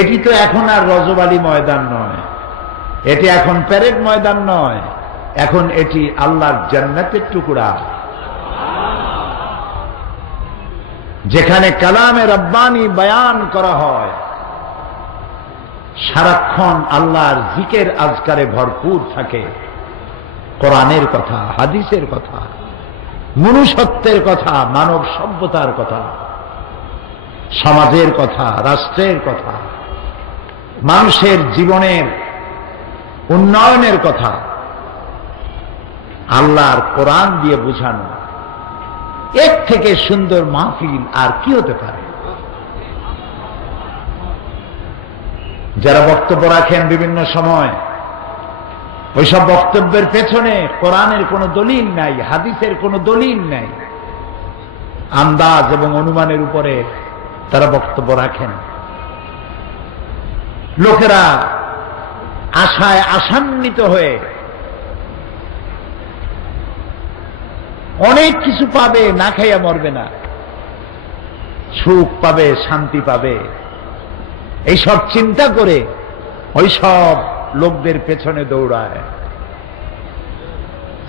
এটি তো এখন আর রজবালি ময়দান নয়, এটি এখন প্যারেড ময়দান নয়, এখন এটি আল্লাহর জান্নাতের টুকরা, যেখানে কালামে রব্বানি বয়ান করা হয়, সারাক্ষণ আল্লাহর জিকির আজকারে ভরপুর থাকে, কোরআনের কথা, হাদিসের কথা, মনুষ্যত্বের কথা, মানব সভ্যতার কথা, সমাজের কথা, রাষ্ট্রের কথা, মানুষের জীবনের উন্নয়নের কথা আল্লাহর কোরআন দিয়ে বোঝানো। এর থেকে সুন্দর মাহফিল আর কি হতে পারে? যারা বক্তব্য রাখেন বিভিন্ন সময়, ওইসব বক্তব্যের পেছনে কোরআনের কোনো দলিল নাই, হাদিসের কোনো দলিল নাই, আন্দাজ এবং অনুমানের উপরে তারা বক্তব্য রাখেন। লোকেরা আশায় আশান্বিত হয়ে অনেক কিছু পাবে, না খাইয়া মরবে না, সুখ পাবে, শান্তি পাবে, এইসব চিন্তা করে ওই সব লোকদের পেছনে দৌড়ায়।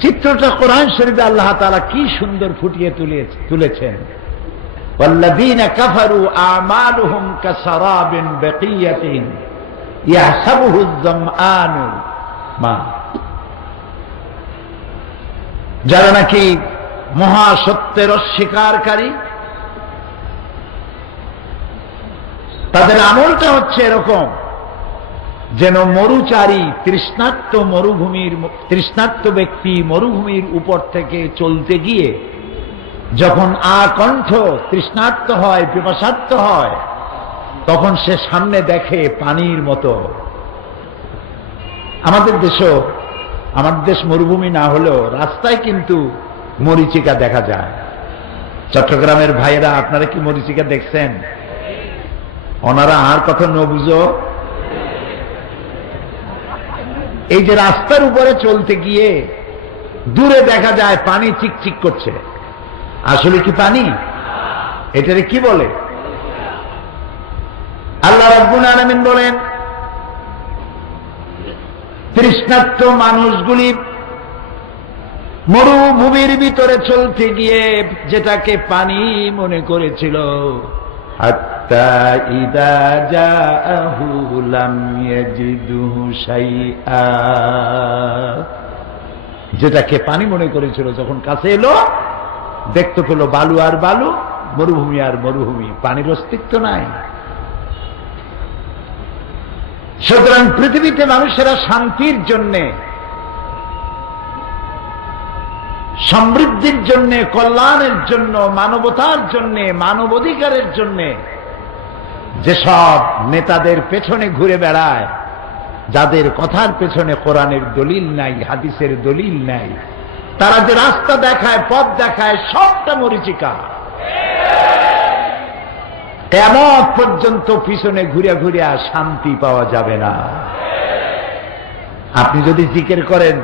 চিত্রটা কোরআন শরীফে আল্লাহ তাআলা কি সুন্দর ফুটিয়ে তুলেছেন। ওয়াল্লাযীনা কাফারু আমালুহুম কাসারাবিন বাকিয়াতিন ইয়াহসাবুহু আয-যামআনু মা। যারা নাকি মহাসত্যের অস্বীকারকারী, তাদের আমলটা হচ্ছে এরকম যেন মরুচারী তৃষ্ণার্ত ব্যক্তি মরুভূমির উপর থেকে চলতে গিয়ে যখন আকণ্ঠ তৃষ্ণার্ত হয়, পিপাসার্ত হয়, তখন সে সামনে দেখে পানির মতো। আমাদের দেশ মরুভূমি না হলেও রাস্তায় কিন্তু মরীচিকা দেখা যায়। চট্টগ্রামের ভাইয়েরা, আপনারা কি মরীচিকা দেখছেন? ওনারা আর কথা ন বুঝো। এই যে রাস্তার উপরে চলতে গিয়ে দূরে দেখা যায় পানি চিকচিক করছে, আসলে কি পানি? এটারে কি বলে? আল্লাহ রাব্বুল আলামিন বলেন, তৃষ্ণার্ত মানুষগুলি মরুভূমির ভিতরে চলতে গিয়ে যেটাকে পানি মনে করেছিল, হাত্তা ইদা জাআহু লাম ইয়াজিদুহু শাইআ, যেটাকে পানি মনে করেছিল যখন কাছে এলো দেখতে পেল বালু আর বালু, মরুভূমি আর মরুভূমি, পানির অস্তিত্ব নাই। সুতরাং পৃথিবীতে মানুষেরা শান্তির জন্যে, সমৃদ্ধির জন্য, কল্যাণের জন্য, মানবতার জন্য, মানবাধিকারের জন্য যেসব নেতাদের পেছনে ঘুরে বেড়ায়, যাদের কথার পেছনে কোরআনের দলিল নাই, হাদিসের দলিল নাই, তারা যে রাস্তা দেখায়, পথ দেখায়, সবটা মরীচিকা। কিয়ামত পর্যন্ত পিছনে ঘুরে ঘুরে শান্তি পাওয়া যাবে না। আপনি যদি জিকির করেন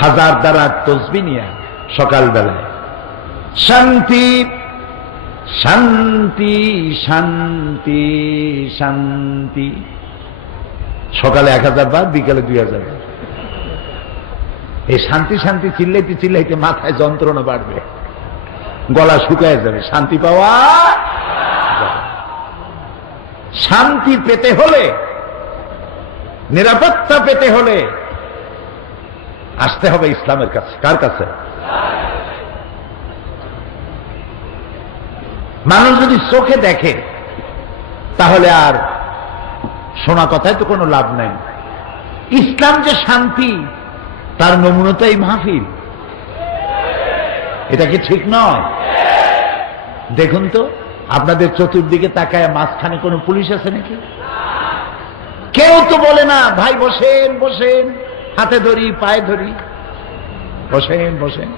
1000 দ্বারা তসবিহ নিয়ে সকালবেলায়, শান্তি শান্তি শান্তি শান্তি, সকালে 1000 বার, বিকালে 2000 বার, এই শান্তি শান্তি চিল্লাইতে চিল্লাইতে মাথায় যন্ত্রণা বাড়বে, গলা শুকায় যাবে, শান্তি পাওয়া। শান্তি পেতে হলে, নিরাপত্তা পেতে হলে আসতে হবে ইসলামের কাছে। কার কাছে? মানুষ যদি চোখে দেখে তাহলে আর শোনা কথায় তো কোনো লাভ নাই। ইসলাম যে শান্তি, তার নমুনাটাই মাহফিল। এটা কি ঠিক নয়? দেখুন তো, আপনাদের চতুর্দিকে তাকায় মাঝখানে কোনো পুলিশ আছে নাকি? কেউ তো বলে না, ভাই বসেন বসেন, হাতে ধরি, পায়ে ধরি, বসেন বসেন।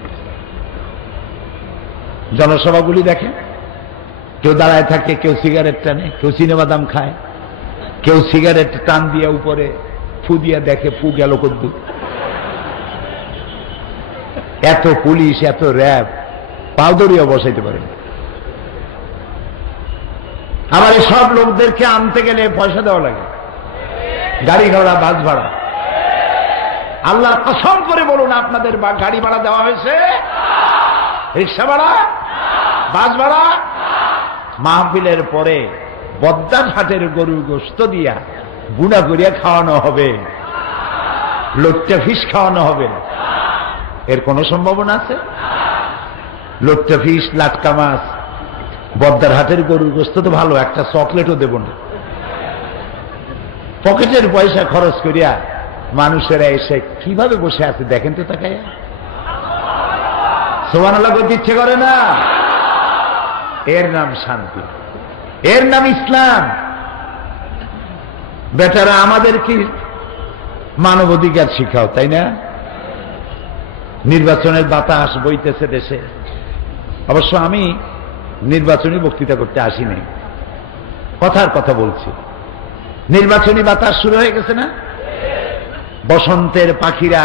জনসভাগুলি দেখেন, কেউ দাঁড়ায় থাকে, কেউ সিগারেট টানে, কেউ চিনেবাদাম খায়, কেউ সিগারেট টান দিয়ে উপরে ফু দিয়া দেখে ফু গেল কদ্দুর। এত পুলিশ, এত র্যাব, পাও ধরিয়া বসাইতে পারে। আবার এই সব লোকদেরকে আনতে গেলে পয়সা দেওয়া লাগে, গাড়ি ভাড়া, বাস ভাড়া। আল্লাহর কসম করে বলুন, আপনাদের গাড়ি ভাড়া দেওয়া হয়েছে? রিক্সা ভাড়া, বাস ভাড়া? মাহফিলের পরে বদ্দার হাটের গরুর গোশত দিয়া বুনা করিয়া খাওয়ানো হবে, লোট্টা ফিস খাওয়ানো হবে? এর কোন সম্ভাবনা আছে? লোট্টা ফিস, লাটকা মাছ, বদ্দার হাটের গরুর গোশত তো ভালো, একটা চকলেটও দেব না। পকেটের পয়সা খরচ করিয়া মানুষেরা এসে কিভাবে বসে আছে দেখেন তো, তাকাইয়া। সুবহানাল্লাহ করতে ইচ্ছে করে না? এর নাম শান্তি, এর নাম ইসলাম। বেটারা আমাদের কি মানবাধিকার শিখাও, তাই না? নির্বাচনের বাতাস বইতেছে দেশে। অবশ্য আমি নির্বাচনী বক্তৃতা করতে আসিনি, কথার কথা বলছি। নির্বাচনী বাতাস শুরু হয়ে গেছে না? বসন্তের পাখিরা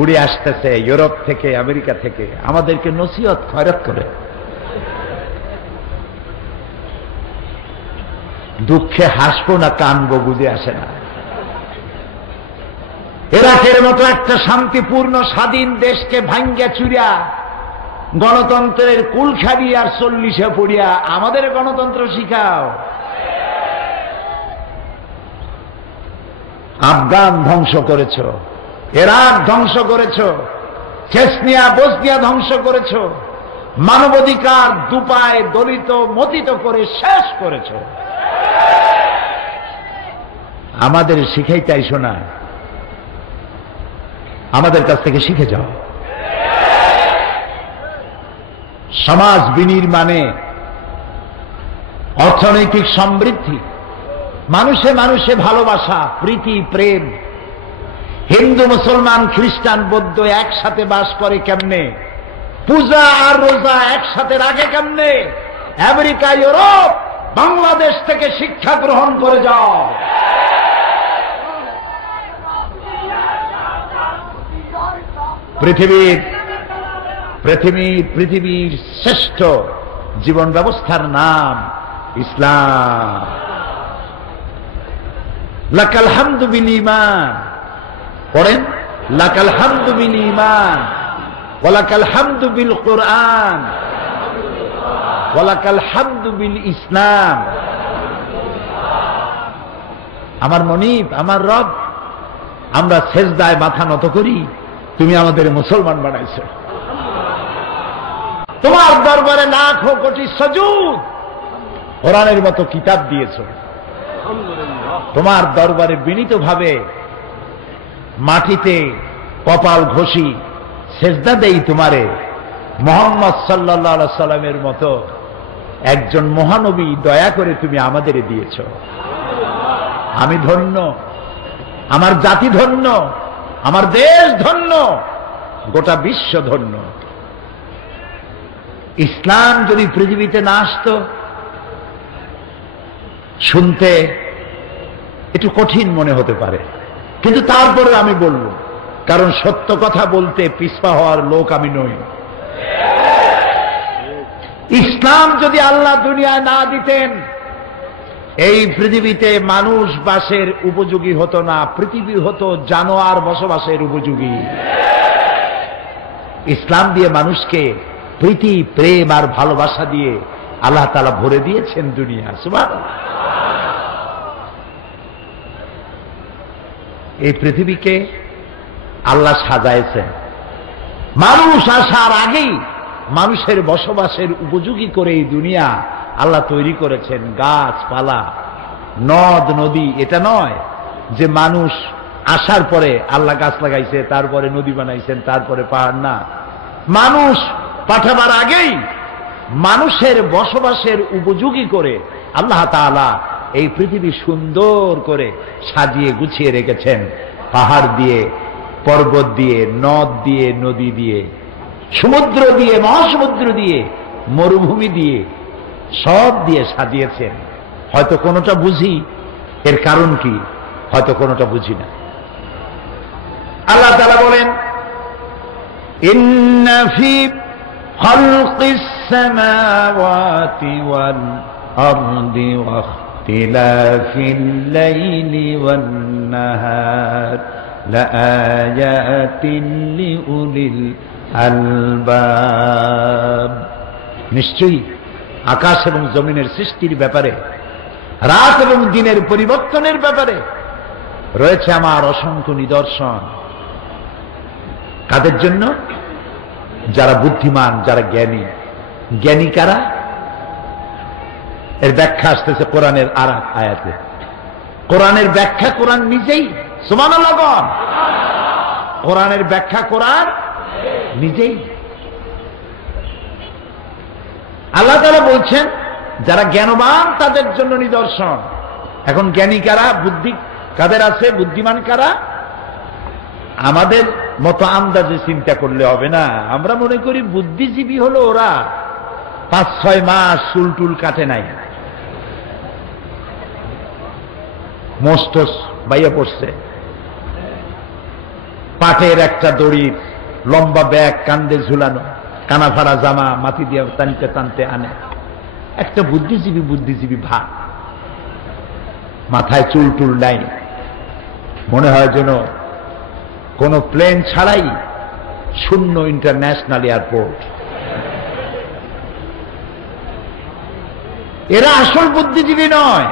উড়ে আসতেছে ইউরোপ থেকে, আমেরিকা থেকে, আমাদেরকে নসিহত খয়রাত করে। দুঃখে হাসবো না কানবো বুঝে আসে না। ইরাকের মতো একটা শান্তিপূর্ণ স্বাধীন দেশকে ভাঙ্গা চুরিয়া গণতন্ত্রের কুল খাবি আর 40-এ পড়িয়া আমাদের গণতন্ত্র শিখাও। আফগান ধ্বংস করেছ, ইরাক ধ্বংস করেছ, চেচনিয়া, বসনিয়া ধ্বংস করেছ, মানবাধিকার দুপায় দলিত মতিত করে শেষ করেছ। আমাদের শিখাইতে আইসো না, আমাদের কাছ থেকে শিখে যাও। সমাজ বিনির্মাণে, অর্থনৈতিক সমৃদ্ধি, মানুষে মানুষে ভালোবাসা, প্রীতি, প্রেম। হিন্দু, মুসলমান, খ্রিস্টান, বৌদ্ধ একসাথে বাস করে কেমনে? পূজা আর রোজা একসাথে রাখে কেমনে? আমেরিকা, ইউরোপ, বাংলাদেশ থেকে শিক্ষা গ্রহণ করে যাও। পৃথিবীর শ্রেষ্ঠ জীবন ব্যবস্থার নাম ইসলাম। লাকাল হামদু বিল ঈমান, পড়েন, লাকাল হামদু বিল ঈমান, ওয়া লাকাল হামদু বিল কুরআন, ওয়া লাকাল হামদু বিল ইসলাম। আমার মনিব, আমার রব, আমরা সেজদায় মাথা নত করি, তুমি আমাদের মুসলমান বানাইছো। তোমার দরবারে লাখো কোটি সুজুদ, কোরআনের মতো কিতাব দিয়েছো। তোমার দরবারে বিনীতভাবে মাটিতে কপাল ঘষি সেজদা দেই তোমারে। মুহাম্মদ সাল্লাল্লাহু আলাইহি সাল্লামের মতো একজন মহানবী দয়া করে তুমি আমাদের দিয়েছ। আমি ধন্য, আমার জাতি ধন্য, আমার দেশ ধন্য, গোটা বিশ্ব ধন্য। ইসলাম যদি পৃথিবীতে না আসতো, শুনতে একটু কঠিন মনে হতে পারে, কিন্তু তারপরে আমি বলবো, কারণ সত্য কথা বলতে পিছপা হওয়ার লোক আমি নই। ইসলাম যদি আল্লাহ দুনিয়ায় না দিতেন, এই পৃথিবীতে মানুষ বাসের উপযোগী হতো না, পৃথিবী হতো জানোয়ার বসবাসের উপযোগী। ইসলাম দিয়ে মানুষকে প্রীতি, প্রেম আর ভালোবাসা দিয়ে আল্লাহ তাআলা ভরে দিয়েছেন দুনিয়া। সুবহানাল্লাহ। এই পৃথিবীকে আল্লাহ সাজাইছেন মানুষ আসার আগেই মানুষের বসবাসের উপযোগী করে এই দুনিয়া আল্লাহ তৈরি করেছেন। গাছপালা, নদ নদী, এটা নয় যে মানুষ আসার পরে আল্লাহ গাছ লাগাইছে, তারপরে নদী বানাইছেন, তারপরে পাহাড়। না, মানুষ পাঠাবার আগেই মানুষের বসবাসের উপযোগী করে আল্লাহ তাআলা এই পৃথিবী সুন্দর করে সাজিয়ে গুছিয়ে রেখেছেন। পাহাড় দিয়ে, পর্বত দিয়ে, নদ দিয়ে, নদী দিয়ে, সমুদ্র দিয়ে, মহাসমুদ্র দিয়ে, মরুভূমি দিয়ে, সব দিয়ে সাজিয়েছেন। হয়তো কোনোটা বুঝি, এর কারণ কি, হয়তো কোনোটা বুঝি না। আল্লাহ তাআলা বলেন, ইন্না ফি খালকিস সামাওয়াতি ওয়াল الأرض واختلاف الليل والنهار لآيات لأولي الألباب। নিশ্চয়ই আকাশ এবং জমিনের সৃষ্টির ব্যাপারে, রাত এবং দিনের পরিবর্তনের ব্যাপারে রয়েছে আমার অসংখ্য নিদর্শন। কাদের জন্য? যারা বুদ্ধিমান, যারা জ্ঞানী। জ্ঞানী কারা? এর ব্যাখ্যা আসতেছে কোরআনের আর এক আয়াতে। কোরআনের ব্যাখ্যা কোরআন নিজেই। সুবহানাল্লাহ বল। কোরআনের ব্যাখ্যা কোরআন নিজেই। আল্লাহ তাআলা বলছেন যারা জ্ঞানবান তাদের জন্য নিদর্শন। এখন জ্ঞানী কারা? বুদ্ধি কাদের আছে? বুদ্ধিমান কারা? আমাদের মতো আন্দাজে চিন্তা করলে হবে না। আমরা মনে করি বুদ্ধিজীবী হলো ওরা 5-6 মাস চুল টুল কাটে নাই, মোস্টস বাইয়া পড়ছে, পাটের একটা দড়ি, লম্বা ব্যাগ কান্দে ঝুলানো, কানাফাড়া জামা মাটি দিয়ে টানতে টানতে আনে। একটা বুদ্ধিজীবী বুদ্ধিজীবী ভাব, মাথায় চুল টুল নাই, মনে হয় যেন কোন প্লেন ছাড়াই শূন্য ইন্টারন্যাশনাল এয়ারপোর্ট। এরা আসল বুদ্ধিজীবী নয়।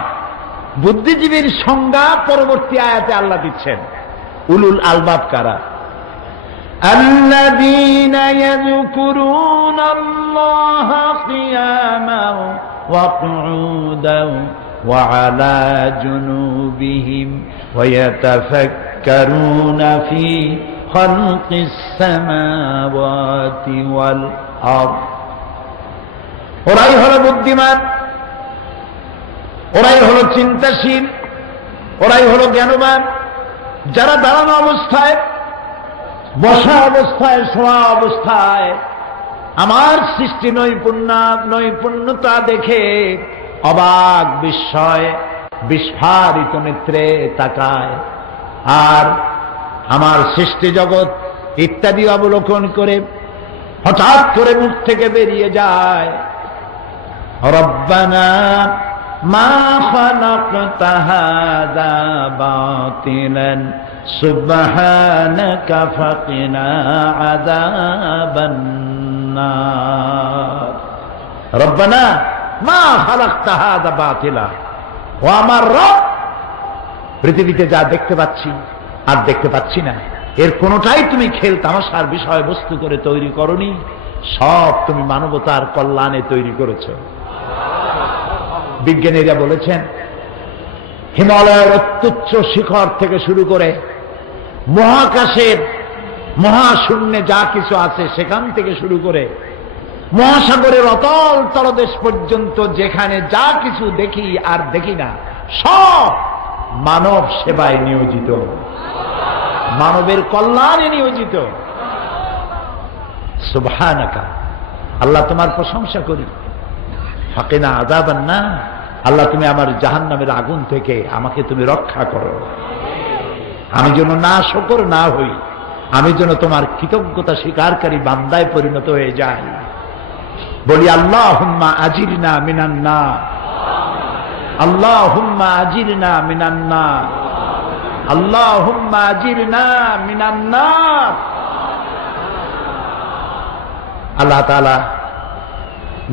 বুদ্ধিজীবীর সংজ্ঞা পরবর্তী আয়াতে আল্লাহ দিচ্ছেন। উলুল আলবাব কারা? الذين يذكرون الله قياما وقعودا وعلى جنوبهم ويتفكرون في خلق السماوات والأرض। ওরাই হলো বুদ্ধিমান, ওরাই হলো চিন্তাশীল, ওরাই হলো জ্ঞানবান, যারা দাঁড়ানো অবস্থায়, বসা অবস্থায়, শোয়া অবস্থায় আমার সৃষ্টি নৈপুণ্যতা দেখে অবাক বিস্ময় বিস্ফারিত নেত্রে তাকায়, আর আমার সৃষ্টি জগৎ ইত্যাদি অবলোকন করে হঠাৎ করে মুখ থেকে বেরিয়ে যায়, রব্বানা মা খালাকতা হাযা বাতিলান সুবহানাকা ফাকিনা আযাবান নার। রব্বানা মা খালাকতা হাযা বাতিলা, ও আমার রব, পৃথিবীতে যা দেখতে পাচ্ছি আর দেখতে পাচ্ছি না, এর কোনোটাই তুমি খেল তামাশার বিষয়বস্তু করে তৈরি করনি, সব তুমি মানবতার কল্যাণে তৈরি করেছ। বিজ্ঞানীরা বলেছেন হিমালয়ের অত্যুচ্চ শিখর থেকে শুরু করে মহাকাশের মহাশূন্যে যা কিছু আছে সেখান থেকে শুরু করে মহাসাগরের অতল তলদেশ পর্যন্ত যেখানে যা কিছু দেখি আর দেখি না, সব মানব সেবায় নিয়োজিত, মানবের কল্যাণে নিয়োজিত। সুবহানাকা, আল্লাহ তোমার প্রশংসা করি। ফাকিনা আযাবান নার, আল্লাহ তুমি আমার জাহান্নামের আগুন থেকে আমাকে তুমি রক্ষা করো। আমি যেন না শকর না হই, আমি যেন তোমার কৃতজ্ঞতা স্বীকারকারী বান্দায় পরিণত হয়ে যাই। বলি আল্লাহুম্মা আজিরনা মিনান নার, আল্লাহুম্মা আজিরনা মিনান নার, আল্লাহুম্মা আজিরনা মিনান নার। আল্লাহ তাআলা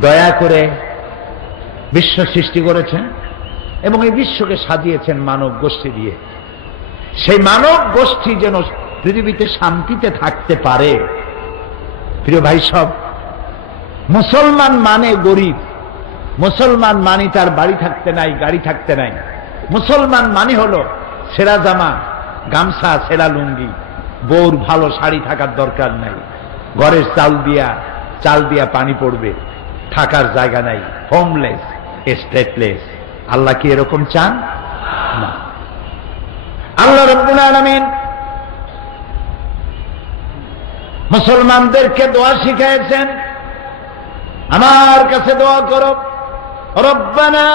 দয়া করে বিশ্ব সৃষ্টি করেছেন এবং এই বিশ্বকে সাজিয়েছেন মানব গোষ্ঠী দিয়ে। সেই মানব গোষ্ঠী যেন পৃথিবীতে শান্তিতে থাকতে পারে। প্রিয় ভাই সব, মুসলমান মানে গরিব, মুসলমান মানে তার বাড়ি থাকতে নাই, গাড়ি থাকতে নাই। মুসলমান মানে হলো সেরা জামা, গামছা, সেরা লুঙ্গি, বউর ভালো শাড়ি থাকার দরকার নাই, ঘরের চাল দিয়া পানি পড়বে, থাকার জায়গা নাই, হোমলেস, স্টেটলেস। আল্লাহ কি এরকম চান? না। আল্লাহ রাব্বুল আলামিন মুসলমানদেরকে দোয়া শিখিয়েছেন। আমার কাছে দোয়া করো, রব্বানা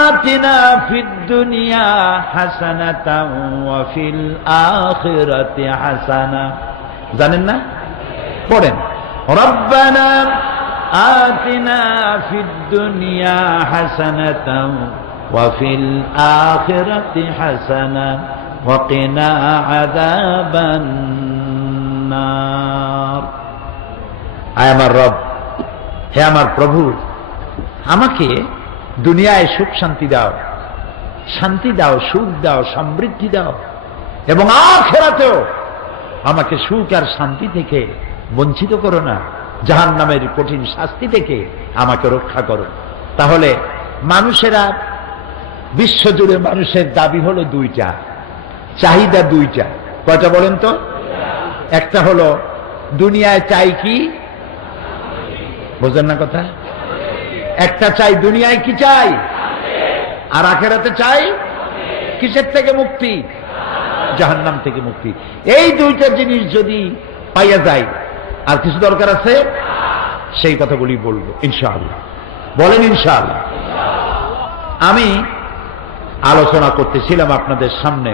আতিনা ফিদ দুনিয়া হাসানাতাও ওয়া ফিল আখিরাতি হাসানা। জানেন না? পড়েন, রব্বানা আতিনা ফিদ দুনিয়া হাসানাতাও ওয়া ফিল আখিরাতি হাসানা ওয়া কিনা আযাবান নার। আয় আমার রব, হে আমার প্রভু, আমাকে দুনিয়ায় সুখ শান্তি দাও, শান্তি দাও, সুখ দাও, সমৃদ্ধি দাও, এবং আখিরাতেও আমাকে সুখ আর শান্তি থেকে বঞ্চিত করো না, জাহান্নামের কঠিন শাস্তি থেকে আমাকে রক্ষা করো। তাহলে মানুষেরা, বিশ্বজুড়ে মানুষের দাবি হলো দুইটা, চাহিদা দুইটা। কয়টা বলেন তো? একটা হলো দুনিয়ায় চাই কি, বোঝেন না কথা? একটা চাই দুনিয়ায় কি চাই, আর আখিরাতে চাই কিসের থেকে মুক্তি? জাহান্নাম থেকে মুক্তি। এই দুইটা জিনিস যদি পাইয়া যায়, আর কিছু দরকার আছে? সেই কথাগুলি বলবো ইনশাআল্লাহ। বলেন ইনশাআল্লাহ। আমি আলোচনা করতেছিলাম আপনাদের সামনে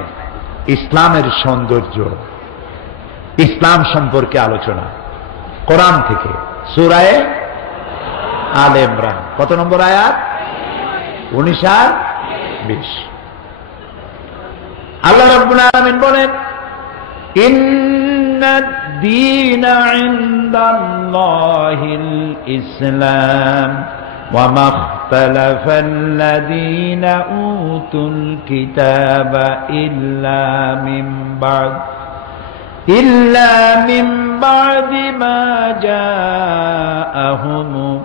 ইসলামের সৌন্দর্য, ইসলাম সম্পর্কে আলোচনা, কোরআন থেকে সূরা আলে ইমরান। কত নম্বর আয়াত? 19 আর 20। আল্লাহ রাব্বুল আলামিন বলেন, ইন্নাদ দীনা ইনদাল্লাহিল ইসলাম ওয়া মাখতালাফাল্লাযীনা উতুল কিতাবা ইল্লা মিন বা'দি মা জাআহুমুল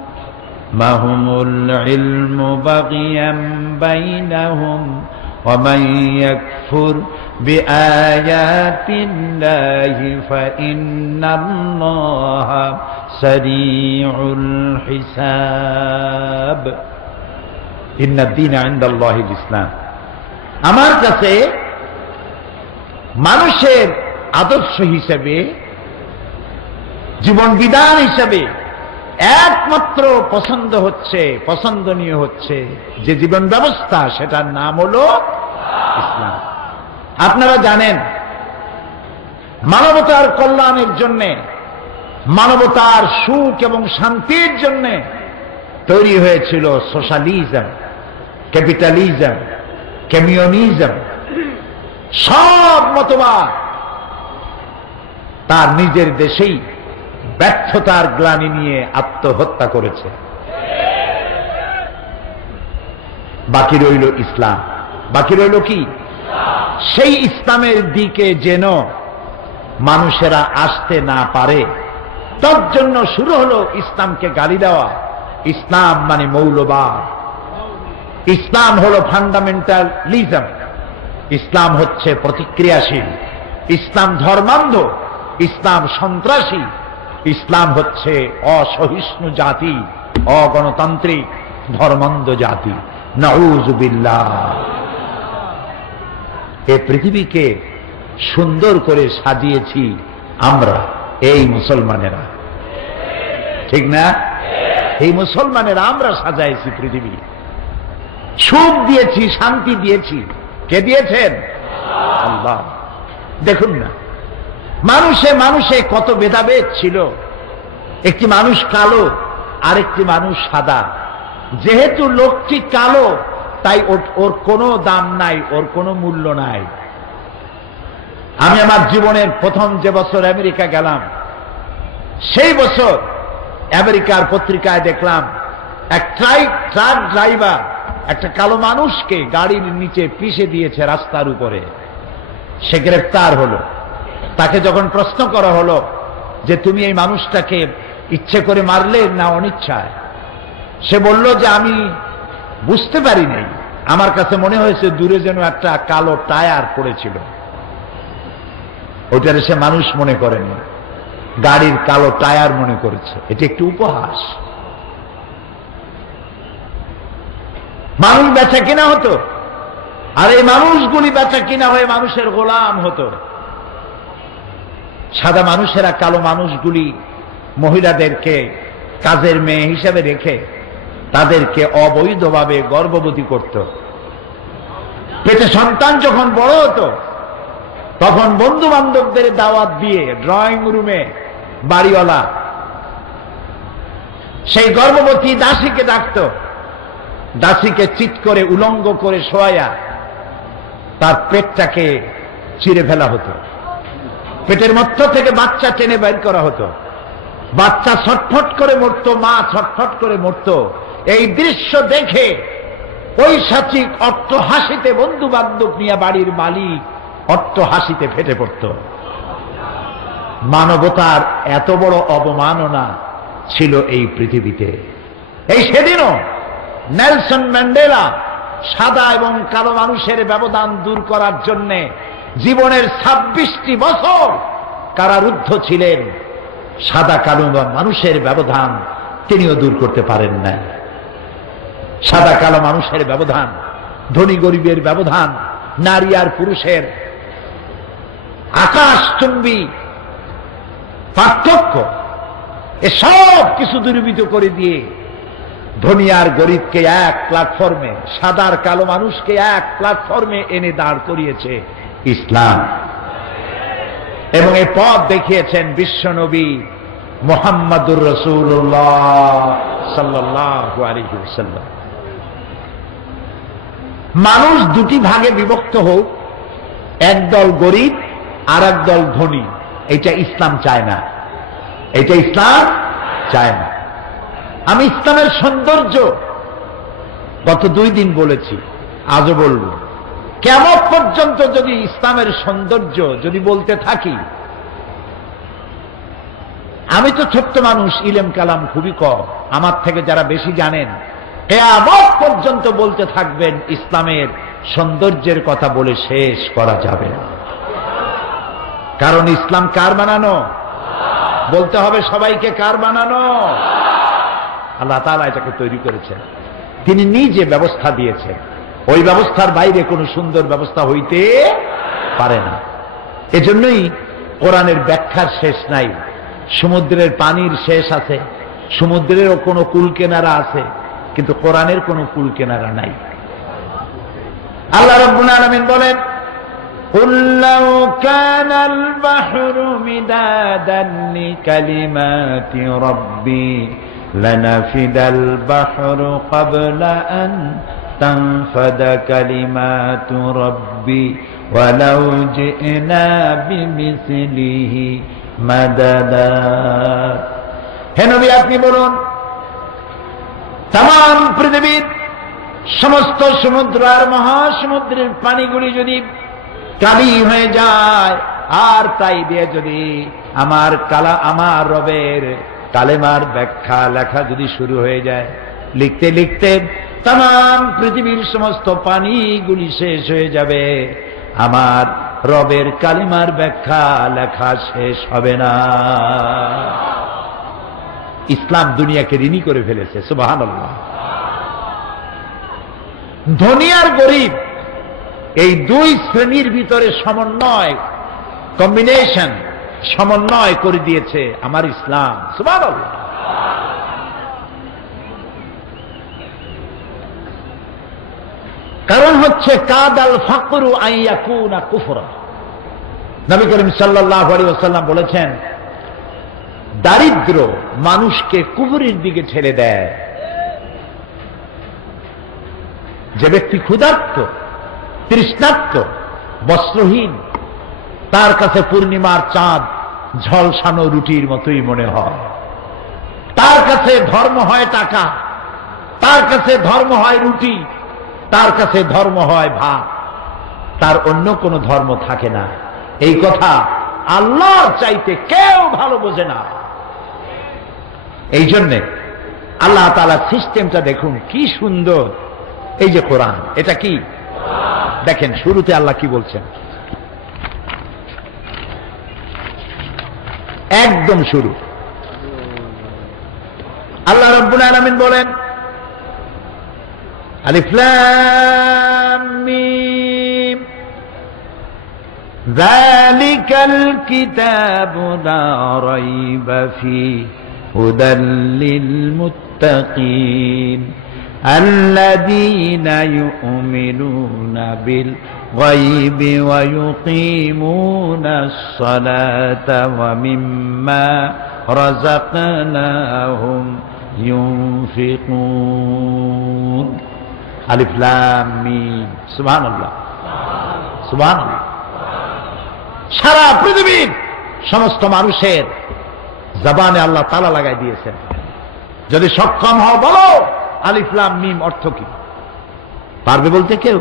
ইলমু বাগিয়ান বাইনাহুম ومن يكفر بآيات الله فإن الله سريع الحساب إن الدين عند الله الإسلام। আমার কাছে মানুষের আদর্শ হিসেবে, জীবন বিধান হিসেবে একমাত্র পছন্দনীয় হচ্ছে যে জীবন ব্যবস্থা, সেটার নাম হলো ইসলাম। আপনারা জানেন, মানবতার কল্যাণের জন্য, মানবতার সুখ এবং শান্তির জন্য তৈরি হয়েছিল সোশ্যালিজম, ক্যাপিটালিজম, কমিউনিজম। সব মতবাদ তার নিজের দেশেই ব্যর্থতার গ্লানি নিয়ে আত্মহত্যা করেছে। বাকি রইল ইসলাম। বাকি রইল কি? সেই ইসলামের দিকে যেন মানুষেরা আসতে না পারে, তার জন্য শুরু হলো ইসলামকে গালি দেওয়া। ইসলাম মানে মৌলবাদ, ইসলাম হলো ফান্ডামেন্টালিজম, ইসলাম হচ্ছে প্রতিক্রিয়াশীল, ইসলাম ধর্মান্ধ, ইসলাম সন্ত্রাসী, ইসলাম হচ্ছে অসহিষ্ণু জাতি, অগণতান্ত্রিক, ধর্মান্ধ জাতি। নাউযুবিল্লাহ। এই পৃথিবীকে সুন্দর করে সাজিয়েছি আমরা, এই মুসলমানেরা, ঠিক না? এই মুসলমানেরা আমরা সাজাইছি পৃথিবী, সুখ দিয়েছি, শান্তি দিয়েছি। কে দিয়েছেন? আল্লাহ। দেখুন না, মানুষে মানুষে কত ভেদাভেদ ছিল। একটি মানুষ কালো, আরেকটি মানুষ সাদা। যেহেতু লোকটি কালো, তাই ওর কোনো দাম নাই, ওর কোনো মূল্য নাই। আমি আমার জীবনের প্রথম যে বছর আমেরিকা গেলাম, সেই বছর আমেরিকার পত্রিকায় দেখলাম এক ট্রাক ড্রাইভার একটা কালো মানুষকে গাড়ির নিচে পিষে দিয়েছে রাস্তার উপরে। সে গ্রেফতার হলো। তাকে যখন প্রশ্ন করা হলো যে তুমি এই মানুষটাকে ইচ্ছে করে মারলে না অনিচ্ছায়, সে বলল যে আমি বুঝতে পারি নাই, আমার কাছে মনে হয়েছে দূরে যেন একটা কালো টায়ার পড়েছিল। ওটারে সে মানুষ মনে করেনি, গাড়ির কালো টায়ার মনে করেছে। এটি একটি উপহাস। মানুষ বেচা কিনা হতো, আর এই মানুষগুলি বেচা কিনা হয়ে মানুষের গোলাম হতো। সাদা মানুষেরা কালো মানুষগুলি মহিলাদেরকে কাজের মেয়ে হিসেবে রেখে তাদেরকে অবৈধভাবে গর্ভবতী করত। পেটে সন্তান যখন বড় হতো, তখন বন্ধু বান্ধবদের দাওয়াত দিয়ে ড্রয়িং রুমে বাড়িওয়ালা সেই গর্ভবতী দাসীকে ডাকত, দাসীকে চিৎ করে উলঙ্গ করে শোয়াইয়া তার পেটটাকে চিরে ফেলা হতো, পেটের মধ্য থেকে বাচ্চা টেনে বের করা হতো, বাচ্চা ছটফট করে মরত, মা ছটফট করে মরত। এই দৃশ্য দেখে ওই সাচিক অট্ট হাসিতে, বন্ধু বান্ধব নিয়ে বাড়ির মালিক অট্ট হাসিতে ফেটে পড়ত। মানবতার এত বড় অবমাননা ছিল এই পৃথিবীতে। এই সেদিনও নেলসন ম্যান্ডেলা সাদা এবং কালো মানুষের ব্যবধান দূর করার জন্য জীবনের 26টি বছর কারারুদ্ধ ছিলেন। সাদা কালো মানুষের ব্যবধান তিনিও দূর করতে পারেন নাই। সাদা কালো মানুষের ব্যবধান, ধনী গরিবের ব্যবধান, নারী আর পুরুষের আকাশচুম্বী পার্থক্য, এসব কিছু দূরীভূত করে দিয়ে ধনী আর গরিবকে এক প্ল্যাটফর্মে, সাদার কালো মানুষকে এক প্ল্যাটফর্মে এনে দাঁড় করিয়েছে ইসলাম। এবং এই পথ দেখিয়েছেন বিশ্বনবী মুহাম্মদুর রাসূলুল্লাহ সাল্লাল্লাহু আলাইহি ওয়াসাল্লাম। মানুষ দুটি ভাগে বিভক্ত হোক, একদল গরিব আর একদল ধনী, এটা ইসলাম চায় না, এটা ইসলাম চায় না। আমি ইসলামের সৌন্দর্য গত 2 দিন বলেছি, আজও বলবো। কিয়ামত পর্যন্ত যদি ইসলামের সৌন্দর্য যদি বলতে থাকি, আমি তো ছোট্ট মানুষ, ইলম কালাম খুবই কম, আমার থেকে যারা বেশি জানেন কিয়ামত পর্যন্ত বলতে থাকবেন, ইসলামের সৌন্দর্যের কথা বলে শেষ করা যাবে না। কারণ ইসলাম কার বানানো? বলতে হবে সবাইকে, কার বানানো? আল্লাহ তাআলা এটাকে তৈরি করেছেন, তিনি নিজে ব্যবস্থা দিয়েছেন। ওই ব্যবস্থার বাইরে কোনো সুন্দর ব্যবস্থা হইতে পারে না। এজন্যই কোরআনের ব্যাখ্যার শেষ নাই। সমুদ্রের পানির শেষ আছে, সমুদ্রেরও কোনো কুল কেনারা আছে, কিন্তু কোরআনের কোনো কুল কেনারা নাই। আল্লাহ রাব্বুল আলামিন বলেন, قُلْ لَوْ كَانَ الْبَحْرُ مِدَادًا لِكَلِمَاتِ رَبِّي لَنَفِدَ الْبَحْرُ قَبْلَ أَنْ تَنْفَدَ كَلِمَاتُ رَبِّي وَلَوْ جِئْنَا بِمِثْلِهِ مَدَدًا। হে নবী, আপনি বলুন, তাম পৃথিবীর সমস্ত সমুদ্র আর মহাসমুদ্রের পানিগুলি যদি কালি হয়ে যায়, আর তাই দিয়ে যদি আমার রবের কালেমার ব্যাখ্যা লেখা যদি শুরু হয়ে যায়, লিখতে লিখতে তাম পৃথিবীর সমস্ত পানিগুলি শেষ হয়ে যাবে, আমার রবের কালেমার ব্যাখ্যা লেখা শেষ হবে না। ইসলাম দুনিয়াকে ঋণী করে ফেলেছে, সুবহানাল্লাহ। ধনী আর গরিব এই 2 শ্রেণীর ভিতরে সমন্বয়, কম্বিনেশন, সমন্বয় করে দিয়েছে আমার ইসলাম, সুবহানাল্লাহ। কারণ হচ্ছে কাদাল ফাকরু আন ইয়াকুনা কুফরা। নবী করিম সাল্লাল্লাহু আলাইহি ওয়াসাল্লাম বলেছেন, দারিদ্র মানুষকে কুফরের দিকে ঠেলে দেয়। যে ব্যক্তি ক্ষুধার্ত, তৃষ্ণার্ত, বস্ত্রহীন, তার কাছে পূর্ণিমার চাঁদ ঝলসানো রুটির মতোই মনে হয়। তার কাছে ধর্ম হয় টাকা, তার কাছে ধর্ম হয় রুটি, তার কাছে ধর্ম হয় ভাত, তার অন্য কোনো ধর্ম থাকে না। এই কথা আল্লাহর চাইতে কেউ ভালো বোঝে না। এই জন্যে আল্লাহ তাআলা সিস্টেমটা দেখুন কি সুন্দর। এই যে কোরআন, এটা কি দেখেন, শুরুতে আল্লাহ কি বলছেন, একদম শুরু আল্লাহ রাব্বুল আলামিন বলেন, আলিফ লাম মিম যালিকাল কিতাবু লা রাইবা ফীহি হুদাল লিল মুত্তাকিন الذين يؤمنون بالغيب ويقيمون الصلاة ومما رزقناهم ينفقون আলিফ লাম মিম সুবহানাল্লাহ সুবহানাল্লাহ। সারা পৃথিবীর সমস্ত মানুষের জবানে আল্লাহ তাআলা লাগাই দিয়েছেন। যদি সক্ষম হও বলো আলিফ লাম মিম অর্থ কি? পারবে বলতে কেউ?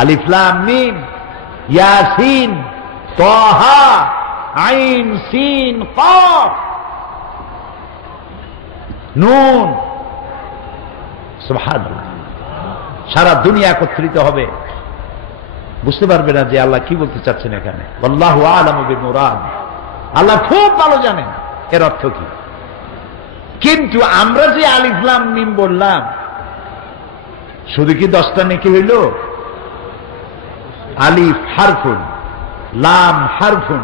আলিফ লাম মিম ইয়াসিন তাহা আইন সিন কাফ নুন। সুবহানাল্লাহ। সারা দুনিয়া একত্রিত হবে, বুঝতে পারবে না যে আল্লাহ কি বলতে চাচ্ছেন এখানে। আল্লাহু আ'লামু বিল-মুরাদ। আল্লাহ খুব ভালো জানেন এর অর্থ কি। কিন্তু আমরা যে আলিফ লাম মিম বললাম, শুধু কি 10টা নেকি হইল? আলিফ হারফুন, লাম হারফুন,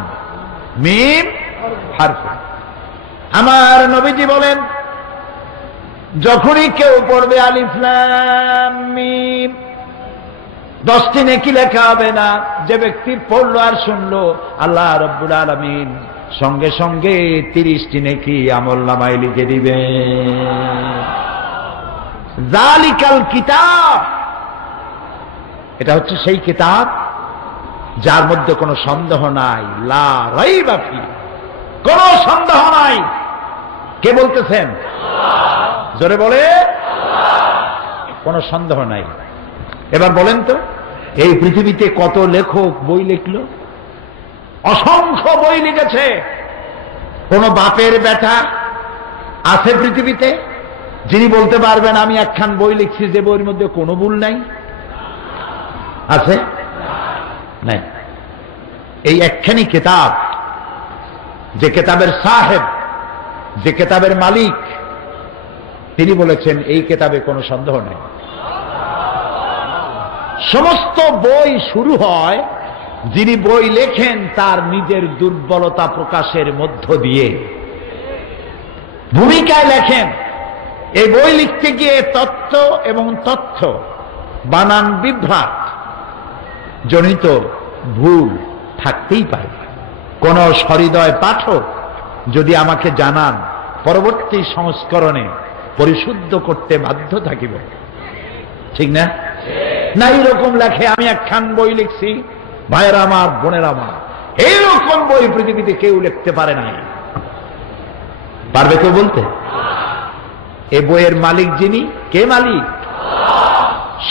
মিম হারফুন। আমার নবীজি বলেন, যখনই কেউ পড়বে আলিফ লাম মিম, 10টি নেকি লেখা হবে না। যে ব্যক্তি পড়লো আর শুনলো, আল্লাহ রাব্বুল আলামিন সঙ্গে সঙ্গে 30টি নেকি আমলনামায় লিখে দিবে। যালিকাল কিতাব, এটা হচ্ছে সেই কিতাব যার মধ্যে কোনো সন্দেহ নাই। লা রাইবা ফি, কোনো সন্দেহ নাই। কে বলতেছেন? জোরে বলে, কোনো সন্দেহ নাই। এবার বলেন তো, এই পৃথিবীতে কত লেখক বই লিখল? অসংখ্য বই লিখেছে। কোন বাপের বেটা আছে পৃথিবীতে যিনি বলতে পারবেন আমি একখান বই লিখছি যে বইয়ের মধ্যে কোনো ভুল নাই? আছে? নাই। এই একখানি কিতাব, যে কিতাবের সাহেব, যে কিতাবের মালিক, তিনি বলেছেন এই কিতাবে কোনো সন্দেহ নেই। সমস্ত বই শুরু হয়, যিনি বই লেখেন তার নিজের দুর্বলতা প্রকাশের মধ্য দিয়ে ভূমিকায় লেখেন। এই বই লিখতে গিয়ে তত্ত্ব এবং তথ্য বানান বিভ্রাট জনিত ভুল থাকতেই পারে। কোন সহৃদয় পাঠক যদি আমাকে জানান, পরবর্তী সংস্করণে পরিশুদ্ধ করতে বাধ্য থাকিব, ঠিক না? না এইরকম লেখে আমি একখান বই লিখছি, ভাইয়েরা আমার, বোনেরা আমার, এইরকম বই পৃথিবীতে কেউ লিখতে পারে নাই। পারবে কেউ বলতে? এই বইয়ের মালিক যিনি, কে মালিক?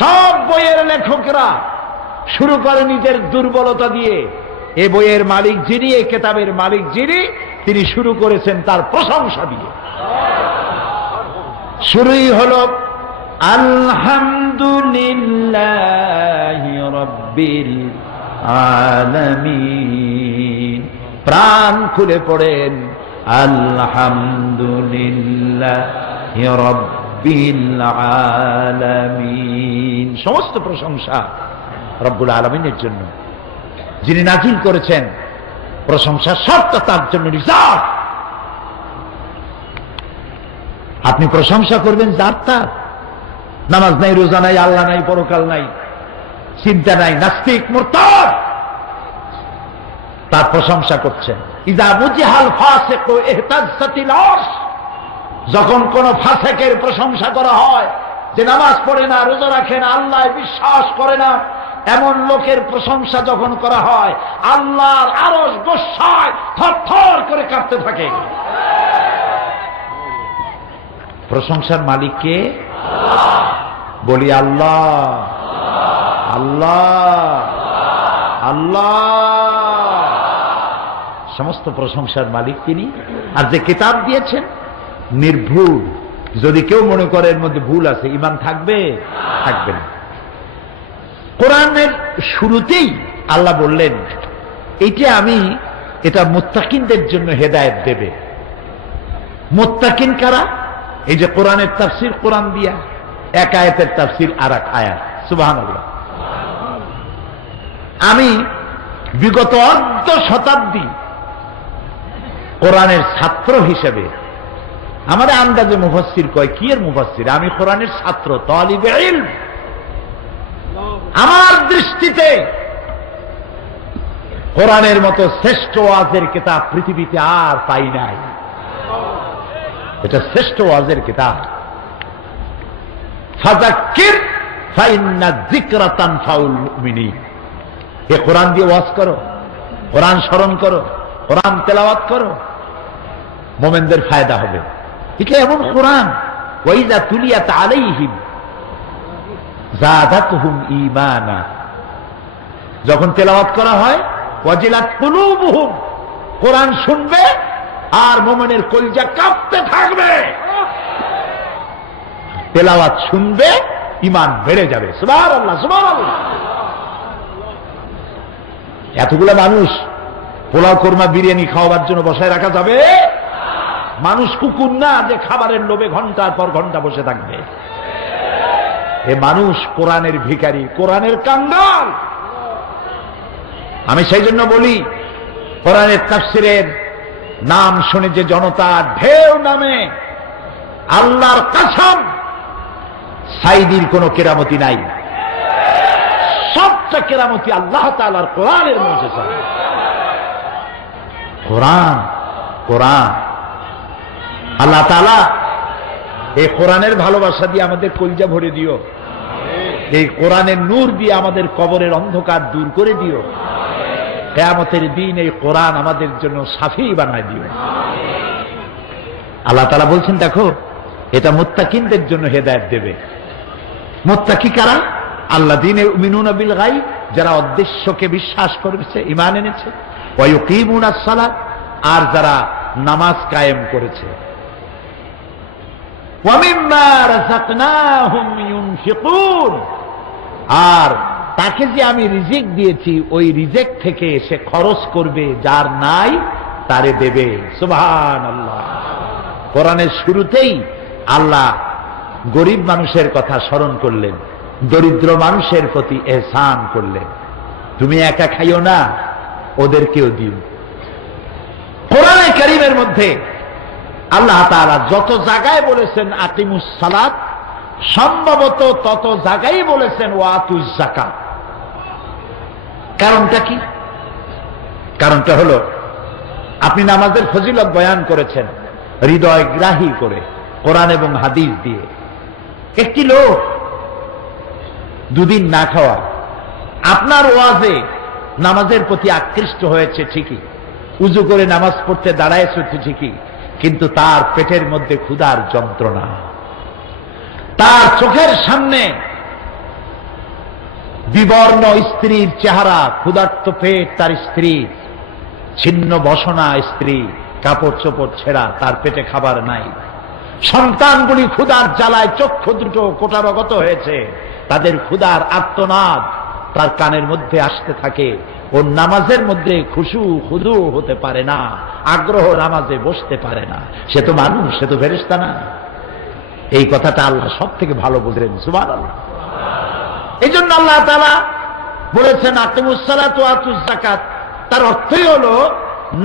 সব বইয়ের লেখকরা শুরু করে নিজের দুর্বলতা দিয়ে। এই বইয়ের মালিক যিনি, এই কিতাবের মালিক যিনি, তিনি শুরু করেছেন তার প্রশংসা দিয়ে। শুরুই হল আলহামদুলিল্লাহি রাব্বিল আলামিন। প্রাণ খুলে পড়েন আলহামদুলিল্লাহি রাব্বিল আলামিন। সমস্ত প্রশংসা রব্বুল আলামিনের জন্য, যিনি নাজিল করেছেন। প্রশংসা সবটা তার জন্য রিজার্ভ। আপনি প্রশংসা করবেন যার তার। নামাজ নাই, রোজা নাই, আল্লাহ নাই, পরকাল নাই, চিন্তা নাই, নাস্তিক, মুরতাদ, তার প্রশংসা করছেন। ইযা মুজিহাল ফাসিকু ইহতাজ্জাতিল আরশ, যখন কোন ফাসিকের প্রশংসা করা হয়, যে নামাজ পড়ে না, রোজা রাখে না, আল্লাহ বিশ্বাস করে না, এমন লোকের প্রশংসা যখন করা হয়, আল্লাহর আরশ গোসায় থরথর করে কাঁপতে থাকে। প্রশংসার মালিক কে? বলি আল্লাহ, আল্লাহ, আল্লাহ। সমস্ত প্রশংসার মালিক তিনি। আর যে কিতাব দিয়েছেন নির্ভুল। যদি কেউ মনে করে এর মধ্যে ভুল আছে, ঈমান থাকবে? থাকবে না। কোরআনের শুরুতেই আল্লাহ বললেন, এটা মুত্তাকিনদের জন্য হেদায়েত দেবে। মুত্তাকিন কারা? এই যে কোরআনের তাফসীর, কোরআন দিয়া এক আয়াতের তাফসীর আর এক আয়াত। সুবহানাল্লাহ। আমি বিগত অর্ধ শতাব্দী কোরআনের ছাত্র হিসেবে, আমাদের আন্দাজে মুফাসসির কয়, কি এর মুফাসসির? আমি কোরআনের ছাত্র, তালিবে ইলম। আমার দৃষ্টিতে কোরআনের মতো শ্রেষ্ঠ ওয়াজের কিতাব পৃথিবীতে আর পাই নাই। এটা শ্রেষ্ঠ ওয়াজের কিতাব। ফাযাক্কির ফাইন্না যিকরা তানফাউল মুমিনিন। এ কোরআন দিয়ে ওয়াজ করো, কোরআন স্মরণ করো, কোরআন তেলাওয়াত করো, মুমিনদের ফায়দা হবে। এটা এমন কোরআন, ওয়াইযা তুলিয়াত আলাইহিম যাদাতুহুম ঈমানা, যখন তেলাওয়াত করা হয় ওয়াজিলাত কুলুবুহুম, কোরআন শুনবে আর মুমিনের কলিজা কাঁপতে থাকবে। তেলাওয়াত শুনবে, ঈমান বেড়ে যাবে। সুবহানাল্লাহ, সুবহানাল্লাহ। এতগুলো মানুষ পোলাও কোরমা বিরিয়ানি খাওয়াবার জন্য বসায় রাখা যাবে? মানুষ কুকুর না যে খাবারের লোভে ঘন্টার পর ঘন্টা বসে থাকবে। এ মানুষ কোরআনের ভিখারি, কোরআনের কাঙ্গাল। আমি সেই জন্য বলি, কোরআনের তাফসিরের নাম শুনে যে জনতা ঢেউ নামে, আল্লাহর কসম সাইদির কোন কেরামতি নাই। সবটা কেরামতি আল্লাহ তাআলার কোরআনের মুজিজা। কোরআন, কোরআন। আল্লাহ তাআলা এই কোরআনের ভালোবাসা দিয়ে আমাদের কলিজা ভরে দিও, এই কোরআনের নূর দিয়ে আমাদের কবরের অন্ধকার দূর করে দিও। কিয়ামতের দিন এই কোরআন আমাদের জন্য শাফি বানায় দিও। আল্লাহ তাআলা বলছেন, দেখো এটা মুত্তাকিনদের জন্য হেদায়েত দেবে। মুত্তাকি কারা? আল্লাযীনা ইউমিনুনা বিল গায়ব, যারা অদৃশ্যকে বিশ্বাস করেছে, ঈমান এনেছে। ওয়া ইউকিমুনাস সালাত, আর যারা নামাজ কায়েম করেছে। ওয়া মিম্মা রাযাকনাহুম ইউনফিকুন, আর তাকে যে আমি রিজিক দিয়েছি ওই রিজিক থেকে সে খরচ করবে, যার নাই তারে দেবে। সুবহানাল্লাহ। কোরআনের শুরুতেই আল্লাহ গরিব মানুষের কথা স্মরণ করলেন, দরিদ্র মানুষের প্রতি এহসান করলেন। তুমি একা খাইও না, ওদেরকেও দিও। কোরআনে কারীমের মধ্যে আল্লাহ তাআলা যত জায়গায় বলেছেন আকিমুস সালাত, সম্ভবত তত জায়গায় বলেছেন ওয়াতুজ যাকাত। কারণটা কি? কারণটা হলো, আপনি নামাজের ফজিলত বয়ান করেছেন হৃদয়গ্রাহী করে, কোরআন এবং হাদিস দিয়ে। একটি লোক দুদিন না খাওয়া, আপনার ওয়াজে নামাজের প্রতি আকৃষ্ট হয়েছে ঠিকই, উজু করে নামাজ পড়তে দাঁড়ায়ছে ঠিকই, কিন্তু তার পেটের মধ্যে ক্ষুধার যন্ত্রণা, তার চোখের সামনে বিবর্ণ স্ত্রীর চেহারা, ক্ষুধার্ত পেট তার স্ত্রী, ছিন্ন বসনা স্ত্রী, কাপড় চোপড় ছেঁড়া, তার পেটে খাবার নাই। সন্তানগুলি ক্ষুধার জ্বালায় চক্ষু দুটো কোটারগত হয়েছে, তাদের ক্ষুধার আর্তনাদ তার কানের মধ্যে আসতে থাকে। ও নামাজের মধ্যে খুশু খুদু হতে পারে না, আগ্রহ নামাজে বসতে পারে না। সে তো মানুষ, সে তো ফেরেশতা না। এই কথাটা আল্লাহ সব থেকে ভালো বুঝলেন। সুবহানাল্লাহ। এই জন্য আল্লাহ তাআলা বলেছেন আকিমুস সালাত ওয়া আতুজ যাকাত। তার অর্থই হলো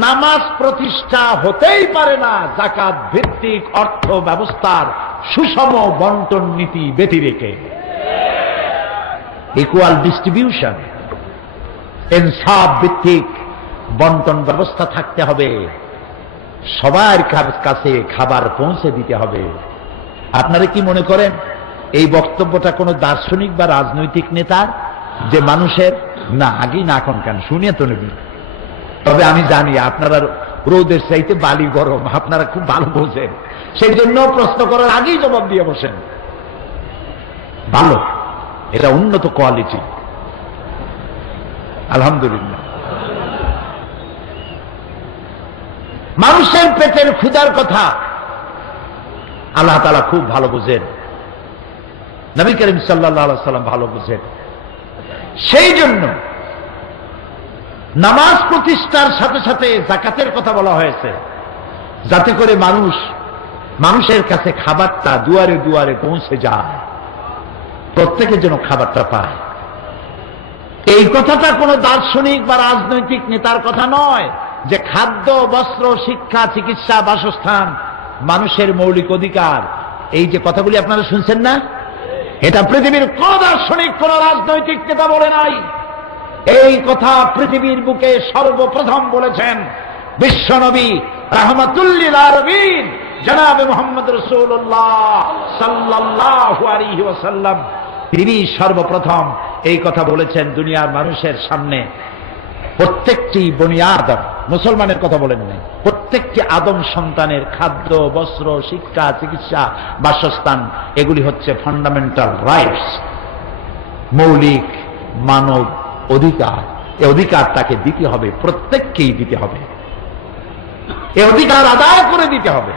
নামাজ প্রতিষ্ঠা হতেই পারে না যাকাত ভিত্তিক অর্থ ব্যবস্থার সুষম বন্টন নীতি ব্যতি রেখে। ইকুয়াল ডিস্ট্রিবিউশন, ইনসাফ ভিত্তিক বন্টন ব্যবস্থা থাকতে হবে। সবার কাছে খাবার পৌঁছে দিতে হবে। আপনারা কি মনে করেন এই বক্তব্যটা কোনো দার্শনিক বা রাজনৈতিক নেতার, যে মানুষের? না, আগেই না এখন কেন, শুনিয়ে তো নেবি। তবে আমি জানি আপনারা রোদের চাইতে বালি গরম, আপনারা খুব ভালো বোঝেন, সেই জন্য প্রশ্ন করার আগেই জবাব দিয়ে বসেন। ভালো, এটা উন্নত কোয়ালিটি, আলহামদুলিল্লাহ। মানুষের পেটের ক্ষুধার কথা আল্লাহ তাআলা খুব ভালো বুঝেন, নবী করিম সাল্লাল্লাহু আলাইহি ওয়াসাল্লাম ভালো বুঝেন। সেই জন্য নামাজ প্রতিষ্ঠার সাথে সাথে যাকাতের কথা বলা হয়েছে, যাতে করে মানুষের কাছে খাবারটা দুয়ারে দুয়ারে পৌঁছে যায়, প্রত্যেকের জন্য খাবারটা পায়। এই কথাটা কোনো দার্শনিক বা রাজনৈতিক নেতার কথা নয়, যে খাদ্য, বস্ত্র, শিক্ষা, চিকিৎসা, বাসস্থান মানুষের মৌলিক অধিকার। এই যে কথাগুলি আপনারা শুনছেন না, এটা পৃথিবীর কোন দার্শনিক, কোন রাজনৈতিক নেতা বলে নাই। এই কথা পৃথিবীর বুকে সর্বপ্রথম বলেছেন বিশ্বনবী রাহমাতুল লিল আলামিন জনাবে মুহাম্মদ রাসূলুল্লাহ সাল্লাল্লাহু আলাইহি ওয়াসাল্লাম তিনি সর্বপ্রথম এই কথা বলেছেন দুনিয়ার মানুষের সামনে। প্রত্যেকটি বনি আদম, মুসলমানের কথা বলেন নাই, প্রত্যেকটি আদম সন্তানের খাদ্য, বস্ত্র, শিক্ষা, চিকিৎসা, বাসস্থান এগুলি হচ্ছে ফান্ডামেন্টাল রাইটস, মৌলিক মানব অধিকার। এই অধিকার তাকে দিতে হবে, প্রত্যেককেই দিতে হবে। এই অধিকার আদায় করে দিতে হবে।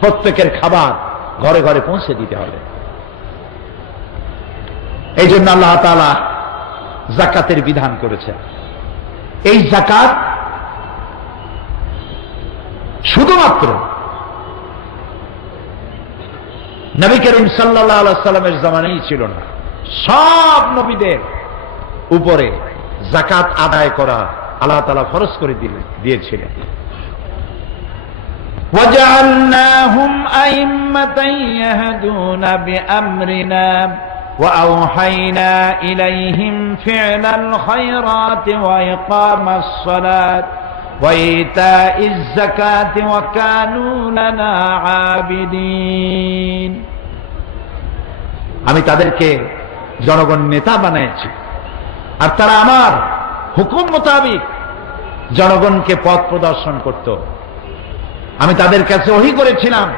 প্রত্যেকের খাবার ঘরে ঘরে পৌঁছে দিতে হবে। এই জন্য আল্লাহ তাআলা যাকাতের বিধান করেছেন। এই যাকাত শুধুমাত্র নবী করিম সাল্লাল্লাহু আলাইহি ওয়াসাল্লামের জামানায় ছিল না, সব নবীদের উপরে যাকাত আদায় করা আল্লাহ তাআলা ফরজ করে দিয়েছিলেন। وَجَعَلْنَاهُمْ أَئِمَّةً يَهْدُونَ بِأَمْرِنَا وَأَوْحَيْنَا إِلَيْهِمْ فِعْلَ الْخَيْرَاتِ وَإِقَامَ الصَّلَاةِ وَإِيتَاءِ الزَّكَاةِ وَكَانُوا لَنَا عَابِدِينَ। আমি তাদেরকে জনগণ নেতা বানিয়েছি, আর তারা আমার হুকুম মোতাবেক জনগণকে পথ প্রদর্শন করত। আমি তাদের কাছে ওহী করেছিলাম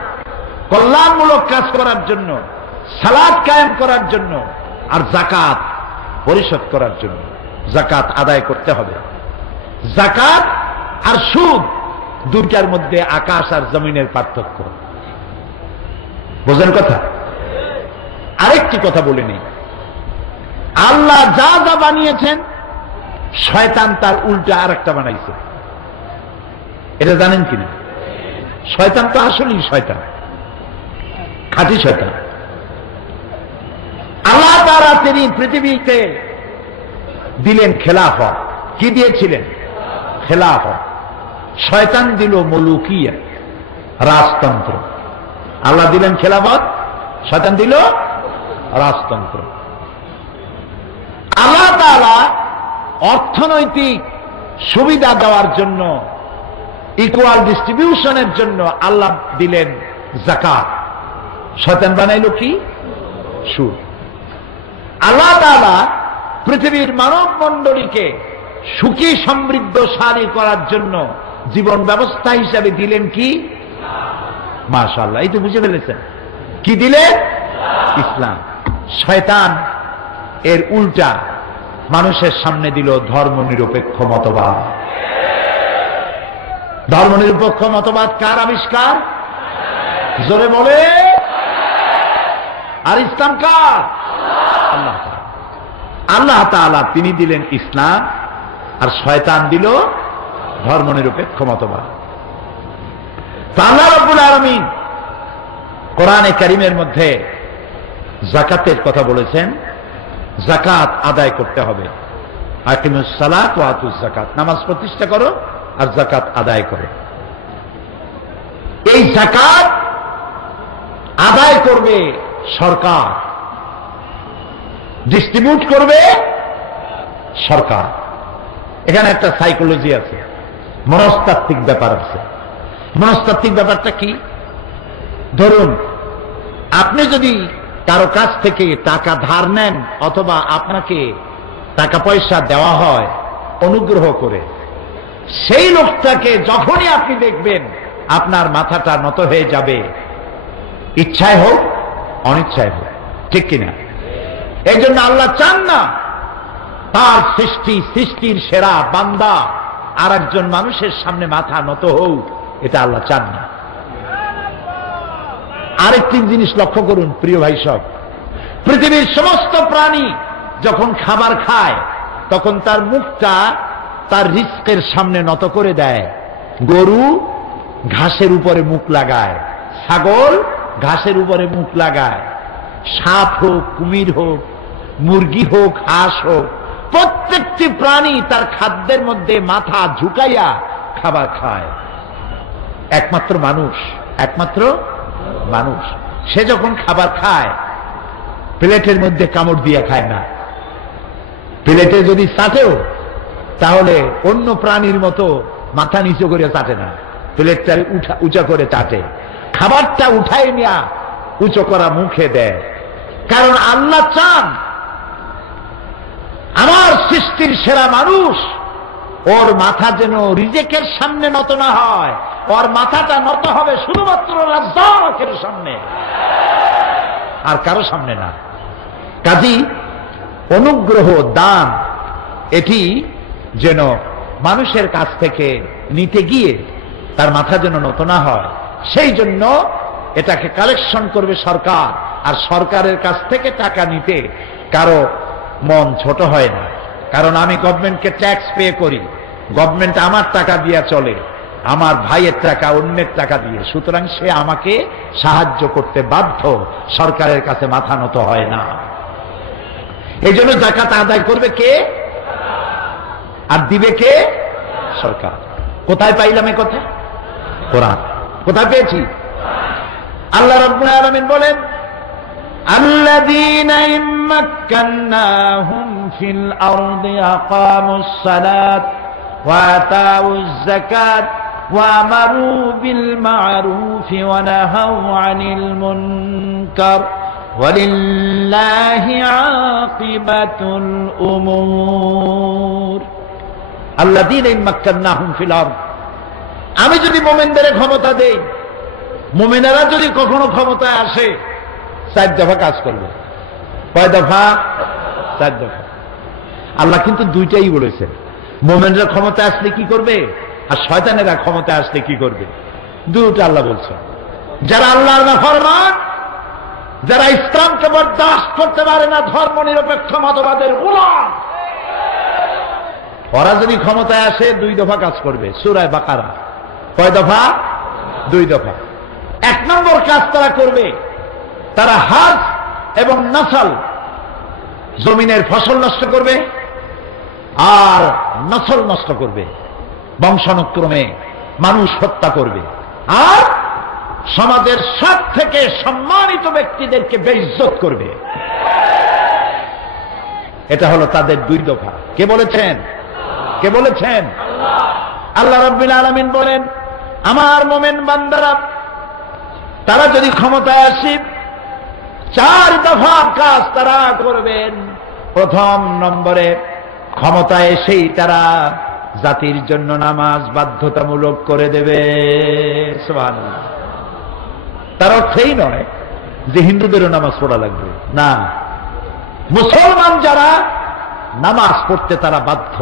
কল্যাণমূলক কাজ করার জন্য, সালাত কায়েম করার জন্য, আর যাকাত পরিশোধ করার জন্য। যাকাত আদায় করতে হবে। যাকাত আর সুদ দুইটার মধ্যে আকাশ আর জমিনের পার্থক্য। বোঝেন কথা? আরেকটি কথা বলে নেই, আল্লাহ যা যা বানিয়েছেন শয়তান তার উল্টা আরেকটা বানাইছে। এটা জানেন কিনা? শয়তান তো আসলেই শয়তান, খাঁটি শয়তান। আল্লাহ তাআলা তিনি পৃথিবীতে দিলেন খেলাফত। কি দিয়েছিলেন? খেলাফত। শয়তান দিল মুলুকিয়া, রাজতন্ত্র। আল্লাহ দিলেন খেলাফত, শয়তান দিল রাজতন্ত্র। আল্লাহ তাআলা অর্থনৈতিক সুবিধা দেওয়ার জন্য, ইকুয়াল ডিস্ট্রিবিউশনের জন্য আল্লাহ দিলেন যাকাত। শয়তান বানাইল কি? সুদ। আল্লাহ তাআলা পৃথিবীর মানব মণ্ডলীকে সুখী সমৃদ্ধশালী করার জন্য জীবন ব্যবস্থা হিসাবে দিলেন কি? মাশাআল্লাহ, এই তো বুঝে ফেলেছেন। কি দিলেন? ইসলাম। শয়তান এর উল্টা মানুষের সামনে দিল ধর্মনিরপেক্ষ মতবাদ। ধর্মনিরপেক্ষ মতবাদ কার আবিষ্কার? জোরে বলে। আর ইসলাম কার? আল্লাহ তাআলা। আল্লাহ তাআলা তিনি দিলেন ইসলাম, আর শয়তান দিল ধর্মনিরপেক্ষ মতবাদ। আল্লাহ রাব্বুল আলামিন কোরআনে কারীমের মধ্যে যাকাতের কথা বলেছেন। যাকাত আদায় করতে হবে। আকিমুস সালাত ওয়া আতুজ যাকাত, নামাজ প্রতিষ্ঠা করো আর যাকাত আদায় করো। এই যাকাত আদায় করবে সরকার, ডিস্ট্রিবিউট করবে সরকার। এখানে একটা সাইকোলজি আছে, মনস্তাত্ত্বিক ব্যাপার আছে। মনস্তাত্ত্বিক ব্যাপারটা কি? ধরুন আপনি যদি কারো কাছ থেকে টাকা ধার নেন, অথবা আপনাকে টাকা পয়সা দেওয়া হয় অনুগ্রহ করে, সেই লোকটাকে যখনই আপনি দেখবেন আপনার মাথাটা নত হয়ে যাবে, ইচ্ছায় হোক অনিচ্ছায় হোক, ঠিক কিনা? এই জন্য আল্লাহ চান না তার সৃষ্টির সেরা বান্দা আর একজন মানুষের সামনে মাথা নত হোক, এটা আল্লাহ চান না। আরেকটি জিনিস লক্ষ্য করুন প্রিয় ভাই সব, পৃথিবীর সমস্ত প্রাণী যখন খাবার খায় তখন তার মুখটা তার রিস্কের সামনে নত করে দেয়। গরু ঘাসের উপরে মুখ লাগায়, ছাগল ঘাসের উপরে মুখ লাগায়, সাপ হোক, কুমির হোক, মুরগি হোক, হাঁস হোক, প্রত্যেকটি প্রাণী তার খাদ্যের মধ্যে মাথা ঝুঁকাইয়া খাবার খায়। একমাত্র মানুষ সে যখন খাবার খায় প্লেটের মধ্যে কামড় দিয়ে খায় না। প্লেটে যদি চাটেও তাহলে অন্য প্রাণীর মতো মাথা নিচু করে চাটে না, প্লেটটা উঁচা করে চাটে, খাবারটা উঠাই নিয়া উঁচু করা মুখে দেয়। কারণ আল্লাহ চান আমার সৃষ্টির সেরা মানুষ, ওর মাথা যেন রিজেকের সামনে নত না হয়, ওর মাথাটা নত হবে শুধুমাত্র রাজ্জাকের সামনে, আর কারো সামনে না। কাজী অনুগ্রহ দান এটি যেন মানুষের কাছ থেকে নিতে গিয়ে তার মাথা যেন নত না হয়, সেই জন্য এটাকে কালেকশন করবে সরকার। আর সরকারের কাছ থেকে টাকা নিতে কারো মন ছোট হয় না, কারণ আমি গভর্নমেন্টকে ট্যাক্স পে করি, গভর্নমেন্ট আমার টাকা দিয়ে চলে, আমার ভাইয়ের টাকা অন্যের টাকা দিয়ে, সুতরাং সে আমাকে সাহায্য করতে বাধ্য, সরকারের কাছে মাথা নত হয় না। এই জন্য যাকাত আদায় করবে কে আর দিবে কে? সরকার। কোথায় পাইলাম এ কথা? কোরআন। কোথায় পেয়েছি? আল্লাহ রাব্বুল আলামিন বলেন, আল্লাযীনা ইম্মাক্কান্নাহুম ফিল আরদি আকামুস সালাত ওয়া আতাউয যাকাত ওয়া আমারু বিল মা'রুফি ওয়া নাহাউ আনিল মুনকার ওয়ালিল্লাহি আকিবাতুল উমুর। আল্লাযীনা ইম্মাক্কান্নাহুম ফিল আরদ, আমি যদি মুমিনদের ক্ষমতা দেই, মুমিনেরা যদি কখনো ক্ষমতায় আসে, 4 দফা কাজ করবে। কয় দফা? 4 দফা। আল্লাহ কিন্তু দুইটাই বলেছেন, মুমিনরা ক্ষমতা আসলে কি করবে আর শয়তানেরা ক্ষমতা আসলে কি করবে, দুটো আল্লাহ বলছেন। যারা আল্লাহর নাফরমান, যারা ইসলামকে বরদাস্ত করতে পারে না, ধর্ম নিরপেক্ষ মতবাদের গোলাম, ওরা যদি ক্ষমতায় আসে 2 দফা কাজ করবে। সূরা বাকারা। কয় দফা? 2 দফা। 1 নম্বর কাজ তারা করবে, তারা হাজ এবং নসল, জমিনের ফসল নষ্ট করবে আর নসল নষ্ট করবে, বংশানুক্রমে মানুষ হত্যা করবে, আর সমাজের সব থেকে সম্মানিত ব্যক্তিদেরকে বেইজ্জত করবে। এটা হলো তাদের 2 দফা। কে বলেছেন? কে বলেছেন? আল্লাহ রাব্বুল আলামিন বলেন, আমার মুমিন বান্দারা তারা যদি ক্ষমতায় আসে 4 দফা কাজ তারা করবেন। প্রথম নম্বরে ক্ষমতায় এসেই তারা জাতির জন্য নামাজ বাধ্যতামূলক করে দেবে। সুবহানাল্লাহ। তার অর্থই নয় যে হিন্দুদেরও নামাজ পড়া লাগবে, না, মুসলমান যারা নামাজ পড়তে তারা বাধ্য,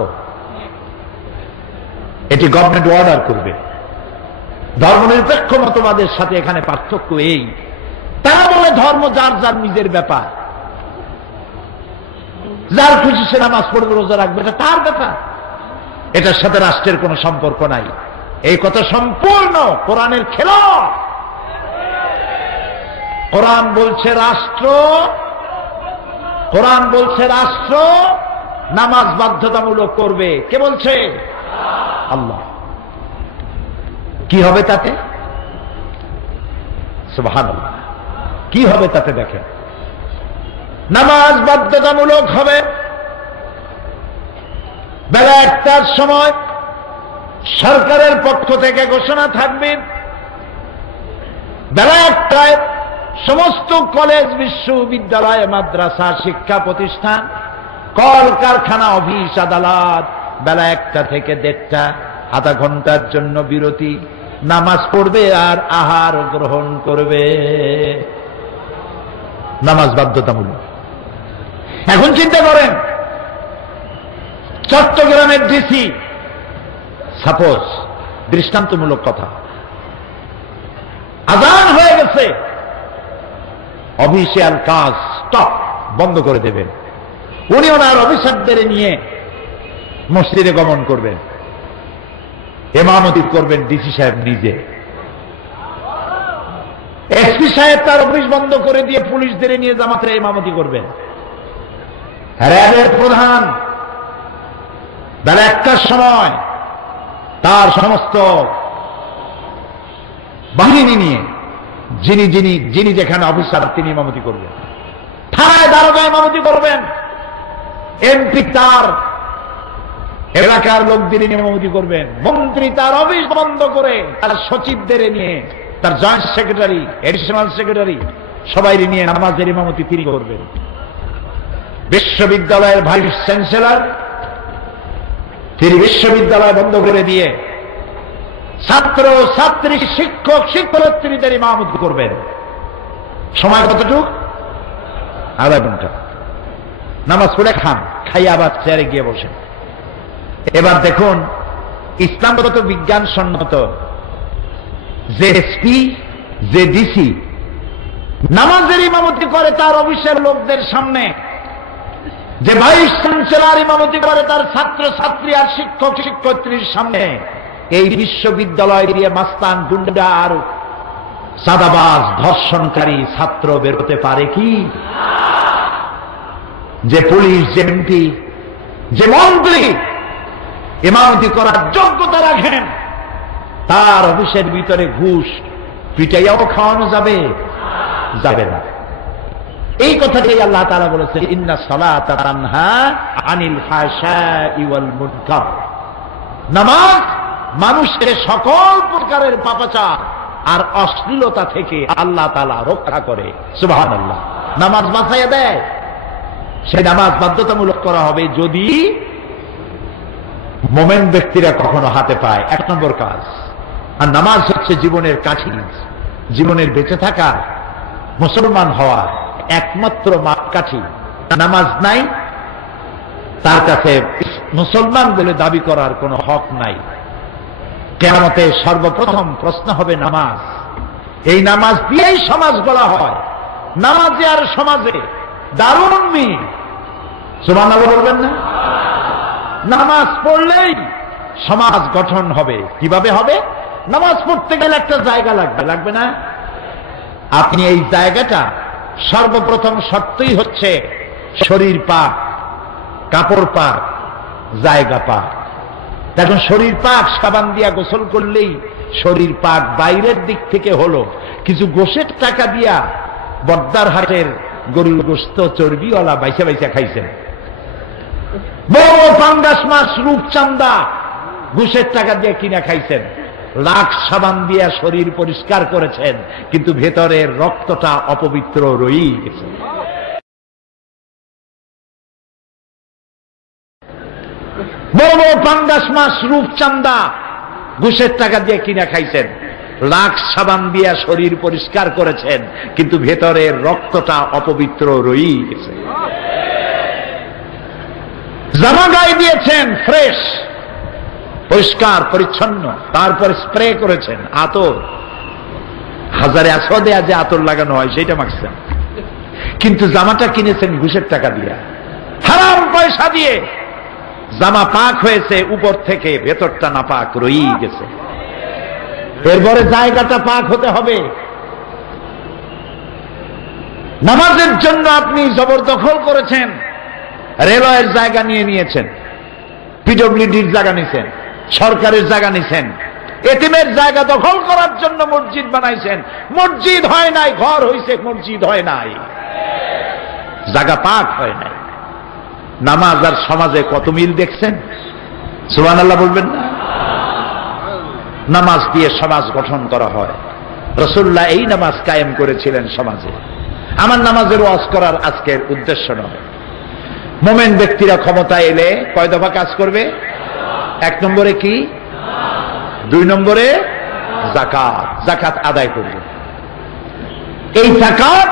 এটি গভর্নমেন্ট অর্ডার করবে। ধর্মনিরপেক্ষ মতবাদের সাথে এখানে পার্থক্য এই, তারা বলে ধর্ম যার যার নিজের ব্যাপার, যার খুশি সে নামাজ পড়বে, রোজা রাখবে, এটা তার ব্যাপার, এটার সাথে রাষ্ট্রের কোনো সম্পর্ক নাই। এই কথা সম্পূর্ণ কোরআনের খেলাফ। কোরআন বলছে রাষ্ট্র নামাজ বাধ্যতামূলক করবে। কে বলছে? আল্লাহ। কি হবে তাতে? সুবহানাল্লাহ। কি হবে তাতে দেখেন, নামাজ বাধ্যতামূলক হবে। বেলা 1টার সময় সরকারের পক্ষ থেকে ঘোষণা থাকবে, বেলা 1টায় সমস্ত কলেজ, বিশ্ববিদ্যালয়, মাদ্রাসা, শিক্ষা প্রতিষ্ঠান, কল কারখানা, অফিস, আদালত বেলা 1টা থেকে 1:30 আধা ঘন্টার জন্য বিরতি, নামাজ পড়বে আর আহার গ্রহণ করবে। নামাজ বাধ্যতামূলক। এখন চিন্তা করেন, চট্টগ্রামের ডিসি, সাপোজ, দৃষ্টান্তমূলক কথা, আযান হয়ে গেছে, অফিসিয়াল কাজ স্টপ, বন্ধ করে দেবেন। উনি ওনার অফিসারদের নিয়ে মসজিদে গমন করবেন, ইমামতি করবেন ডিসি সাহেব নিজে। এসপি সাহেব তার অফিস বন্ধ করে দিয়ে পুলিশদের নিয়ে জামাতে ইমামতি করবেন। র্যাবের প্রধান বেলা 1টার সময় তার সমস্ত বাহিনী নিয়ে যিনি যেখানে অফিসার তিনি ইমামতি করবেন। থানায় দারোগা ইমামতি করবেন। এমপি তার এলাকার লোকদের ইমামতি করবেন। মন্ত্রী তার অফিস বন্ধ করে তার সচিবদের নিয়ে, তার জয়েন্ট সেক্রেটারি, এডিশনাল সেক্রেটারি সবাই নিয়ে নামাজের ইমামতি তিনি করবেন। বিশ্ববিদ্যালয়ের ভাইস চ্যান্সেলর তিনি বিশ্ববিদ্যালয় বন্ধ করে দিয়ে ছাত্র ছাত্রী শিক্ষক শিক্ষার্থীদের ইমামতি করবেন। সময় কতটুক? আধা ঘন্টা। নামাজ পড়ে খান, খাইয়ে আবার চেয়ারে গিয়ে বসেন। এবার দেখুন ইসলামগত বিজ্ঞান সম্মত যে এসপি যে ডিসি নামাজের ইমামতি করে তার অফিসের লোকদের সামনে, যে ভাইস চ্যান্সেলর ইমামতি করে তার ছাত্র ছাত্রী আর শিক্ষক শিক্ষার্থীর সামনে, এই বিশ্ববিদ্যালয় দিয়ে মাস্তান গুন্ডা আর সাদাবাজ ধর্ষণকারী ছাত্র বের হতে পারে কি? যে পুলিশ, যে এমপি, যে মন্ত্রী ইমামতি করার যোগ্যতা রাখেন, তার অফিসের ভিতরে ঘুষ পিটাইয়াও খাওয়ানো যাবে? যাবে না। এই কথাটাই আল্লাহ তাআলা বলেছেন, ইন্না সালাতা তানহা আনিল ফাহশাই ওয়াল মুনকার। নামাজ মানুষের সকল প্রকারের পাপাচার আর অশ্লীলতা থেকে আল্লাহ তাআলা রক্ষা করে। সুবহানাল্লাহ। নামাজ বাঁচাইয়া দেয়। সেই নামাজ বাধ্যতামূলক করা হবে যদি মোমেন ব্যক্তিরা কখনো হাতে পায়। এক নম্বর কাজ। আর নামাজ হচ্ছে জীবনের কাঠি, জীবনের বেঁচে থাকা, মুসলমান হওয়া একমাত্র মাপকাঠি। নামাজ নাই, তার কাছে মুসলমান বলে দাবি করার কোনো হক নাই। কিয়ামতে সর্বপ্রথম প্রশ্ন হবে নামাজ। এই নামাজ দিয়েই সমাজ গড়া হয়। নামাজে আর সমাজে দারুণ মিল। সুবহানাল্লাহ বলবেন না? নামাজ পড়লেই সমাজ গঠন হবে। কিভাবে হবে? নামাজ পড়তে গেলে একটা জায়গা লাগবে, লাগবে না? আপনি এই জায়গাটা সর্বপ্রথম শর্তই হচ্ছে শরীর পাক, কাপড় পাক, জায়গা পাক। দেখুন শরীর পাক সাবান দিয়া গোসল করলেই শরীর পাক বাইরের দিক থেকে হলো, কিছু গোশের টাকা দিয়া বদ্দার হাটের গরুর গোস্ত চর্বিওয়ালা বাইসা বাইসা খাইছেন। বড় পাঙ্গাস মাছ রূপচান্দা ঘুষের টাকা দিয়ে কিনা খাইছেন। লাখ সাবান দিয়া শরীর পরিষ্কার করেছেন, কিন্তু ভেতরের রক্তটা অপবিত্র রয়েই গেছে। বড় বড় পাঙ্গাস মাছ রূপচান্দা ঘুষের টাকা দিয়ে কিনা খাইছেন, লাখ সাবান দিয়া শরীর পরিষ্কার করেছেন, কিন্তু ভেতরের রক্তটা অপবিত্র রয়েই গেছে। জামা গায়ে দিয়েছেন ফ্রেশ, পরিষ্কার পরিচ্ছন্ন, তারপর স্প্রে করেছেন আতর, হাজারে আসদে যে আতর লাগানো হয় সেটা মাখছেন, কিন্তু জামাটা কিনেছেন ঘুষের টাকা দিয়া, হারাম পয়সা দিয়ে। জামা পাক হয়েছে উপর থেকে, ভেতরটা না পাক রয়েই গেছে। এরপরে জায়গাটা পাক হতে হবে। নামাজের জন্য আপনি জবরদখল করেছেন, রেলওয়ের জায়গা নিয়ে নিয়েছেন, পিডব্লিউডির জায়গা নিয়েছেন, সরকারের জায়গা নিয়েছেন, এতিমের জায়গা দখল করার জন্য মসজিদ বানাইছেন। মসজিদ হয় নাই, ঘর হইছে, মসজিদ হয় নাই, জায়গা পাক হয় নাই। নামাজ আর সমাজে কত মিল দেখছেন? সুবহানাল্লাহ বলবেন না? নামাজ দিয়ে সমাজ গঠন করা হয়। রাসূলুল্লাহ এই নামাজ কায়েম করেছিলেন সমাজে। আমার নামাজের ওয়াজ করার আজকের উদ্দেশ্য নয়। মোমেন ব্যক্তিরা ক্ষমতায় এলে কয় দফা কাজ করবে? এক নম্বরে কি? 2 নম্বরে যাকাত। যাকাত আদায় করবে। এই যাকাত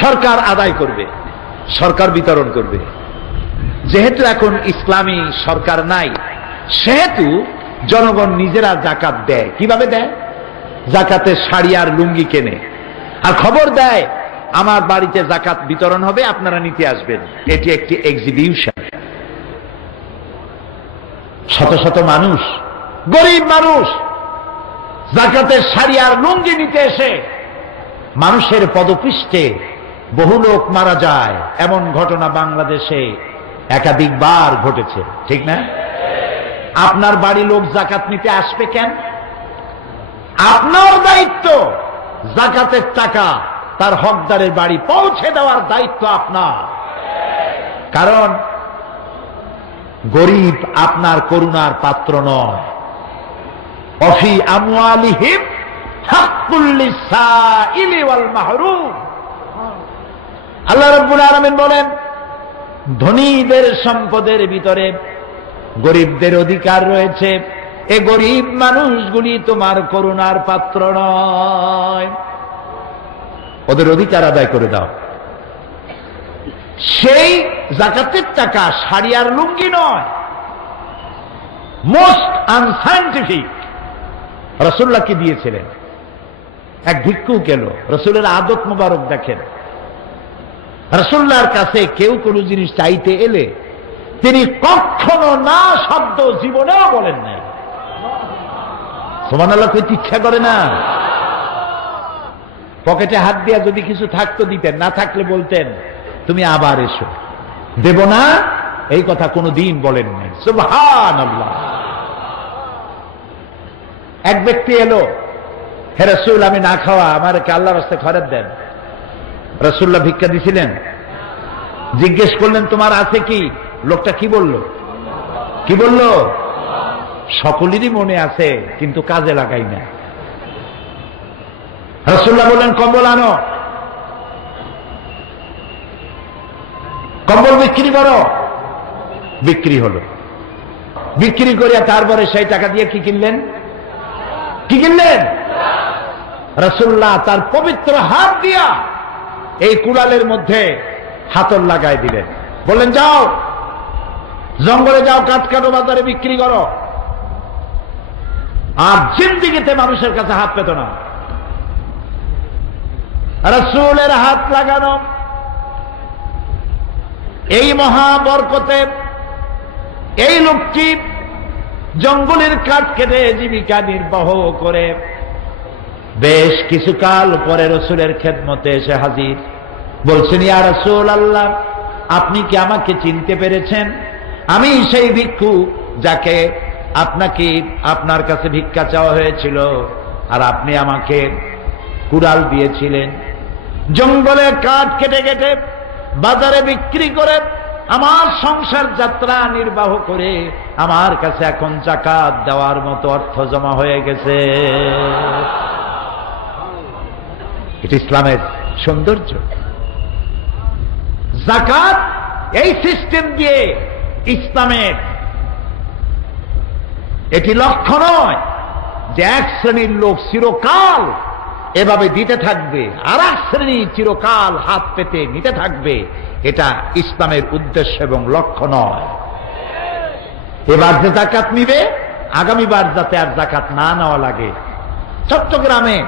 সরকার আদায় করবে, সরকার বিতরণ করবে। যেহেতু এখন ইসলামী সরকার নাই, সেহেতু জনগণ নিজেরা যাকাত দেয়। কিভাবে দেয়? যাকাতে শাড়ি আর লুঙ্গি কেনে, আর খবর দেয় আমার বাড়িতে যাকাত বিতরণ হবে, আপনারা নিতে আসবেন। এটি একটি এক্সিবিউশন। শত শত মানুষ, গরিব মানুষ যাকাতের শাড়ি আর লুঙ্গি নিতে এসে মানুষের পদপৃষ্ঠে বহু লোক মারা যায়। এমন ঘটনা বাংলাদেশে একাধিকবার ঘটেছে, ঠিক না? আপনার বাড়ি লোক যাকাত নিতে আসবে কেন? আপনার দায়িত্ব যাকাতের টাকা তার হকদারের বাড়ি পৌঁছে দেওয়ার দায়িত্ব আপনার। কারণ গরিব আপনার করুণার পাত্র নয়। অফি আমওয়ালিহিম হাক্কুল লিসাইলি ওয়াল মাহরুম। আল্লাহ রাব্বুল আলামিন বলেন, ধনীদের সম্পদের ভিতরে গরিবদের অধিকার রয়েছে। এ গরিব মানুষগুলি তোমার করুণার পাত্র নয়, ওদের অধিকার আদায় করে দাও। সেই যাকাতের টাকা শাড়ি আর লুঙ্গি নয়, মোস্ট আনসাইন্টিফিক। রাসূলুল্লাহ কি দিয়েছিলেন? এক ভিক্ষুক এলো, রাসূলের আদত মুবারক দেখেন। রাসূলুল্লাহর কাছে কেউ কোনো জিনিস চাইতে এলে তিনি কখনো না শব্দ জীবনেও বলেন নাই। সুবহানাল্লাহ কইতে ইচ্ছা করে না? পকেটে হাত দিয়া যদি কিছু থাকতো দিতেন, না থাকলে বলতেন তুমি আবার এসো, দেব না, এই কথা কোনো দিন বলেন নাই। সুবহানাল্লাহ। এক ব্যক্তি এলো, হে রাসূল আমি না খাওয়া, আমাকে আল্লাহর রাস্তায় খরচ দেন। রাসূলুল্লাহ ভিক্ষা দিছিলেন। জিজ্ঞেস করলেন তোমার আছে কি? লোকটা কি বলল? কি বলল? সকলেরই মনে আছে কিন্তু কাজে লাগাই না। রাসূলুল্লাহ বললেন কম্বল আনো, কম্বল বিক্রি করো। বিক্রি হলো। বিক্রি করিয়া তারপরে সেই টাকা দিয়ে কি কিনলেন? কি কিনলেন? রাসূলুল্লাহ তার পবিত্র হাত দিয়া এই কুড়ালের মধ্যে হাতল লাগাই দিলেন, বললেন যাও জঙ্গলে যাও, কাঠ কাটো, বাজারে বিক্রি করো। আর জিন্দিগিতে মানুষের কাছে হাত পেত না। রাসূলের হাত লাগানো এই মহাবরকতে এই লোকটি জঙ্গলের কাঠ কেটে জীবিকা নির্বাহ করে বেশ কিছুকাল পরে রাসূলের খেদমতে এসে হাজির। বলছেন ইয়া রাসূলুল্লাহ, আপনি কি আমাকে চিনতে পেরেছেন? আমি সেই ভিক্ষুক যাকে আপনার কাছে ভিক্ষা চাওয়া হয়েছিল, আর আপনি আমাকে কুড়াল দিয়েছিলেন। জঙ্গলে কাঠ কেটে কেটে বাজারে বিক্রি করে আমার সংসার যাত্রা নির্বাহ করে আমার কাছে এখন যাকাত দেওয়ার মতো অর্থ জমা হয়ে গেছে। এটা ইসলামের সৌন্দর্য। যাকাত এই সিস্টেম দিয়ে ইসলামের এটি লক্ষ্য নয় যে এক শ্রেণীর লোক চিরকাল এভাবে দিতে থাকবে আর এক শ্রেণী চিরকাল হাত পেতে নিতে থাকবে। এটা ইসলামের উদ্দেশ্য এবং লক্ষ্য নয়। এবার যে যাকাত নিবে আগামীবার যাতে আর যাকাত না নেওয়া লাগে। চট্টগ্রামে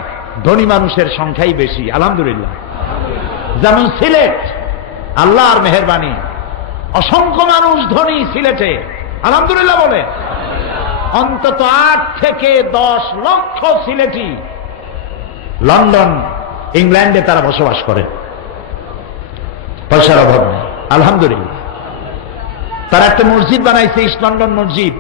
ধনী মানুষের সংখ্যাই বেশি আলহামদুলিল্লাহ। যেমন সিলেট, আল্লাহর মেহেরবানি, অসংখ্য মানুষ ধনী সিলেটে আলহামদুলিল্লাহ বলে। অন্তত 8 থেকে 10 লক্ষ সিলেটি লন্ডন, ইংল্যান্ডে তারা বসবাস করে, পয়সার অভাব নেই আলহামদুলিল্লাহ। তারা একটা মসজিদ বানাইছে, ইস্ট লন্ডন মসজিদ।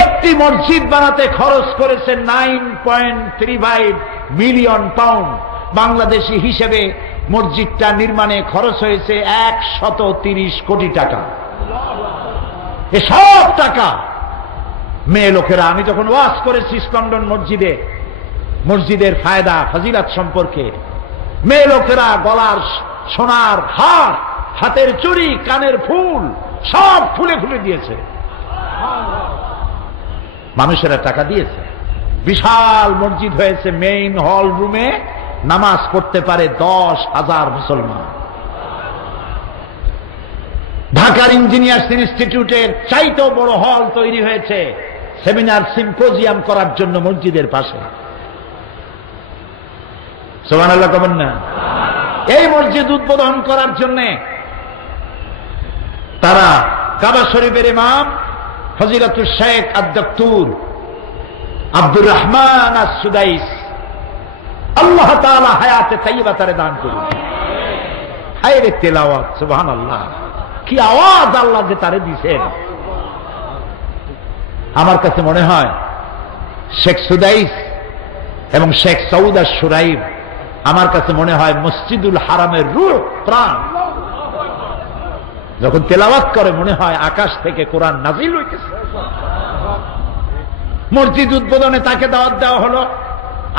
একটি মসজিদ বানাতে খরচ করেছে 9.35 মিলিয়ন পাউন্ড। বাংলাদেশি হিসেবে মসজিদটা নির্মাণে খরচ হয়েছে 130 কোটি টাকা। এসব টাকা মেয়ে লোকেরা, আমি যখন ওয়াজ করেছি ইস্ট লন্ডন মসজিদে, মসজিদের ফায়দা ফজিলাত সম্পর্কে, মেয়ে লোকেরা গলার সোনার হার, হাতের চুড়ি, কানের ফুল সব খুলে খুলে দিয়েছে। মানুষেরা টাকা দিয়েছে। বিশাল মসজিদ হয়েছে। মেইন হল রুমে নামাজ পড়তে পারে 10,000 মুসলমান। ঢাকার ইঞ্জিনিয়ার্স ইনস্টিটিউটের চাইতেও বড় হল তৈরি হয়েছে সেমিনার সিম্পোজিয়াম করার জন্য মসজিদের পাশে। সুবহানাল্লাহ কবেন না? এই মসজিদ উদ্বোধন করার জন্য তারা কাবা শরীফের ইমাম ফজিলাতুল শেখ আদ-দক্তুর আব্দুর রহমান আস-সুদাইস, আল্লাহ তাআলা হায়াতে তাইয়্যিবা তারে দান করুন। হায়রে তেলাওয়াত, সুবহানাল্লাহ, কি আওয়াজ আল্লাহ যে তারে দিয়েছেন। আমার কাছে মনে হয় শেখ সুদাইস এবং শেখ সৌদ আশ-শুরাইব আমার কাছে মনে হয় মসজিদুল হারামের রূহ প্রাণ। যখন তেলাওয়াত করে মনে হয় আকাশ থেকে কোরআন নাজিল হইতেছে। মসজিদ উদ্বোধনে তাকে দাওয়াত দেওয়া হলো,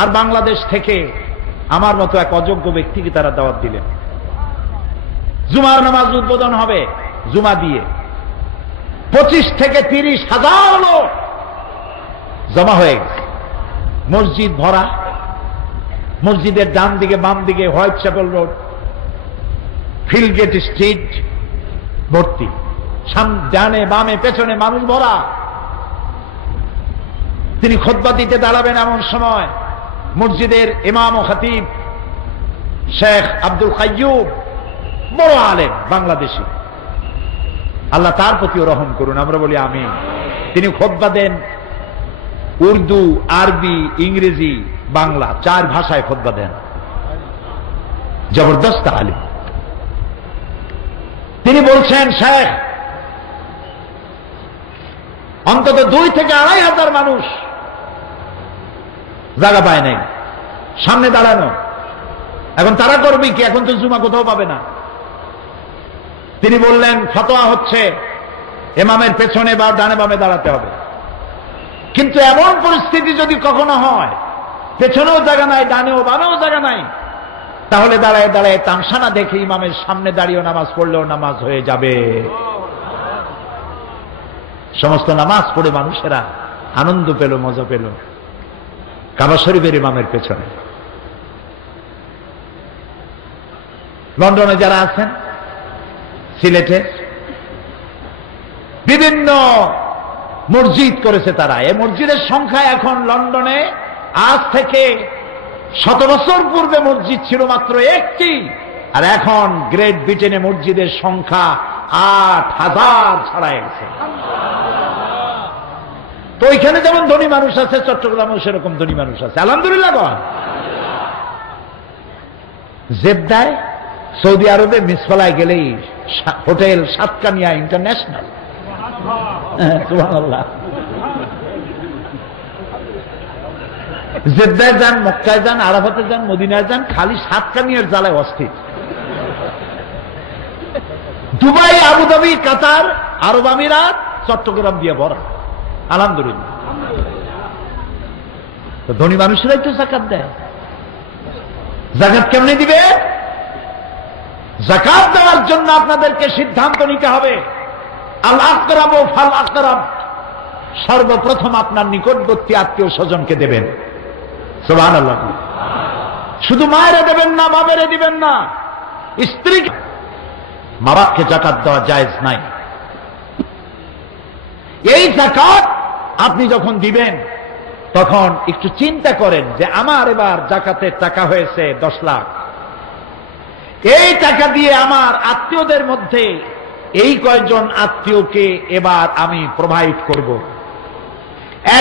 আর বাংলাদেশ থেকে আমার মতো এক অযোগ্য ব্যক্তিকে তারা দাওয়াত দিলেন। জুমার নামাজ উদ্বোধন হবে, জুমা দিয়ে 25 থেকে 30 হাজার লোক জমা হয়ে গেছে। মসজিদ ভরা, মসজিদের ডান দিকে বাম দিকে হোয়াইট চ্যাপেল রোড, ফিলগেট স্ট্রিট ভর্তি, ডানে বামে পেছনে মানুষ ভরা। তিনি খুতবা দিতে দাঁড়াবেন এমন সময় মসজিদের ইমাম ও খতিব শেখ আব্দুল কাইয়ুম, বড় আলেম বাংলাদেশী, আল্লাহ তার প্রতিও রহম করুন, আমরা বলি আমিন। তিনি খুতবা দেন উর্দু, আরবি, ইংরেজি, বাংলা 4 ভাষায় খুতবা দেন। জবরদস্ত আলেম। তিনি বলছেন, শেখ, অন্তত 2 থেকে 2.5 হাজার মানুষ জায়গা পায় নাই সামনে দাঁড়ানো, এখন তারা করবে কি? এখন তো জুমা কোথাও পাবে না। তিনি বললেন, ফতোয়া হচ্ছে ইমামের পেছনে বা ডানে বামে দাঁড়াতে হবে, কিন্তু এমন পরিস্থিতি যদি কখনো হয় পেছনেও জায়গা নাই, ডানেও বামেও জায়গা নাই, তাহলে দাঁড়ায় দাঁড়ায় তামসানা দেখে ইমামের সামনে দাঁড়িয়েও নামাজ পড়লেও নামাজ হয়ে যাবে। সমস্ত নামাজ পড়ে মানুষেরা আনন্দ পেল, মজা পেল কাবা শরীফের ইমামের পেছনে। লন্ডনে যারা আছেন, সিলেটে বিভিন্ন মসজিদ করেছে তারা। এই মসজিদের সংখ্যা এখন লন্ডনে আজ থেকে 100 বছর পূর্বে মসজিদ ছিল মাত্র 1টি, আর এখন গ্রেট ব্রিটেনে মসজিদের সংখ্যা 8000 ছাড়াই গেছে। তো ওইখানে যেমন ধনী মানুষ আছে, চট্টগ্রামেও সেরকম ধনী মানুষ আছে, আলহামদুলিল্লাহ। জেদ্দায় সৌদি আরবে মিসফালায় গেলেই হোটেল সাতকানিয়া ইন্টারন্যাশনাল, সুবহানাল্লাহ। জেদ্দায় যান, মক্কায় যান, আরাফাতে যান, মদিনায় যান, খালি সাতকানিয়ার জ্বালায় অস্থির। দুবাই, আবুধাবি, কাতার, আরব আমিরাত, চট্টগ্রাম দিয়ে ভরা, আলহামদুলিল্লাহ। তো ধনী মানুষেরাই তো যাকাত দেয়। যাকাত কেমনে দিবে? যাকাত দেওয়ার জন্য আপনাদেরকে সিদ্ধান্ত নিতে হবে। আল আকরাব ফাল আকরাব, সর্বপ্রথম আপনার নিকটবর্তী আত্মীয় স্বজনকে দেবেন। সুবহানাল্লাহ। শুধু মায়েরা দেবেন না, বাবারে দিবেন না, স্ত্রী, মা বাপকে যাকাত দেওয়া জায়েজ নাই। এই যাকাত আপনি যখন দিবেন তখন একটু চিন্তা করেন যে আমার এবার যাকাতের টাকা হয়েছে 10 লাখ, এই টাকা দিয়ে আমার আত্মীয়দের মধ্যে এই কয়েকজন আত্মীয়কে এবার আমি প্রোভাইড করব।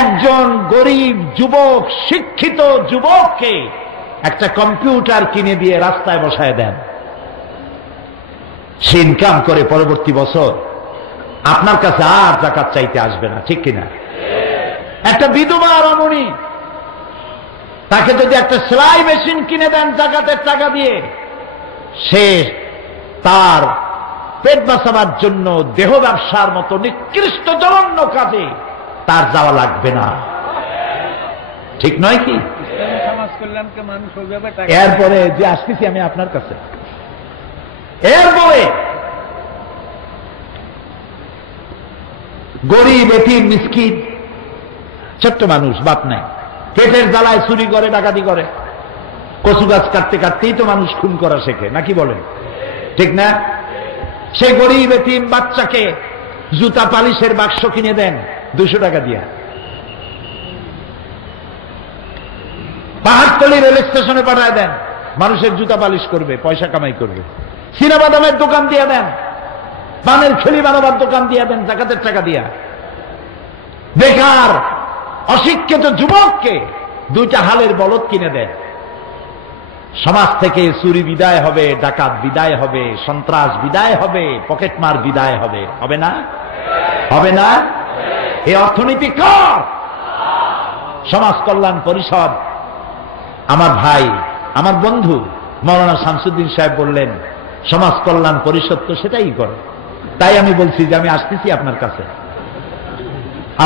একজন গরিব যুবক, শিক্ষিত যুবককে একটা কম্পিউটার কিনে দিয়ে রাস্তায় বসায় দেন, সে ইনকাম করে পরবর্তী বছর আপনার কাছে আর যাকাত চাইতে আসবে না, ঠিক কিনা? একটা বিধবা রমণী, তাকে যদি একটা সেলাই মেশিন কিনে দেন যাকাতের টাকা দিয়ে, সে তার পেট বাঁচাবার জন্য দেহ ব্যবসার মতো নিকৃষ্ট জঘন্য কাজে তার যাওয়া লাগবে না, ঠিক নয় কি? এরপরে যে আসতেছি আমি আপনার কাছে, এরপরে গরিব, এতিম, মিসকিন, ছোট্ট মানুষ, বাপ নাই, পেটের জ্বালায় চুরি করে, ডাকাতি করে, কচু গাছ কাটতে কাটতেই তো মানুষ খুন করা শেখে, নাকি বলেন? ঠিক না? সেই গরিব এতিম বাচ্চাকে জুতা পালিশের বাক্স কিনে দেন 200 টাকা দিয়া, পাহাড়তলি রেল স্টেশনে পাঠায় দেন, মানুষের জুতা পালিশ করবে, পয়সা কামাই করবে। চীনাবাদামের দোকান দিয়ে দেন, পানের খেলি বানাবার দোকান দিয়ে দেন যাকাতের টাকা দিয়া। বেকার অশিক্ষিত যুবককে 2টা হালের বলদ কিনে দেন। সমাজ থেকে চুরি বিদায় হবে, ডাকাত বিদায় হবে, সন্ত্রাস বিদায় হবে, পকেটমার বিদায় হবে, হবে না? হবে না? এই অর্থনীতি কার? সমাজ কল্যাণ পরিষদ। আমার ভাই, আমার বন্ধু মাওলানা শামসুদ্দিন সাহেব বললেন, সমাজ কল্যাণ পরিষদ তো সেটাই করে, তাই আমি বলছি যে আমি আসতেছি আপনার কাছে,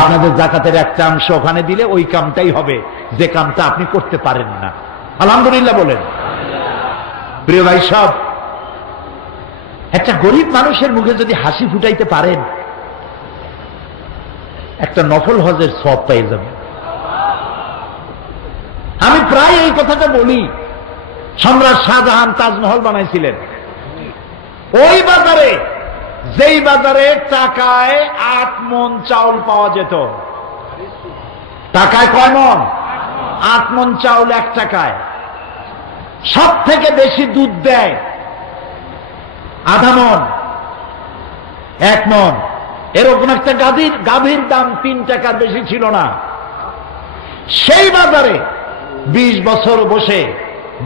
আপনাদের জাকাতের একটা অংশ ওখানে দিলে ওই কামটাই হবে যে কামটা আপনি করতে পারেন না। আলহামদুলিল্লাহ বলেন। প্রিয় ভাই সব, একটা গরিব মানুষের মুখে যদি হাসি ফুটাইতে পারেন, একটা নফল হজের সওয়াব পেয়ে যাবেন। আমি প্রায় এই কথাটা বলি। সম্রাট শাহজাহান তাজমহল বানাইছিলেন ওই বাজারে, যেই বাজারে টাকায় 8 মণ চাউল পাওয়া যেত। টাকায় কয় মণ? 8 মণ চাউল 1 টাকায়। সব থেকে বেশি দুধ দেয় আধা মণ, 1 মণ। এরকম একটা গাভীর দাম 3 টাকার বেশি ছিল না। সেই বাজারে 20 বছর বসে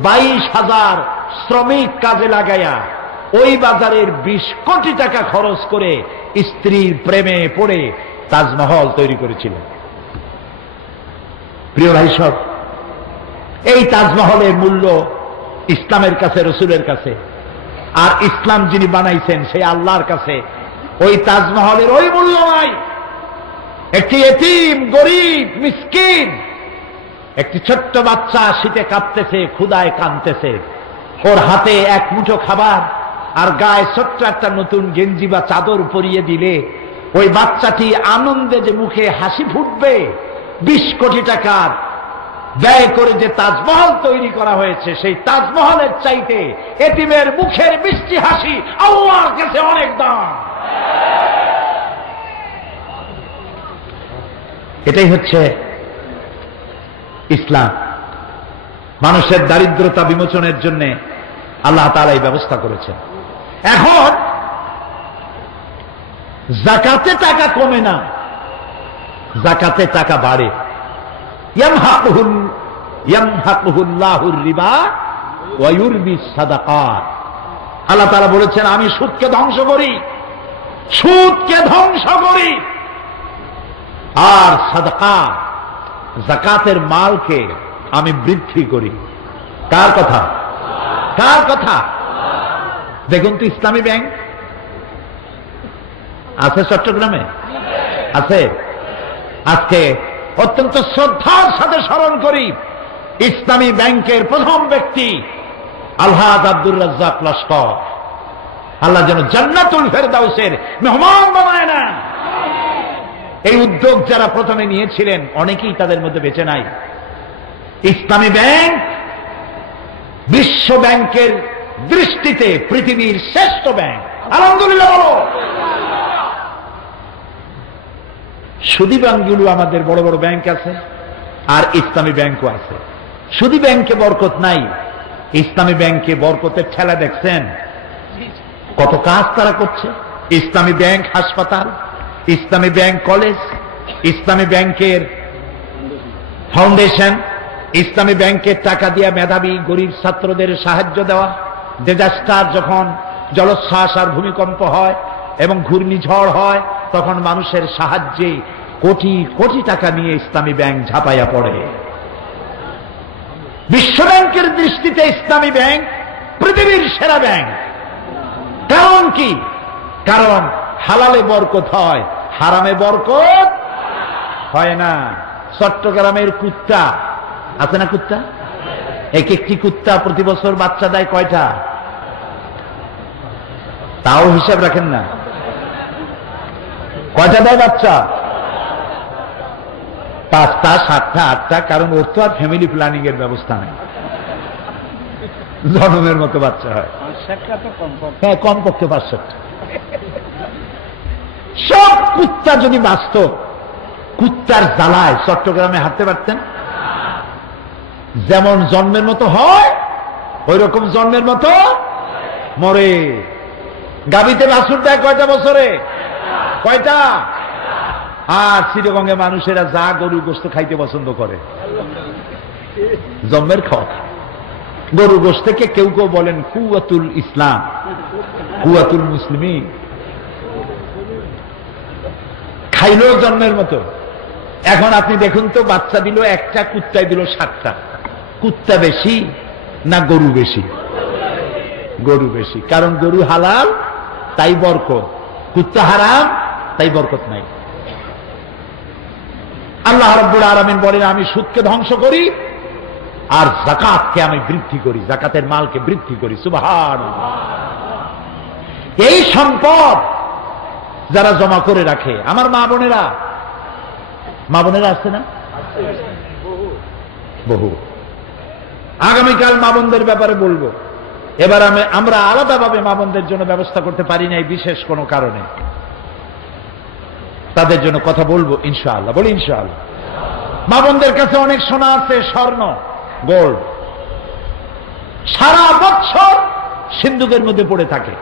22,000 শ্রমিক কাজে লাগাইয়া ওই বাজারের 20 কোটি টাকা খরচ করে স্ত্রীর প্রেমে পড়ে তাজমহল তৈরি করেছিলেন। প্রিয় ভাই সব, এই তাজমহলের মূল্য ইসলামের কাছে, রসুলের কাছে, আর ইসলাম যিনি বানাইছেন সেই আল্লাহর কাছে ওই তাজমহলের ওই মূল্য নাই। একটি এতিম, গরিব, মিসকিন, একটি ছোট্ট বাচ্চা শীতে কাঁপতেছে, ক্ষুধায় কাঁদতেছে, ওর হাতে 1 মুঠো খাবার আর গায়ে ছোট্ট একটা নতুন গেঞ্জি বা চাদর পরিয়ে দিলে ওই বাচ্চাটি আনন্দে যে মুখে হাসি ফুটবে। 20 কোটি টাকার ব্যয় করে যে তাজমহল তৈরি করা হয়েছে, সেই তাজমহলের চাইতে এতিমের মুখের মিষ্টি হাসি আল্লাহর কাছে অনেক দাম। এটাই হচ্ছে ইসলাম। মানুষের দারিদ্রতা বিমোচনের জন্য আল্লাহ তাআলা এই ব্যবস্থা করেছেন। এখন যাকাতে টাকা কমে না, যাকাতে টাকা বাড়ে। ইয়ামহাকুহুল্লাহুর রিবা ওয়া ইউরবিস সাদাকাত। আল্লাহ তাআলা বলেছেন আমি সুদকে ধ্বংস করি, সুদকে ধ্বংস করি, আর সাদাকা যাকাতের মালকে আমি বৃদ্ধি করি। কার কথা? কার কথা? দেখুন তো, ইসলামী ব্যাংক আছে চট্টগ্রামে, আছে। আজকে অত্যন্ত শ্রদ্ধার সাথে স্মরণ করি ইসলামী ব্যাংকের প্রথম ব্যক্তি আলহাজ আব্দুর রাজ্জাক লস্কর। আল্লাহ যেন জান্নাতুল ফেরদাউসের মেহমান বানায় না। এই উদ্যোগ যারা প্রথমে নিয়েছিলেন অনেকেই তাদের মধ্যে বেঁচে নাই। ইসলামী ব্যাংক বিশ্ব ব্যাংকের দৃষ্টিতে পৃথিবীর শ্রেষ্ঠ ব্যাংক। আলহামদুলিল্লাহ বলো। সুদী ব্যাংকগুলো আমাদের বড় বড় ব্যাংক আছে, আর ইসলামী ব্যাংকও আছে। সুদী ব্যাংকে বরকত নাই, ইসলামী ব্যাংকে বরকতের ঠেলা দেখছেন। কত কাজ তারা করছে। ইসলামী ব্যাংক হাসপাতাল, ইসলামী ব্যাংক কলেজ, ইসলামী ব্যাংকের ফাউন্ডেশন, ইসলামী ব্যাংকের টাকা দিয়ে মেধাবী গরিব ছাত্রদের সাহায্য দেওয়া। ডিজাস্টার যখন জলোচ্ছ্বাস আর ভূমিকম্প হয় এবং ঘূর্ণিঝড় হয়, তখন মানুষের সাহায্যে কোটি কোটি টাকা নিয়ে ইসলামী ব্যাংক ঝাঁপাইয়া পড়ে। বিশ্ব ব্যাংকের দৃষ্টিতে ইসলামী ব্যাংক পৃথিবীর সেরা ব্যাংক। কারণ কি? কারণ হালালে বরকত হয়, হারামে বরকত হয় না। চট্টগ্রামের কুত্তা আছে না? কুত্তা, এক একটি কুত্তা প্রতি বছর বাচ্চা দেয় কয়টা? তাও হিসাব রাখেন না। কয়টা দেয় বাচ্চা? 5টা, 7টা, 8টা। কারণ ওর তো আর ফ্যামিলি প্ল্যানিং এর ব্যবস্থা নেই, জন্মের মতো বাচ্চা হয়। হ্যাঁ, কমপক্ষে 500টা। সব কুত্তা যদি বাঁচত, কুত্তার জ্বালায় চট্টগ্রামে হাঁটতে পারতেন? যেমন জন্মের মতো হয় ওই রকম জন্মের মতো মরে। গাবিতে বাছুর দেয় কয়টা বছরে? কয়টা? আর চিরগঙ্গে মানুষেরা যা গরু গোস্ত খাইতে পছন্দ করে, জন্মের খাওয়া। গরু গোস্তকে কেউ কেউ বলেন কুওয়াতুল ইসলাম, কুওয়াতুল মুসলিমিন। খাইলেও জন্মের মতো। এখন আপনি দেখুন তো, বাচ্চা দিল একটা, কুত্তায় দিল 7টা। কুত্তা বেশি না গরু বেশি? গরু বেশি। কারণ গরু হালাল, তাই বরকত। কুত্তা হারাম, তাই বরকত নাই। আল্লাহ রাব্বুল আলামিন বলেন, আমি সুদকে ধ্বংস করি আর যাকাতকে আমি বৃদ্ধি করি, যাকাতের মালকে বৃদ্ধি করি। সুবহানাল্লাহ। এই সম্পদ যারা জমা করে রাখে, আমার মা বোনেরা আসছে না? বহু। আগামীকাল মা বোনদের ব্যাপারে বলবো। এবার আমরা আলাদাভাবে মা বোনদের জন্য ব্যবস্থা করতে পারি নাই বিশেষ কোনো কারণে, তাদের জন্য কথা বলবো ইনশাআল্লাহ। বলি ইনশাআল্লাহ। মা বোনদের কাছে অনেক সোনা আছে, স্বর্ণ, গোল্ড, সারা বছর সিন্ধুকের মধ্যে পড়ে থাকে।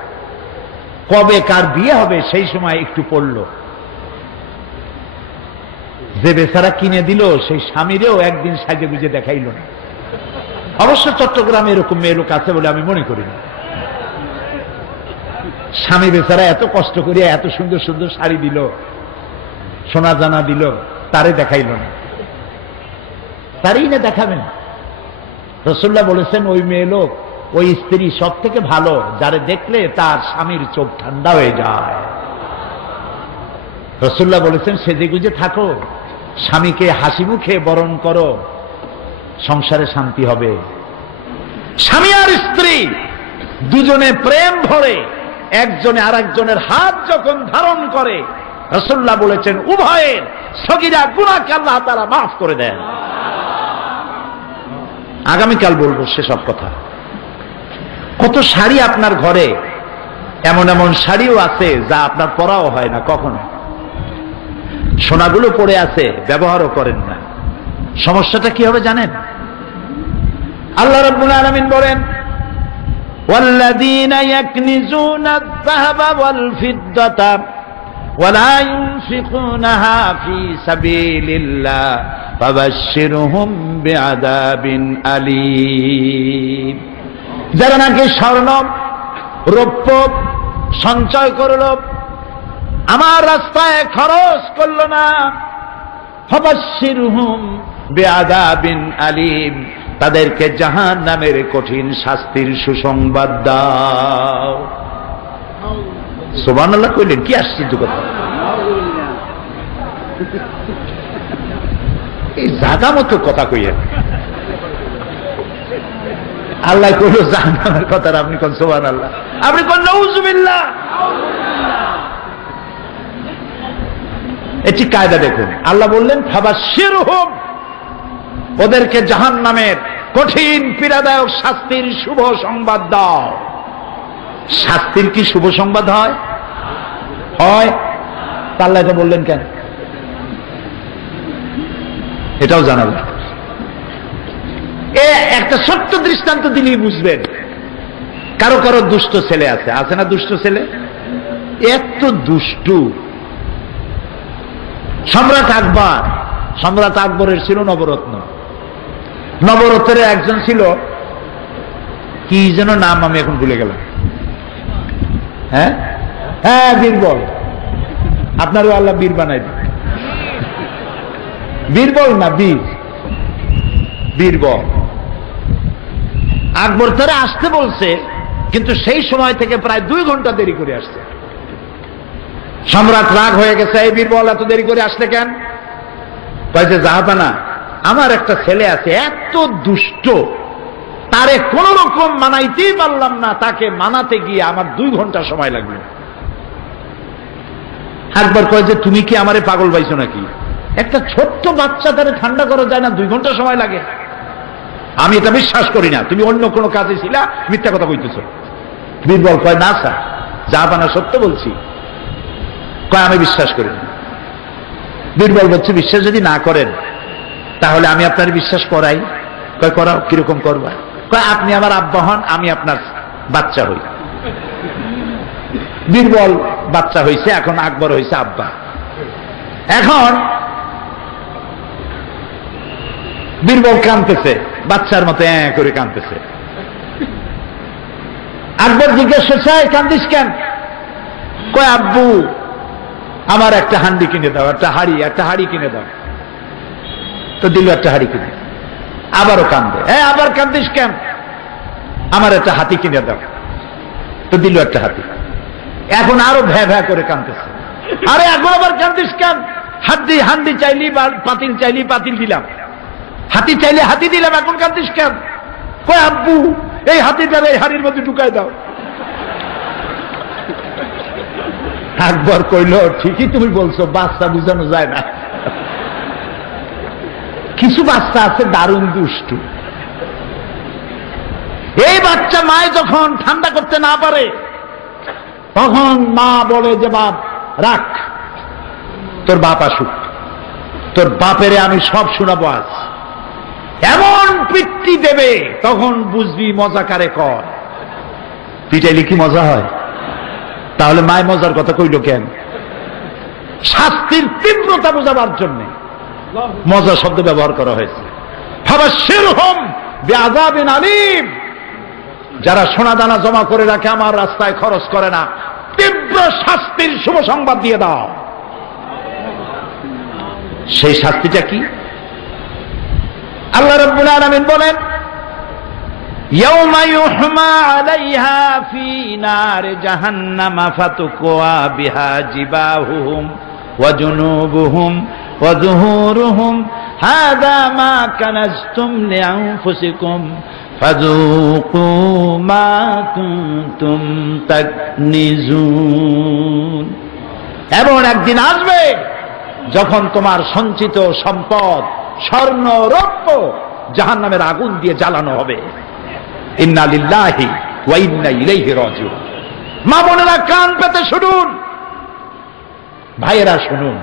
কবে কার বিয়ে হবে সেই সময় একটু পড়ল। যে বেচারা কিনে দিল সেই স্বামীরেও একদিন সাজে গুজে দেখাইল না। অবশ্য চট্টগ্রামে এরকম মেয়ে লোক আছে বলে আমি মনে করি না। স্বামী বেচারা এত কষ্ট করিয়া এত সুন্দর সুন্দর শাড়ি দিল, সোনা জানা দিল, তারে দেখাইল না। তারই না দেখাবেন। রাসূলুল্লাহ বলেছেন, ওই মেয়ে লোক, ওই স্ত্রী সব থেকে ভালো যারে দেখলে তার স্বামীর চোখ ঠান্ডা হয়ে যায়। রাসূলুল্লাহ বলেছেন, সেজে গুজে থাকো, স্বামীকে হাসি মুখে বরণ করো, সংসারে শান্তি হবে। স্বামী আর স্ত্রী দুজনে প্রেম ভরে একজনে আর একজনের হাত যখন ধারণ করে, রাসূলুল্লাহ বলেছেন উভয়ের সগীরা গুনাহকে আল্লাহ তাআলা মাফ করে দেন। আগামীকাল বলবো সেসব কথা। কত শাড়ি আপনার ঘরে, এমন এমন শাড়িও আছে যা আপনার পরাও হয় না কখনো। সোনাগুলো পড়ে আছে, ব্যবহারও করেন না। সমস্যাটা কি হবে জানেন? আল্লাহ রাব্বুল আলামিন বলেন, ওয়াল্লাযীনা ইয়াকনিজুনা আয-যাহাবা ওয়াল ফিদ্দাতা ওয়া লা ইউনফিকুনাহা ফী সাবিলিল্লাহ ফাবাশশিরহুম বিআযাবিন আলীম। যারা নাকি স্বর্ণ রৌপ্য সঞ্চয় করলো, আমার রাস্তায় খরচ করলো না, ফাবাশশিরহুম বিআযাবিন আলীম, তাদেরকে জাহান্নামের কঠিন শাস্তির সুসংবাদ দাও। সুবহানাল্লাহ কইলেন, কি আশ্চর্য কথা! এই জাগা মতো কথা কইয়েন। আল্লাহ কইল জাহান্নামের কথা, আপনি কোন সুবহানাল্লাহ, আপনি কোন নাউযুবিল্লাহ। এটি কায়দা দেখুন। আল্লাহ বললেন ফাবাশশিরহুম, ওদেরকে জাহান্নামের কঠিন পীড়াদায়ক শাস্তির শুভ সংবাদ দাও। শাস্তির কি শুভ সংবাদ হয়? হয়। আল্লাহ এটা বললেন কেন? এটাও জানাবেন। একটা ছোট্ট দৃষ্টান্ত দিলেই বুঝবেন। কারো কারো দুষ্ট ছেলে আছে না? দুষ্ট ছেলে, এত দুষ্টু। সম্রাট আকবরের ছিল নবরত্ন। নবরত্নের একজন ছিল, কি যেন নাম, আমি এখন ভুলে গেলাম। হ্যাঁ, বীরবল। আপনারও আল্লাহ বীর বানাই দিন। বীরবল না, বীরবল। আকবর তারা আসতে বলছে, কিন্তু সেই সময় থেকে প্রায় 2 ঘন্টা দেরি করে আসছে। সম্রাট রাগ হয়ে গেছে, এই বীরবল এত দেরি করে আসলে কেন? কয়েছে, জাহাপানা, আমার একটা ছেলে আছে এত দুষ্ট, তারে কোন রকম মানাইতেই পারলাম না, তাকে মানাতে গিয়ে আমার 2 ঘন্টা সময় লাগবে। একবার কয় যে, তুমি কি আমারে পাগল পাইছো নাকি? একটা ছোট্ট বাচ্চা তারে ঠান্ডা করা যায় না, 2 ঘন্টা সময় লাগে? আমি এটা বিশ্বাস করি না, তুমি অন্য কোনো কাজে ছিলা, মিথ্যা কথা কইতেছ। বীরবল কয়, না স্যার, জাহাপানা সত্য বলছি। কয়, আমি বিশ্বাস করি না। বীরবল বলছে, বিশ্বাস যদি না করেন তাহলে আমি আপনার বিশ্বাস করাই। কয়, করাও। কিরকম করবা? কয়, আপনি আমার আব্বা হন, আমি আপনার বাচ্চা হই। বীরবল বাচ্চা হইছে, এখন আকবর হইছে আব্বা। এখন বীরবল কাঁদতেছে, বাচ্চার মতো করে কাঁদতেছে। আকবর জিজ্ঞেস করছে, কান্দিস কেন? কয়, আব্বু আমার একটা হান্ডি কিনে দাও, একটা হাড়ি কিনে দাও। তো দিল একটা হাড়ি কিনে। আবারও কান্দে, আবার কান্দিস কেন? আমার একটা হাতি কিনে দাও। তো দিল একটা হাতি। এখন আরো ভ্যা ভ্যা করে কাঁদতেছে। আরে এখন আবার কাঁদিস কেন? হান্ডি চাইলি পাতিল চাইলি পাতিল দিলাম, হাতি চাইলে হাতি দিলাম, এখন কাঁদিস কেন? কই আব্বু এই হাতিটা এই হাড়ির মধ্যে ঢুকাই দাও। আকবর কইল ঠিকই তুমি বলছো, বাচ্চা বুঝানো যায় না। কিছু বাচ্চা আছে দারুণ দুষ্টু। এই বাচ্চা মায় যখন ঠান্ডা করতে না পারে তখন মা বলে যে বাপ রাখ, তোর বাপ আসুক, তোর বাপেরে আমি সব শোনাবো আজ। এমন পিট্টি দেবে তখন বুঝবি মজা কারে কর। পিটাইলে কি মজা হয়? তাহলে মায় মজার কথা কইল কেন? শাস্তির তীব্রতা বোঝাবার জন্য মজা শব্দ ব্যবহার করা হয়েছে। ফাবাশশিরহুম বিআযাবিন আলীম, যারা সোনা দানা জমা করে রাখে, আমার রাস্তায় খরচ করে না, তীব্র শাস্তির শুভ সংবাদ দিয়ে দাও। সেই শাস্তিটা কি? আল্লাহ রাব্বুল আলামিন বলেন, ইয়াউমা ইউহমা আলাইহা ফি নারি জাহান্নামা ফাতুকওয়া বিহা জিবাহুহুম ওয়া জুনুবুহুম ওয়া যুহুরুহুম হাযা মা কানাজতুম লিআনফুসিকুম ফাযুকু মা কুনতুম তাকনিজুন। এমন একদিন আসবে যখন তোমার সঞ্চিত সম্পদ স্বর্ণ রৌপ্য জাহান্নামের আগুন দিয়ে জ্বালানো হবে। ইন্না লিল্লাহি ওয়া ইন্না ইলাইহি রাজিউন। মা বোনেরা কান পেতে শুনুন, ভাইয়েরা শুনুন।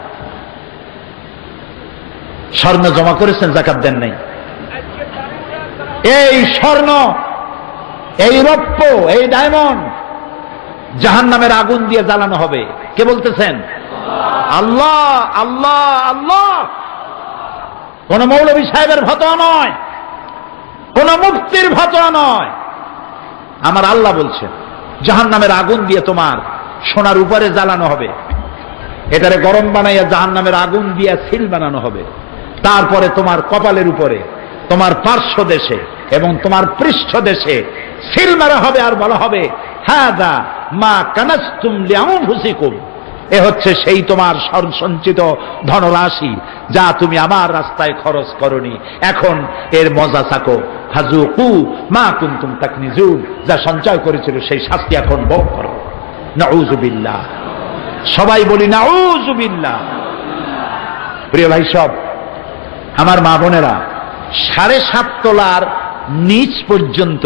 স্বর্ণ জমা করেছেন, যাকাত দেন নাই। এই স্বর্ণ, এই রৌপ্য, এই ডায়মন্ড জাহান্নামের আগুন দিয়ে জ্বালানো হবে। কে বলতেছেন? আল্লাহ। আল্লাহ আল্লাহ। কোন মৌলভী সাহেবের ফতোয়া নয়, কোন মুফতির ফতোয়া নয়, আমার আল্লাহ বলছেন জাহান্নামের আগুন দিয়ে তোমার সোনার উপরে জ্বালানো হবে। এটারে গরম বানাইয়া জাহান্নামের আগুন দিয়ে সিল বানানো হবে। তারপরে তোমার কপালের উপরে, তোমার পার্শ্ব দেশে এবং তোমার পৃষ্ঠ দেশে সিল মারা হবে, আর বলা হবে হাযা মা কানাজতুম লিআনফুসিকুম। এ হচ্ছে সেই তোমার সঞ্চিত ধনরাশি যা তুমি আমার রাস্তায় খরচ করনি, এখন এর মজা চাকো। ফাযুকু মা কুনতুম তাকনিজুন, যা সঞ্চয় করেছিল সেই শাস্তি এখন ভোগ করো। নাউযুবিল্লাহ। সবাই বলি নাউযুবিল্লাহ। প্রিয় ভাই সব, আমার মা বোনেরা, 7.5 তোলার নিচ পর্যন্ত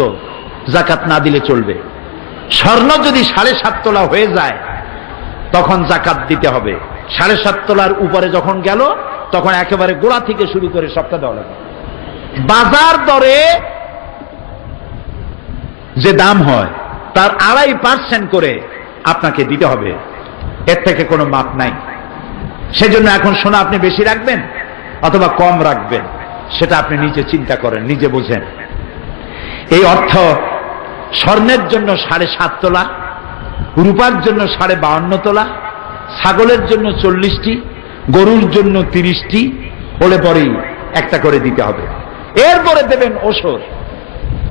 যাকাত না দিলে চলবে। স্বর্ণ যদি 7.5 তোলা হয়ে যায় তখন যাকাত দিতে হবে। 7.5 তোলার উপরে যখন গেল তখন একেবারে গোড়া থেকে শুরু করে সবটা দেওয়া লাগবে। বাজার দরে যে দাম হয় তার 2.5% করে আপনাকে দিতে হবে, এর থেকে কোনো মাপ নাই। সেজন্য এখন সোনা আপনি বেশি রাখবেন অথবা কম রাখবেন সেটা আপনি নিজে চিন্তা করেন, নিজে বুঝেন। এই অর্থ স্বর্ণের জন্য 7.5 তোলা, রূপার জন্য 52.5 তোলা, ছাগলের জন্য 40টি, গরুর জন্য 30টি হলে পরেই একটা করে দিতে হবে। এরপরে দেবেন ওসর,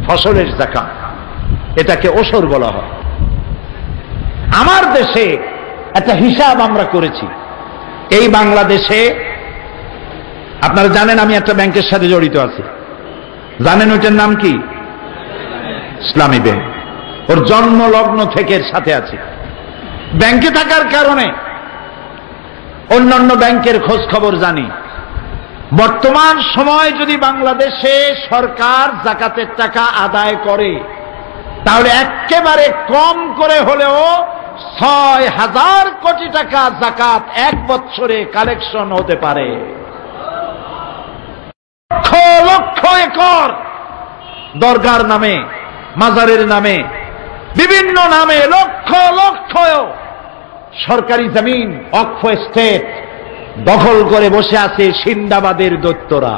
ফসলের যাকাত, এটাকে ওসর বলা হয়। আমার দেশে একটা হিসাব আমরা করেছি। এই বাংলাদেশে আপনারা জানেন আমি একটা ব্যাংকের সাথে জড়িত আছি, জানেন ওইটার নাম কি? ইসলামী ব্যাংক। ওর জন্ম লগ্ন থেকে এর সাথে আছি। ব্যাংকে থাকার কারণে অন্যান্য ব্যাংকের খোঁজ খবর জানি। বর্তমান সময় যদি বাংলাদেশে সরকার যাকাতের টাকা আদায় করে তাহলে একেবারে কম করে হলেও 6,000 কোটি টাকা যাকাত এক বছরে কালেকশন হতে পারে। লক্ষ লক্ষ একর দরগার নামে, মাজারের নামে, বিভিন্ন নামে লক্ষ লক্ষ সরকারি জমিন, ওয়াকফ এস্টেট দখল করে বসে আছে সিন্দাবাদের দৈত্যরা।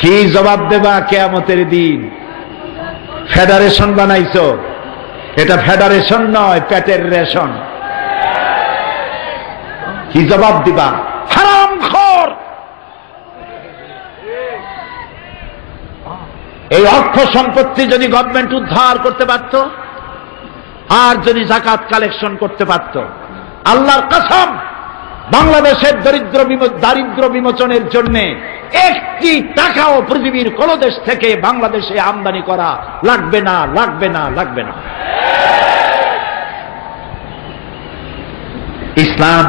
কি জবাব দেবা কিয়ামতের দিন? ফেডারেশন বানাইছো, এটা ফেডারেশন নয়, পেটের রেশন। কি জবাব দিবা? হারামখোর। এই অর্থ সম্পত্তি যদি গভর্নমেন্ট উদ্ধার করতে পারত আর যদি যাকাত কালেকশন করতে পারত, আল্লাহর কসম, বাংলাদেশের দারিদ্র বিমোচনের জন্য একটি টাকাও পৃথিবীর কোন দেশ থেকে বাংলাদেশে আমদানি করা লাগবে না, লাগবে না, লাগবে না। ইসলাম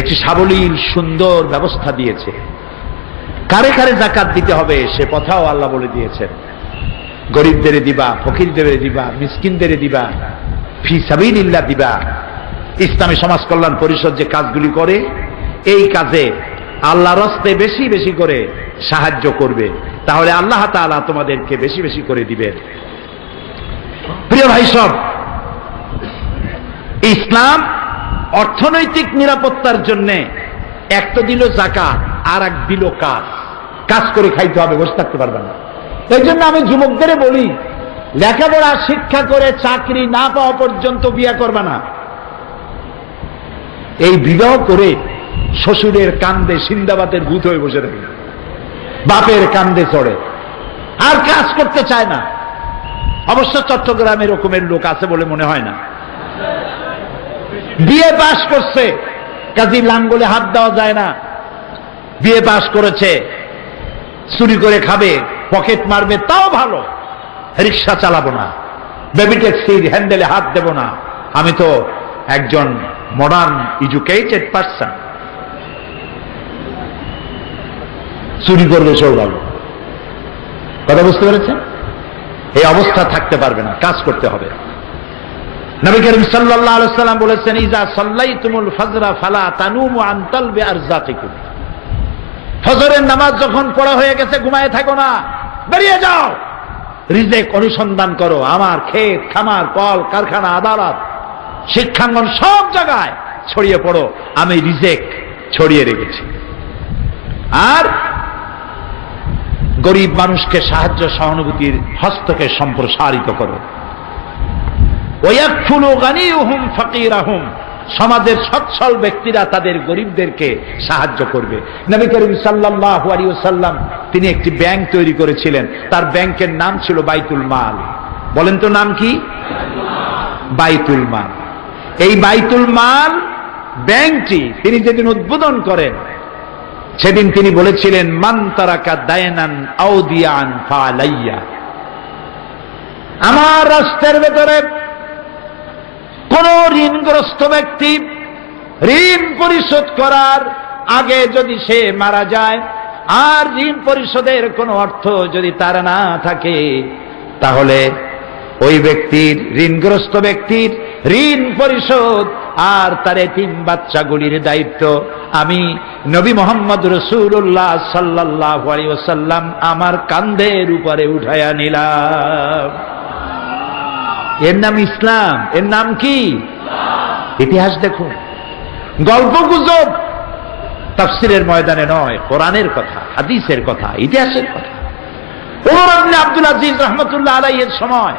একটি সাবলীল সুন্দর ব্যবস্থা দিয়েছে। কারে কারে যাকাত দিতে হবে সে কথাও আল্লাহ বলে দিয়েছেন। গরিবদের দিবা, ফকিরদের দিবা, মিসকিনদের দিবা, ফি সাবিলিল্লাহ দিবা। ইসলামী সমাজ কল্যাণ পরিষদ যে কাজগুলি করে, এই কাজে আল্লাহর রাস্তায় বেশি বেশি করে সাহায্য করবে, তাহলে আল্লাহ তাআলা তোমাদেরকে বেশি বেশি করে দিবেন। প্রিয় ভাই সব, ইসলাম অর্থনৈতিক নিরাপত্তার জন্য এক তো দিল যাকাত, আর এক দিল কাজ। কাজ করে খাইতে হবে, বসে থাকতে পারবে না। এই জন্য আমি যুবকদের বলি, লেখাপড়া শিক্ষা করে চাকরি না পাওয়া পর্যন্ত বিয়ে করবে না। এই বিবাহ করে শ্বশুরের কান্দে সিন্দাবাদের ভূত হয়ে বসে থাকে, বাপের কান্দে চড়ে, আর কাজ করতে চায় না। অবশ্য চট্টগ্রামে এরকমের লোক আছে বলে মনে হয় না। বিয়ে পাশ করছে, কাজী লাঙ্গলে হাত দেওয়া যায় না। বিয়ে পাশ করেছে, চুরি করে খাবে, পকেট মারবে, তাও ভালো। রিক্সা চালাবো না, বেবি ট্যাক্সির হ্যান্ডেলে হাত দেব না, আমি তো একজন মডার্ন এডুকেটেড পারসন। চুরি করবে সেও ভালো। কথা বুঝতে পেরেছেন? এই অবস্থা থাকতে পারবে না, কাজ করতে হবে। নবী করিম সাল্লাল্লাহু আলাইহি ওয়াসাল্লাম বলেছেন, ইজা সাল্লাইতুমুল ফজরা ফালা তানুমু আন তালবি আরযাকিকুম। ফজরের নামাজ যখন পড়া হয়ে গেছে, ঘুমায় থাকো না, বেরিয়ে যাও, রিজেক অনুসন্ধান করো। আমার ক্ষেত খামার, কল কারখানা, আদালত, শিক্ষাঙ্গন সব জায়গায় ছড়িয়ে পড়ো, আমি রিজেক ছড়িয়ে রেখেছি। আর গরিব মানুষকে সাহায্য সহানুভূতির হস্তকে সম্প্রসারিত করো। ওয়াকফুলু গানিয়ুহুম ফাকিরাহুম, সমাজের সচ্ছল ব্যক্তিরা তাদের গরিবদেরকে সাহায্য করবে। নবী করিম সাল্লাল্লাহু আলাইহি ওয়াসাল্লাম তিনি একটি ব্যাংক তৈরি করেছিলেন, তার ব্যাংকের নাম ছিল বাইতুল মাল। বলেন তো নাম কি? বাইতুল মাল। এই বাইতুল মাল ব্যাংকটি তিনি যেদিন উদ্বোধন করেন, সেদিন তিনি বলেছিলেন, মান তারাকা দায়নান আউদিয়ান ফালাইয়া। আমার রাষ্ট্রের ভেতরে কোন ঋণগ্রস্ত ব্যক্তি ঋণ পরিশোধ করার আগে যদি সে মারা যায়, আর ঋণ পরিশোধের কোনো অর্থ যদি তার না থাকে, তাহলে ওই ব্যক্তির, ঋণগ্রস্ত ব্যক্তির ঋণ পরিশোধ আর তার এতিম বাচ্চাগুলির দায়িত্ব আমি নবী মুহাম্মদ রাসূলুল্লাহ সাল্লাল্লাহু আলাইহি ওয়াসাল্লাম আমার কাঁধের উপরে উঠায়া নিলাম। এর নাম ইসলাম। এর নাম কি? ইতিহাস দেখুন, গল্প গুজব তাফসীরের ময়দানে নয়, কোরআনের কথা, হাদিসের কথা, ইতিহাসের কথা। ওমর ইবনে আব্দুল আজিজ রাহমাতুল্লাহ আলাইহির সময়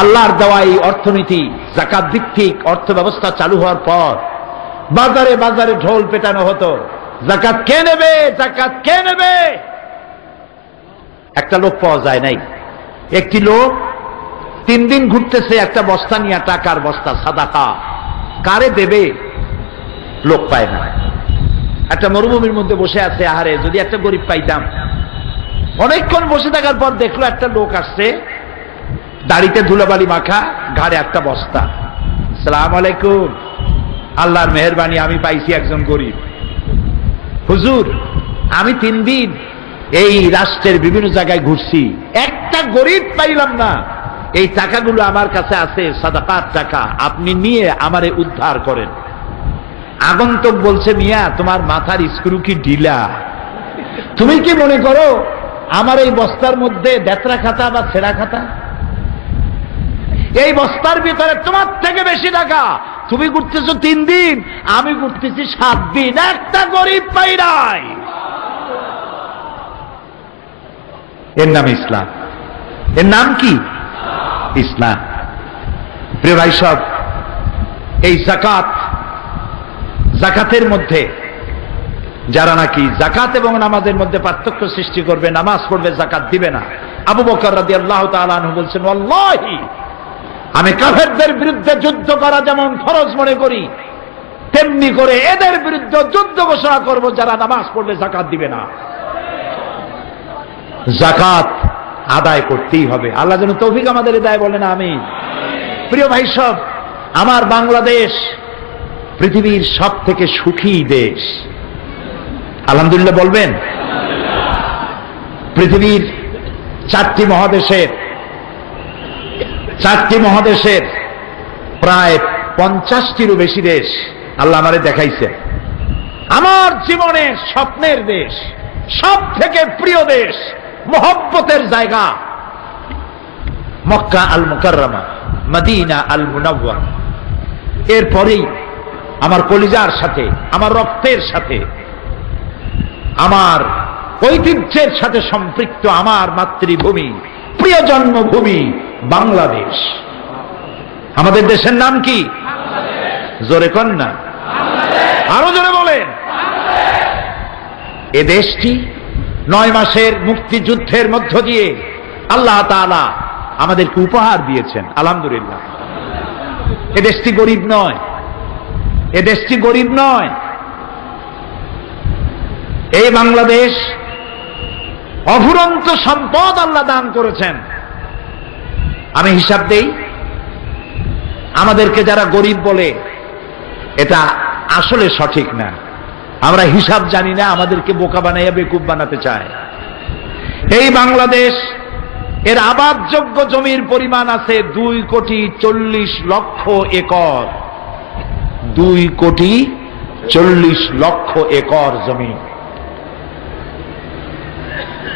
আল্লাহর দেওয়া এই অর্থনীতি, যাকাত ভিত্তিক অর্থ ব্যবস্থা চালু হওয়ার পর বাজারে বাজারে ঢোল পেটানো হতো, যাকাত কে নেবে, যাকাত কে নেবে। একটা লোক পাওয়া যায় নাই। একটি লোক 3 দিন ঘুরতেছে একটা বস্তা নিয়ে, টাকার বস্তা, সাদাকা। কারে দেবে লোক পায় না। একটা মরুভূমির মধ্যে বসে আছে, আহারে যদি একটা গরিব পাইতাম। অনেকক্ষণ বসে থাকার পর দেখলো একটা লোক আসছে, দাড়িতে ধুলাবালি মাখা, ঘাড়ে একটা বস্তা। আসসালামু আলাইকুম, আল্লাহর মেহেরবানি আমি পাইছি একজন গরিব। হুজুর, আমি 3 দিন এই রাষ্ট্রের বিভিন্ন জায়গায় ঘুরছি, একটা গরিব পাইলাম না। এই টাকাগুলো আমার কাছে আছে, সাদাকার টাকা, আপনি নিয়ে আমারে উদ্ধার করেন। আগন্তুক বলছে, মিয়া তোমার মাথার স্ক্রু কি ঢিলা? তুমি কি মনে করো আমার এই বস্তার মধ্যে বেতরা খাতা বা ছেঁড়া খাতা? এই বস্তার ভিতরে তোমার থেকে বেশি টাকা। তুমি ঘুরতেছো 3 দিন, আমি ঘুরতেছি 7 দিন, একটা গরিব পাই নাই। এর নাম ইসলাম। এর নাম কি? ইসলাম। প্রিয় ভাই সব, এই যাকাত, যাকাতের মধ্যে যারা নাকি যাকাত এবং নামাজের মধ্যে পার্থক্য সৃষ্টি করবে, নামাজ পড়বে যাকাত দিবে না, আবু বকর রাদিয়াল্লাহু তাআলা আনহু বলছেন, ওয়াল্লাহি আমি কাফেরদের বিরুদ্ধে যুদ্ধ করা যেমন ফরজ মনে করি, তেমনি করে এদের বিরুদ্ধে যুদ্ধ ঘোষণা করব যারা নামাজ পড়লে যাকাত দিবে না। যাকাত আদায় করতেই হবে। আল্লাহ যেন তৌফিক আমাদের দেয়, বলেন আমিন। প্রিয় ভাই সব, আমার বাংলাদেশ পৃথিবীর সব থেকে সুখী দেশ। আলহামদুলিল্লাহ বলবেন। পৃথিবীর চারটি মহাদেশের প্রায় 50টিরও বেশি দেশ আল্লাহ আমারে দেখাইছে। আমার জীবনের স্বপ্নের দেশ, সব থেকে প্রিয় দেশ, মহব্বতের জায়গা মক্কা আল মুকাররমা, মদিনা আল মুনাওয়ারা। এরপরেই আমার কলিজার সাথে, আমার রক্তের সাথে, আমার ঐতিহ্যের সাথে সম্পৃক্ত আমার মাতৃভূমি, প্রিয় জন্মভূমি বাংলাদেশ। আমাদের দেশের নাম কি? জোরে কন না, আরো জোরে বলেন। এ দেশটি 9 মাসের মুক্তিযুদ্ধের মধ্য দিয়ে আল্লাহ তাআলা আমাদেরকে উপহার দিয়েছেন, আলহামদুলিল্লাহ। এ দেশটি গরিব নয়, এ দেশটি গরিব নয়। এই বাংলাদেশ অফুরন্ত সম্পদ আল্লাহ দান করেছেন। আমি হিসাব দেই, আমাদেরকে যারা গরিব বলে এটা আসলে সঠিক না। আমরা হিসাব জানি না, আমাদেরকে বোকা বানাইয়া বেকুব বানাতে চায়। এই বাংলাদেশ এর আবাদযোগ্য জমির পরিমাণ আছে 2,40,00,000 একর। 2,40,00,000 একর জমি।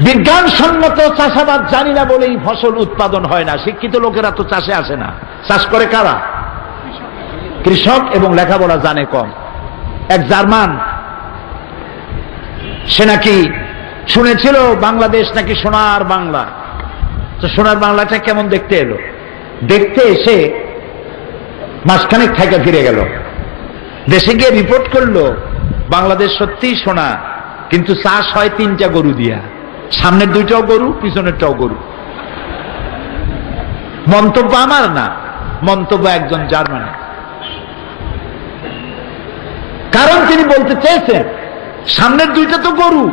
বিজ্ঞানসম্মত চাষাবাদ জানি না বলেই ফসল উৎপাদন হয় না। শিক্ষিত লোকেরা তো চাষে আসে না। চাষ করে কারা? কৃষক, এবং লেখাপড়া জানে কম। এক জার্মান, সে নাকি শুনেছিল বাংলাদেশ নাকি সোনার বাংলা। তো সোনার বাংলাটা কেমন দেখতে এলো, দেখতে এসে মাসখানেক থেকে ফিরে গেল। দেশে গিয়ে রিপোর্ট করলো বাংলাদেশ সত্যিই সোনা, কিন্তু চাষ হয় 3টা গরু দিয়া। সামনের 2টাও গরু, পিছনেরটাও গরু। মন্তব্য আমার না, মন্তব্য একজন জার্মানের। কারণ তিনি বলতে চেয়েছেন সামনের 2টা তো গরু,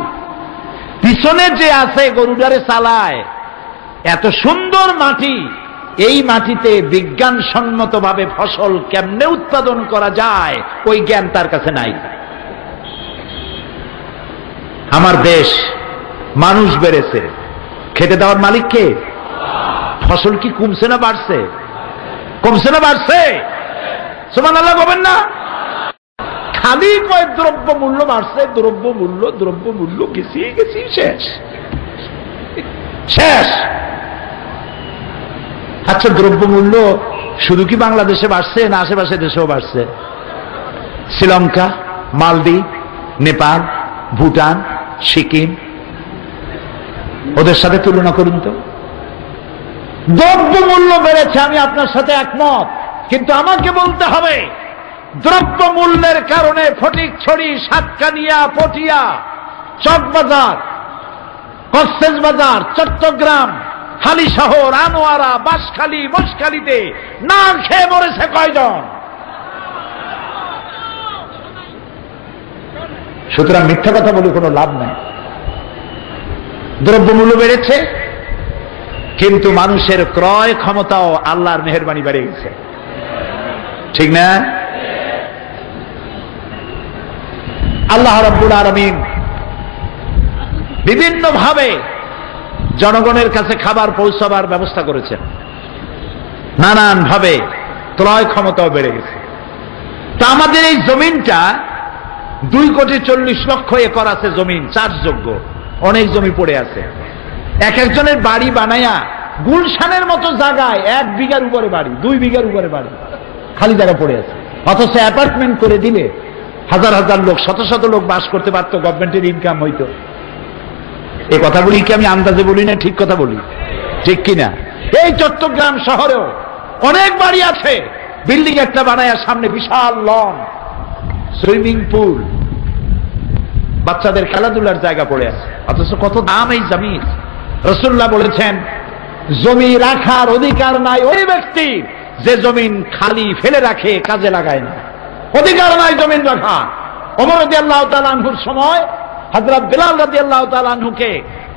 পিছনে যে আছে গরুটারে চালায়। এত সুন্দর মাটি, এই মাটিতে বিজ্ঞানসম্মতভাবে ফসল কেমনে উৎপাদন করা যায় ওই জ্ঞান তার কাছে নাই। আমার দেশ মানুষ বেড়েছে, খেতে দেওয়ার মালিক কে? ফসল কি কমছে না বাড়ছে? কমছে না বাড়ছে? সুবহানাল্লাহ বলেন না? খালি কয় দ্রব্য মূল্য বাড়ছে, দ্রব্য মূল্য গেছি শেষ শেষ। আচ্ছা, দ্রব্য মূল্য শুধু কি বাংলাদেশে বাড়ছে না আশেপাশে দেশেও বাড়ছে? শ্রীলঙ্কা, মালদ্বীপ, নেপাল, ভুটান, সিকিম, ওদের সাথে তুলনা করুন তো। দ্রব্য মূল্য বেড়েছে, আমি আপনার সাথে একমত। কিন্তু আমাকে বলতে হবে দ্রব্য মূল্যের কারণে ফটিকছড়ি, সাতকানিয়া, পটিয়া, চকবাজার, কক্সবাজার, চট্টগ্রাম, হালিশহর, আনোয়ারা, বাঁশখালী, মশখালীতে না খেয়ে মরেছে কয়জন? সুতরাং মিথ্যা কথা বলে কোনো লাভ নাই। দ্রব্যমূল্য বেড়েছে, কিন্তু মানুষের ক্রয় ক্ষমতাও আল্লাহর মেহেরবানি বেড়ে গেছে, ঠিক না? আল্লাহ রাব্বুল আলামিন বিভিন্ন ভাবে জনগণের কাছে খাবার পৌঁছাবার ব্যবস্থা করেছেন। নানান ভাবে ক্রয় ক্ষমতাও বেড়ে গেছে। তা আমাদের এই জমিনটা 2,40,00,000 একর আছে, জমিন চাষযোগ্য। অনেক জমি পড়ে আছে। এক একজনের বাড়ি বানায়া গুলশানের মতো জায়গায় 1 বিঘার উপরে বাড়ি, 2 বিঘার উপরে বাড়ি, খালি জায়গা পড়ে আছে। অথচ অ্যাপার্টমেন্ট করে দিলে হাজার হাজার লোক, শত শত লোক বাস করতে পারত, গভর্নমেন্টের ইনকাম হইতো। এই কথাগুলি কি আমি আন্দাজে বলি না, ঠিক কথা বলি, ঠিক কিনা? এই চট্টগ্রাম শহরেও অনেক বাড়ি আছে, বিল্ডিং একটা বানায়া সামনে বিশাল লন, সুইমিং পুল, বাচ্চাদের খেলাধুলার জায়গা পড়ে আছে। অথচ কত দাম এই জমির। রাসূলুল্লাহ বলেছেন, জমি রাখার অধিকার নাই ওই ব্যক্তি যে জমিন খালি ফেলে রাখে, কাজে লাগায় না, অধিকার নাই জমিন রাখা। ওমর রাদিয়াল্লাহু তাআলা আনহুর সময় হযরত বিলাল রাদিয়াল্লাহু তাআলা আনহুকে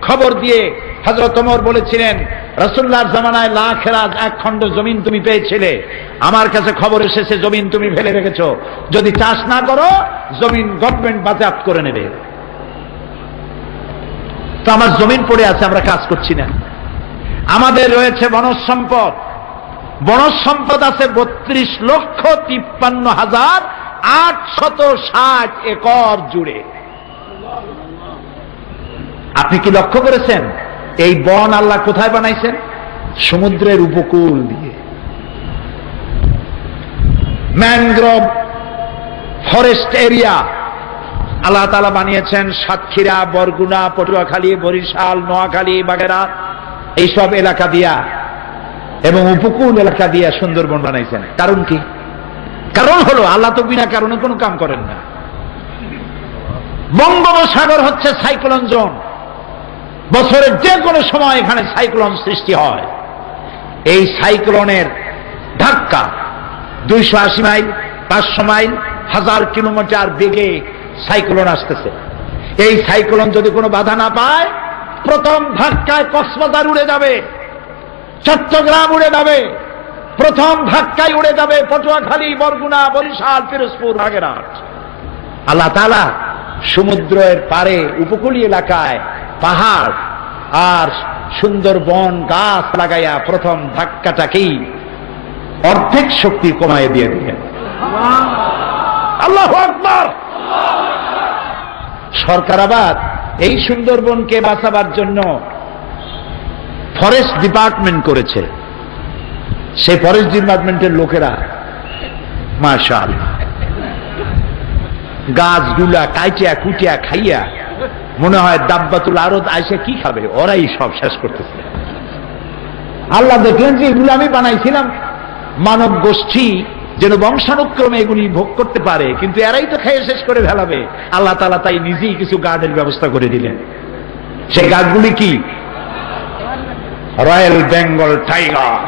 খবর দিয়ে হযরত ওমর বলেছিলেন, রাসূলুল্লাহর জামানায় লাখেরাজ এক খণ্ড জমিন তুমি পেয়েছিলে, আমার কাছে খবর এসেছে জমিন তুমি ফেলে রেখেছো, যদি চাষ না করো জমিন গভর্নমেন্ট বাজেয়াপ্ত করে নেবে। তো আমার জমিন পড়ে আছে, আমরা কাজ করছি না। আমাদের রয়েছে বনজ সম্পদ, বনজ সম্পদ আছে 32,53,860 একর জুড়ে। আপনি কি লক্ষ্য করেছেন এই বন আল্লাহ কোথায় বানাইছেন? সমুদ্রের উপকূল দিয়ে। ম্যানগ্রোভ ফরেস্ট এরিয়া আল্লাহ তাআলা বানিয়েছেন সাতক্ষীরা, বরগুনা, পটুয়াখালী, বরিশাল, নোয়াখালী, বাগেরহাট এইসব এলাকা দিয়া এবং উপকূল এলাকা দিয়া সুন্দরবন বানাইছেন। কারণ কি? কারণ হলো আল্লাহ তো বিনা কারণে কোনো কাম করেন না। বঙ্গোপসাগর হচ্ছে সাইক্লোন জোন, বছরের যে কোনো সময় এখানে সাইক্লোন সৃষ্টি হয়। এই সাইক্লোনের ধাক্কা 280 মাইল, 500 মাইল, 1000 কিলোমিটার বেগে সাইক্লোন আসতেছে। এই সাইক্লোন যদি কোনো বাধা না পায়, প্রথম ধাক্কায় কক্সবাজার উড়ে যাবে, চট্টগ্রাম উড়ে যাবে, প্রথম ধাক্কায় উড়ে যাবে পটুয়াখালী, বরগুনা, বরিশাল, পিরোজপুর, বাগেরহাট। আল্লাহ তাআলা সমুদ্রের পারে উপকূলীয় এলাকায় পাহাড় আর সুন্দর বন গাছ লাগাইয়া প্রথম ধাক্কাটাকেই অর্ধেক শক্তি কমায় দিয়ে দিলেন। আল্লাহু আকবার। সরকার আবার এই সুন্দরবনকে বাঁচাবার জন্য ফরেস্ট ডিপার্টমেন্ট করেছে। সেই ফরেস্ট ডিপার্টমেন্টের লোকেরা মাশাআল্লাহ গাছগুলা কাইটিয়া কুটিয়া খাইয়া মনে হয় দাব্বাতুল আরদ আইসে কি খাবে, ওরাই সব শেষ করতেছে। আল্লাহ দেখলেন যে এগুলো আমি বানাইছিলাম মানব গোষ্ঠী যেন বংশানুক্রমে এগুলি ভোগ করতে পারে, কিন্তু এরাই তো খেয়ে শেষ করে ফেলাবে। আল্লাহ তাআলা তাই নিজেই কিছু গাছের ব্যবস্থা করে দিলেন। সেই গাছগুলি কি? Royal Bengal tiger.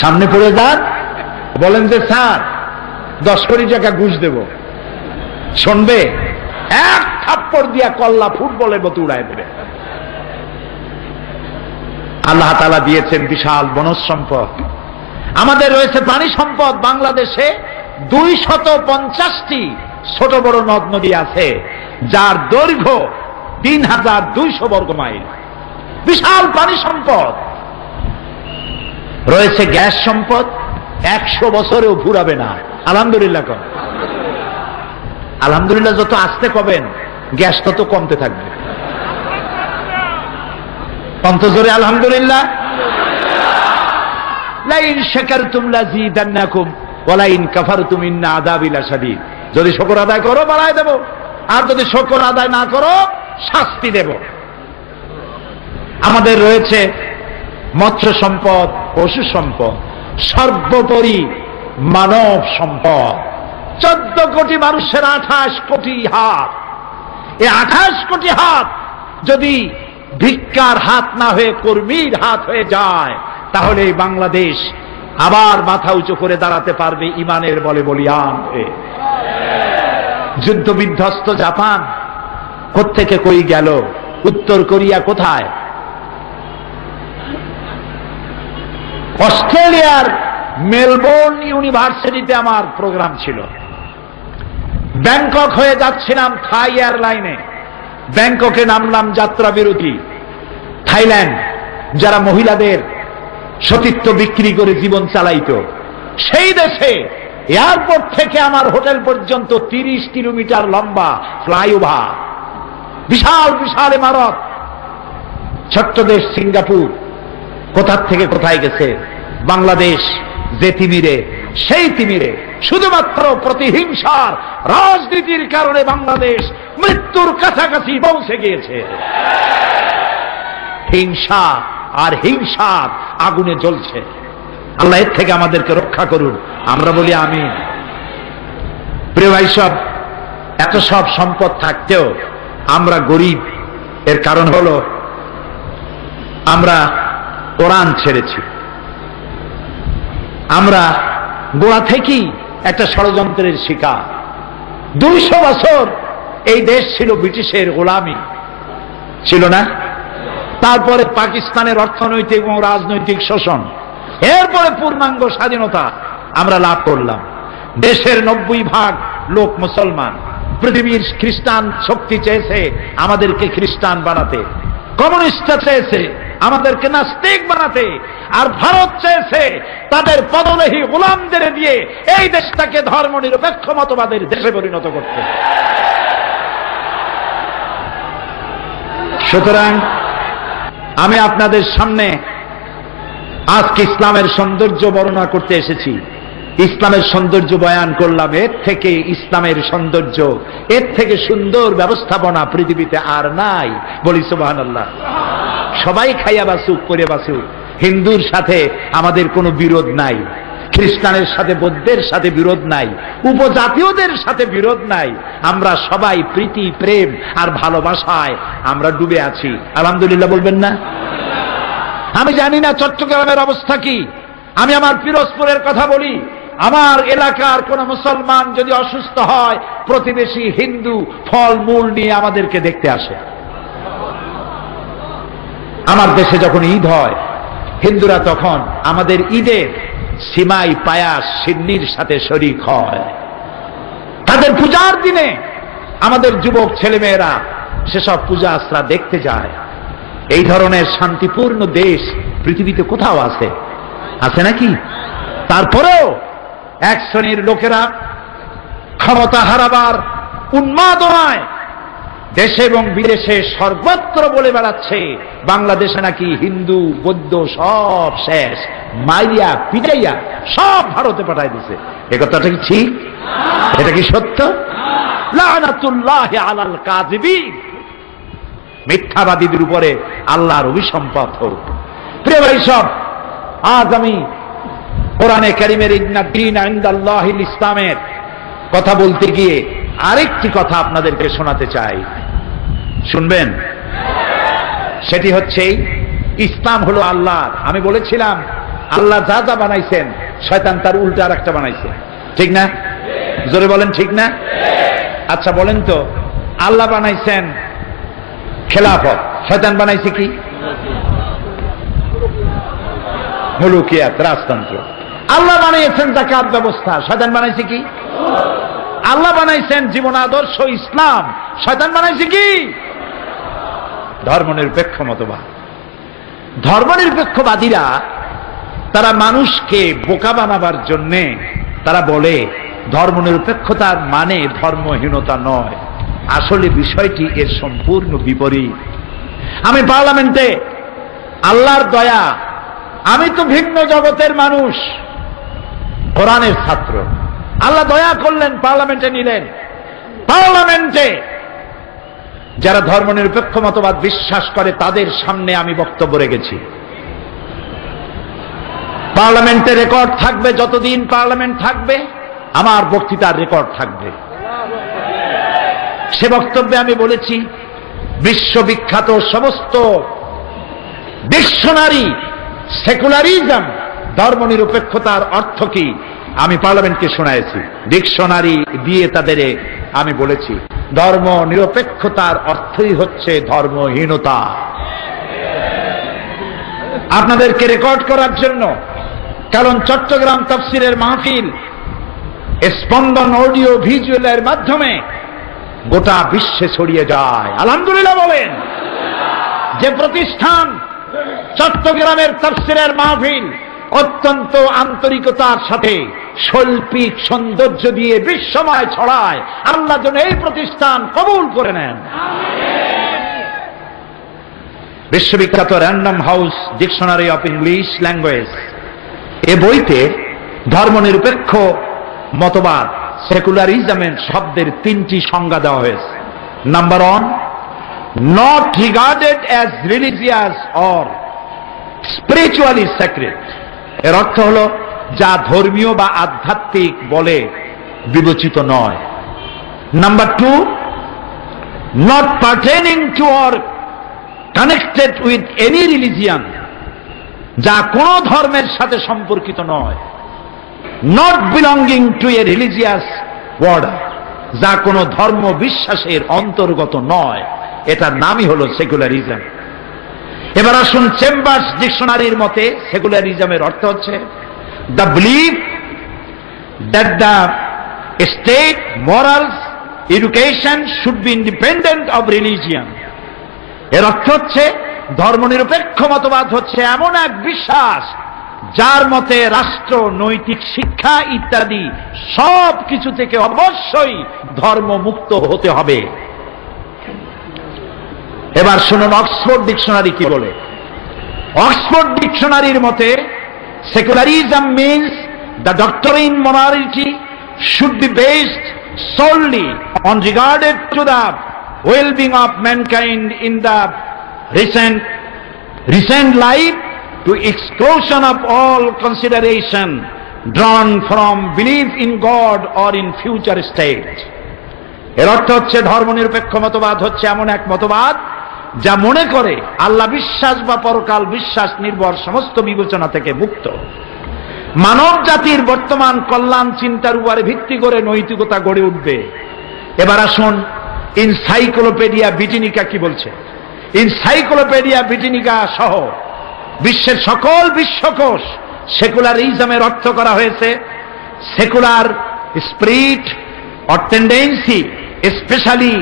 সামনে পড়ে যান, বলেন যে স্যার 10 কোটি টাকা ঘুষ দেব, শুনবে? এক থাপ্পড় দিয়া কল্লা ফুটবলের মতো উড়ায় দেবে। আল্লাহ তাআলা দিয়েছেন বিশাল বনজ সম্পদ। আমাদের রয়েছে পানি সম্পদ। বাংলাদেশে 250টি ছোট বড় নদ নদী আছে, যার দৈর্ঘ্য 3200 বর্গ মাইল। বিশাল পানি সম্পদ রয়েছে। গ্যাস সম্পদ 100 বছরেও ফুরাবে না। আলহামদুলিল্লাহ কন। আলহামদুলিল্লাহ যত আসতে কবেন গ্যাস তত কমতে থাকবে। অন্তজোরে আলহামদুলিল্লাহ। লাইন শাকারতুম লাযীদান্নাকুম ওয়া লাইন কাফারতুম ইন্না আযাবি লাশাদীদ। যদি শুকর আদায় করো বাড়ায় দেব, আর যদি শুকর আদায় না করো শাস্তি দেব। আমাদের রয়েছে মৎস্য সম্পদ, পশু সম্পদ, সর্বোপরি মানব সম্পদ। 14 কোটি মানুষের 28 কোটি হাত। এই 28 কোটি হাত যদি ভিক্ষার হাত না হয়ে কর্মীর হাত হয়ে যায়, তাহলে বাংলাদেশ আবার মাথা উঁচু করে দাঁড়াতে পারবে ইমানের বলে বলিয়ান হয়ে। যুদ্ধ বিধ্বস্ত জাপান কোত্থেকে কই গেল, উত্তর কোরিয়া কোথায়, অস্ট্রেলিয়ার মেলবোর্ন ইউনিভার্সিটিতে আমার প্রোগ্রাম ছিল। ব্যাংকক হয়ে যাচ্ছিলাম থাই এয়ারলাইনে। ব্যাংককে নামলাম যাত্রা বিরতি। থাইল্যান্ড, যারা মহিলাদের সতীত্ব বিক্রি করে জীবন চালাইত, সেই দেশে এয়ারপোর্ট থেকে আমার হোটেল পর্যন্ত 30 কিলোমিটার লম্বা ফ্লাইওভার, বিশাল বিশাল ইমারত। ছোট্ট দেশ সিঙ্গাপুর কোথার থেকে কোথায় গেছে। বাংলাদেশ যে তিমিরে, সেই তিমিরে শুধুমাত্র প্রতিহিংসার রাজনীতির কারণে বাংলাদেশ মৃত্যুর কাছাকাছি পৌঁছে গিয়েছে। হিংসা আর হিংসার আগুনে জ্বলছে। আল্লাহ এর থেকে আমাদেরকে রক্ষা করুন। আমরা বলি আমিন। প্রিয় ভাই সব, এত সব সম্পদ থাকতেও আমরা গরিব। এর কারণ হলো আমরা কোরআন ছেড়েছি। আমরা গোড়া থেকেই একটা ষড়যন্ত্রের শিকার। 200 বছর এই দেশ ছিল ব্রিটিশের গোলামি, ছিল না? তারপরে পাকিস্তানের অর্থনৈতিক এবং রাজনৈতিক শোষণ, এরপরে পূর্ণাঙ্গ স্বাধীনতা আমরা লাভ করলাম। দেশের 90% লোক মুসলমান। পৃথিবীর খ্রিস্টান শক্তি চেয়েছে আমাদেরকে খ্রিস্টান বানাতে, কমিউনিস্টরা চেয়েছে আমাদেরকে নাস্তিক বানাতে, আর ভারত চেয়েছে তাদের পদলেহী গোলামদের দিয়ে এই দেশটাকে ধর্মনিরপেক্ষ মতবাদের দেশে পরিণত করতে। সুতরাং আমি আপনাদের সামনে আজকে ইসলামের সৌন্দর্য বর্ণনা করতে এসেছি, ইসলামের সৌন্দর্য বয়ান করলাম। এর থেকে ইসলামের সৌন্দর্য, এর থেকে সুন্দর ব্যবস্থাপনা পৃথিবীতে আর নাই। বলি সুবহানাল্লাহ। সবাই খাইয়া বাসুক, করে বাসুক। হিন্দুর সাথে আমাদের কোনো বিরোধ নাই, খ্রিস্টানের সাথে, বৌদ্ধের সাথে বিরোধ নাই, উপজাতীয়দের সাথে বিরোধ নাই। আমরা সবাই প্রীতি, প্রেম আর ভালোবাসায় আমরা ডুবে আছি। আলহামদুলিল্লাহ বলবেন না? আমি জানি না চট্টগ্রামের অবস্থা কি। আমি আমার পিরোজপুরের কথা বলি। আমার এলাকার কোন মুসলমান যদি অসুস্থ হয়, প্রতিবেশী হিন্দু ফল মূল নিয়ে আমাদেরকে দেখতে আসে। আমার দেশে যখন ঈদ হয়, হিন্দুরা তখন আমাদের ঈদের সিমাই, পায়াস, সিন্নির সাথে শরীক হয়। তাদের পূজার দিনে আমাদের যুবক ছেলেমেয়েরা সেসব পূজা আশ্রা দেখতে যায়। এই ধরনের শান্তিপূর্ণ দেশ পৃথিবীতে কোথাও আছে? আছে নাকি? তারপরেও এক শ্রেণীর লোকেরা ক্ষমতা হারাবার উন্মাদনায় দেশে এবং বিদেশে সর্বত্র বলে বেড়াচ্ছে বাংলাদেশে নাকি হিন্দু বৌদ্ধ সব শেষ, মাইয়া পিটাইয়া সব ভারতে পাঠাই দিছে। এ কথাটা কি ঠিক? এটা কি সত্য? লানাতুল্লাহি আলাল কাযিবিন। মিথ্যাবাদীদের উপরে আল্লাহর অভিসম্পাত হোক। প্রিয় ভাই সব, আজ আমি কোরআনে কারীমের ইন্নাদ-দীন ইনদাল্লাহিল ইসলামের কথা বলতে গিয়ে আরেকটি কথা আপনাদেরকে শোনাতে চাই। শুনবেন? সেটি হচ্ছে ইসলাম হলো আল্লাহর। আমি বলেছিলাম আল্লাহ যা যা বানাইছেন শয়তান তার উল্টা আর একটা বানাইছে, ঠিক না? জোরে বলেন ঠিক না? আচ্ছা বলেন তো, আল্লাহ বানাইছেন খেলাফত, শয়তান বানাইছে কি? মুলুকিয়াত, রাজতন্ত্র। আল্লাহ বানিয়েছেন যাকাত ব্যবস্থা, শয়তান বানাইছে কি? আল্লাহ বানাইছেন জীবন আদর্শ ইসলাম, শয়তান বানাইছে কি? ধর্মনিরপেক্ষ মতবাদ। ধর্মনিরপেক্ষবাদীরা তারা মানুষকে বোকা বানাবার জন্যে তারা বলে ধর্মনিরপেক্ষতার মানে ধর্মহীনতা নয়। আসলে বিষয়টি এর সম্পূর্ণ বিপরীত। আমি পার্লামেন্টে, আল্লাহর দয়া, আমি তো ভিন্ন জগতের মানুষ, কোরআনের ছাত্র। আল্লাহ দয়া করলেন, পার্লামেন্টে নিলেন। পার্লামেন্টে যারা ধর্মনিরপেক্ষ মতবাদ বিশ্বাস করে তাদের সামনে আমি বক্তব্য রেখেছি। পার্লামেন্টে রেকর্ড থাকবে, যতদিন পার্লামেন্ট থাকবে আমার বক্তৃতার রেকর্ড থাকবে। সে বক্তব্যে আমি বলেছি বিশ্ববিখ্যাত সমস্ত ডিকশনারি সেকুলারিজম, ধর্মনিরপেক্ষতার অর্থ কি আমি পার্লামেন্টকে শোনাইছি। ডিকশনারি দিয়ে তাদের আমি বলেছি ধর্ম নিরপেক্ষতার অর্থই হচ্ছে ধর্মহীনতা। আপনাদেরকে রেকর্ড করার জন্য, কারণ চট্টগ্রাম তাফসিরের মাহফিল স্পন্দন অডিও ভিজুয়ালের মাধ্যমে গোটা বিশ্বে ছড়িয়ে যায়। আলহামদুলিল্লাহ বলেন। যে প্রতিষ্ঠান চট্টগ্রামের তাফসিরের মাহফিল অত্যন্ত আন্তরিকতার সাথে শৈল্পিক সৌন্দর্য দিয়ে বিশ্বময় ছড়ায়, আল্লাহ যেন এই প্রতিষ্ঠান কবুল করে নেন। বিশ্ববিখ্যাত random house dictionary of English language, এ বইতে ধর্মনিরপেক্ষ মতবাদ সেকুলারিজমের শব্দের 3টি সংজ্ঞা দেওয়া হয়েছে। Number 1, not regarded as religious or spiritually sacred. এর অর্থ হলো যা ধর্মীয় বা আধ্যাত্মিক বলে বিবেচিত নয়। Number 2, not pertaining to or connected with any religion, যা কোন ধর্মের সাথে সম্পর্কিত নয়। Not belonging to A religious order, যা কোনো ধর্ম বিশ্বাসের অন্তর্গত নয়, এটার নামই হলো সেকুলারিজম। এবার আসুন চেম্বার্স ডিকশনারির মতে সেকুলারিজমের অর্থ হচ্ছে the believe that the state morals education should be independent of religion. এর অর্থ হচ্ছে ধর্মনিরপেক্ষ মতবাদ হচ্ছে এমন এক বিশ্বাস যার মতে রাষ্ট্র, নৈতিক শিক্ষা ইত্যাদি সব কিছু থেকে অবশ্যই ধর্মমুক্ত হতে হবে। এবার শুনুন অক্সফোর্ড ডিকশনারি কি বলে। অক্সফোর্ড ডিকশনারির মতে secularism means the ডক্টরিন morality should be based solely on regarded to the well-being of mankind in the recent life, to exclusion of all consideration drawn from belief in God or in future state. এর অর্থ হচ্ছে ধর্মনিরপেক্ষ মতবাদ হচ্ছে এমন এক মতবাদ যা মনে করে আল্লাহ বিশ্বাস বা পরকাল বিশ্বাস নির্ভর সমস্ত বিবেচনা থেকে মুক্ত, মানব জাতির বর্তমান কল্যাণ চিন্তার উপরে ভিত্তি করে নৈতিকতা গড়ে উঠবে। এবার আসুন ইনসাইক্লোপিডিয়া ব্রিটানিকা কি বলছে। ইনসাইক্লোপিডিয়া ব্রিটানিকা সহ বিশ্বের সকল বিশ্বকোষ সেকুলারিজমের অর্থ করা হয়েছে secular spirit or tendency, specially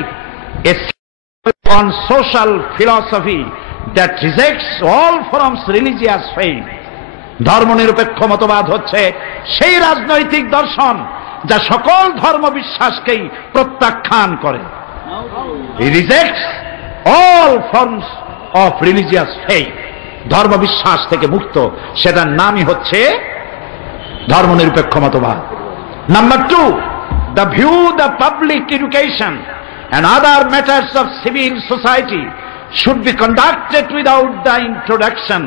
on social philosophy that rejects all forms religious faith. ধর্মনিরপেক্ষ মতবাদ হচ্ছে সেই রাজনৈতিক দর্শন যা সকল ধর্ম বিশ্বাসকেই প্রত্যাখ্যান করে। It rejects all forms of religious faith, ধর্ম বিশ্বাস থেকে মুক্ত, সেটার নামই হচ্ছে ধর্মনিরপেক্ষ মতবাদ। Number 2, the view the public education and other matters of civil society should be conducted without the introduction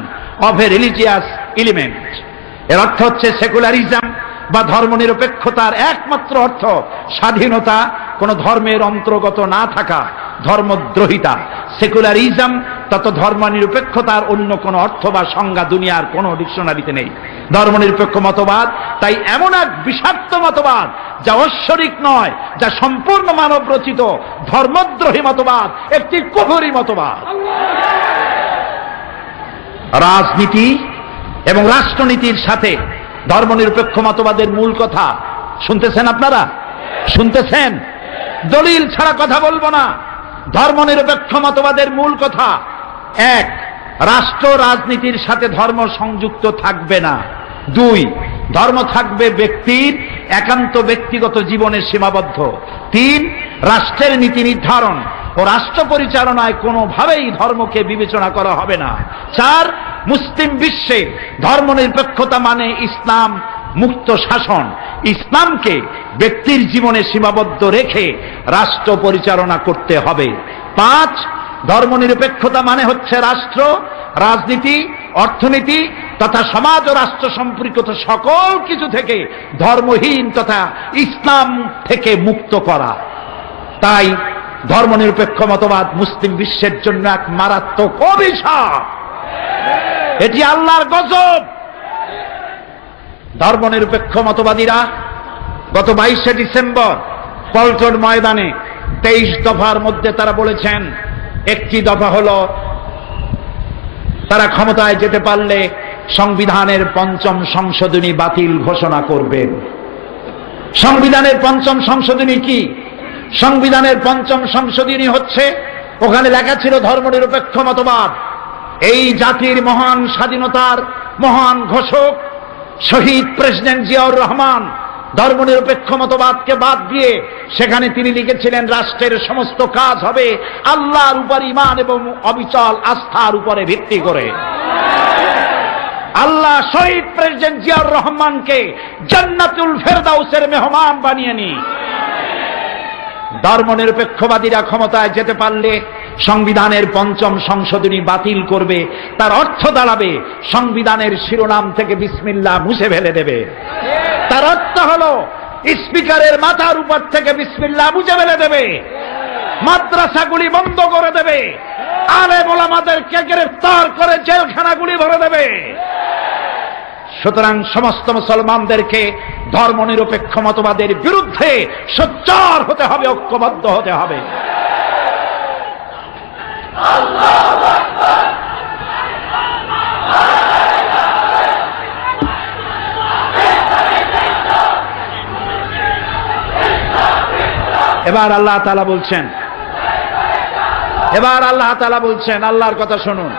of a religious element. এর অর্থ হচ্ছে সেকুলারিজম বা ধর্মনিরপেক্ষতার একমাত্র অর্থ স্বাধীনতা, কোন ধর্মের অন্তর্গত না থাকা, ধর্মদ্রোহিতা। সেকুলারিজম তত ধর্মনিরপেক্ষতার অন্য কোন অর্থ বা সংজ্ঞা দুনিয়ার কোন ডিকশনারিতে নেই। ধর্মনিরপেক্ষ মতবাদ তাই এমন এক বিষাক্ত মতবাদ যা ঐশ্বরিক নয়, যা সম্পূর্ণ মানব রচিত ধর্মদ্রোহী মতবাদ, একটি কুফরি মতবাদ। রাজনীতি এবং রাষ্ট্রনীতির সাথে ধর্মনিরপেক্ষ মতবাদের মূল কথা শুনতেছেন আপনারা? শুনতেছেন? দলিল ছাড়া কথা বলবো না। ধর্মনিরপেক্ষ মতবাদের মূল কথা, 1, রাষ্ট্র রাজনীতির সাথে ধর্ম সংযুক্ত থাকবে না। 2, ধর্ম থাকবে ব্যক্তির একান্ত ব্যক্তিগত জীবনে সীমাবদ্ধ। 3, রাষ্ট্রের নীতি নির্ধারণ ও রাষ্ট্র পরিচালনায় কোনোভাবেই ধর্মকে বিবেচনা করা হবে না। 4, মুসলিম বিশ্বে ধর্মনিরপেক্ষতা মানে ইসলাম মুক্ত শাসন, ইসলামকে ব্যক্তির জীবনে সীমাবদ্ধ রেখে রাষ্ট্র পরিচালনা করতে হবে। 5, ধর্মনিরপেক্ষতা মানে হচ্ছে রাষ্ট্র, রাজনীতি, অর্থনীতি তথা সমাজ ও রাষ্ট্র সম্পর্কিত সকল কিছু থেকে ধর্মহীন তথা ইসলাম থেকে মুক্ত করা। তাই ধর্মনিরপেক্ষ মতবাদ মুসলিম বিশ্বের জন্য এক মারাত্মক অভিশাপ, এটি আল্লাহর গজব। ধর্মনিরপেক্ষ মতবাদীরা গত 22শে ডিসেম্বর পল্টন ময়দানে 23 দফার মধ্যে তারা বলেছেন, একটি দফা হলো তারা ক্ষমতায় যেতে পারলে সংবিধানের 5ম সংশোধনী বাতিল ঘোষণা করবেন। সংবিধানের 5ম সংশোধনী কি? সংবিধানের 5ম সংশোধনী হচ্ছে, ওখানে লেখা ছিল ধর্মনিরপেক্ষ মতবাদ। এই জাতির মহান স্বাধীনতার মহান ঘোষক শহীদ প্রেসিডেন্ট জিয়াউর রহমান ধর্মনিরপেক্ষ মতবাদকে বাদ দিয়ে সেখানে তিনি লিখেছিলেন, রাষ্ট্রের সমস্ত কাজ হবে আল্লাহর উপর ঈমান এবং অবিচল আস্থার উপরে ভিত্তি করে। আল্লাহ শহীদ প্রেসিডেন্ট জিয়াউর রহমানকে জান্নাতুল ফেরদাউসের মেহমান বানিয়ে নি। ধর্মনিরপেক্ষবাদীরা ক্ষমতায় যেতে পারলে সংবিধানের 5ম সংশোধনী বাতিল করবে। তার অর্থ দাঁড়াবে সংবিধানের শিরোনাম থেকে বিসমিল্লাহ মুছে ফেলে দেবে। তার অর্থ হলো স্পিকারের মাথার উপর থেকে বিসমিল্লাহ মুছে ফেলে দেবে, মাদ্রাসাগুলি বন্ধ করে দেবে, আলেম ওলামাদেরকে গ্রেফতার করে জেলখানাগুলি ভরে দেবে। সুতরাং সমস্ত মুসলমানদেরকে ধর্মনিরপেক্ষ মতবাদের বিরুদ্ধে সোচ্চার হতে হবে, ঐক্যবদ্ধ হতে হবে। এবার আল্লাহ তাআলা বলছেন, আল্লাহর কথা শুনুন।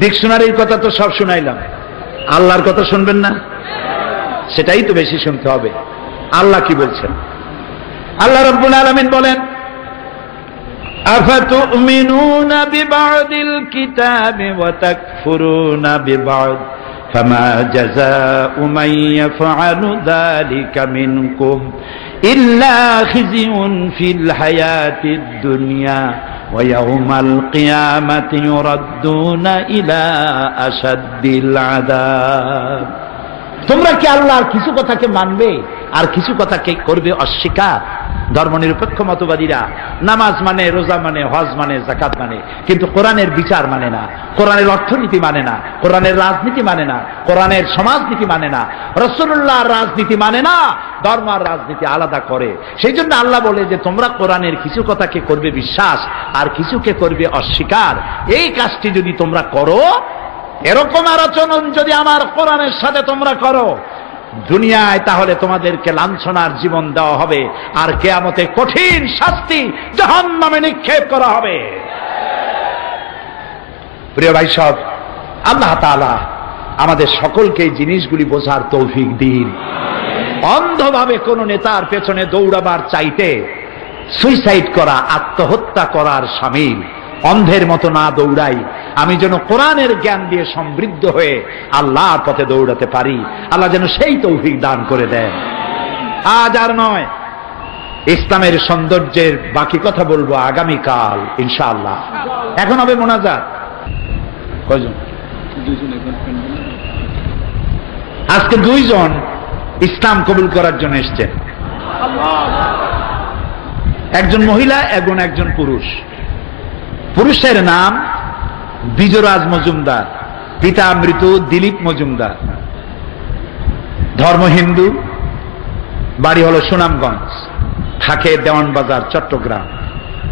ডিকশনারির কথা তো সব শুনাইলাম, আল্লাহর কথা শুনবেন না? সেটাই তো বেশি শুনতে হবে। আল্লাহ কি বলছেন? আল্লাহ রাব্বুল আলামিন বলেন, আফাতুমিনুনা বিবা'দিল কিতাবি ওয়া তাকফুরুনা বিবা'দ ফামা জাযাউ মান ইয়াফআলু যালিকা মিনকুম ইল্লা খিজিউন ফিল হায়াতিদ দুনিয়া ওয়া ইয়াউমাল কিয়ামাতি ইউরাদ্দুনা ইলা আশাদ্দিল আযাব। তোমরা কি আল্লাহর কিছু কথাকে মানবে আর কিছু কথাকে করবে অস্বীকার? ধর্মনিরপেক্ষ মতবাদীরা নামাজ মানে, রোজা মানে, হজ মানে, যাকাত মানে, কিন্তু কোরআনের বিচার মানে না, কোরআনের অর্থনীতি মানে না, কোরআনের রাজনীতি মানে না, কোরআনের সমাজনীতি মানে না, রাসূলুল্লাহর রাজনীতি মানে না, ধর্ম আর রাজনীতি আলাদা করে। সেই জন্য আল্লাহ বলে যে তোমরা কোরআনের কিছু কথাকে করবে বিশ্বাস আর কিছুকে করবে অস্বীকার। এই কাজটি যদি তোমরা করো, এরকম আচরণ যদি আমার কোরআনের সাথে তোমরা করো দুনিয়ায়, তাহলে তোমাদেরকে লাঞ্ছনার জীবন দেওয়া হবে আর কিয়ামতে কঠিন শাস্তি জাহান্নামে নিক্ষেপ করা হবে। প্রিয় ভাই সব, আল্লাহ তাআলা আমাদের সকলকে এই জিনিসগুলি বোঝার তৌফিক দিন। অন্ধভাবে কোন নেতার পেছনে দৌড়াবার চাইতে সুইসাইড করা, আত্মহত্যা করার শামিল। অন্ধের মতো না দৌড়াই, আমি যেন কোরআনের জ্ঞান দিয়ে সমৃদ্ধ হয়ে আল্লাহর পথে দৌড়াতে পারি। আল্লাহ যেন সেই তৌফিক দান করে দেন। আজ আর নয়, ইসলামের সৌন্দর্যের বাকি কথা বলবো আগামীকাল ইনশাআল্লাহ। এখন হবে মোনাজাত। কয়জন? আজকে 2 জন ইসলাম কবুল করার জন্য এসছেন, একজন মহিলা এবং একজন পুরুষ। পুরুষের নাম বিজয়রাজ মজুমদার, পিতা মৃত দিলীপ মজুমদার, ধর্ম হিন্দু, বাড়ি হলো সুনামগঞ্জ, থাকে দেওয়ানবাজার চট্টগ্রাম।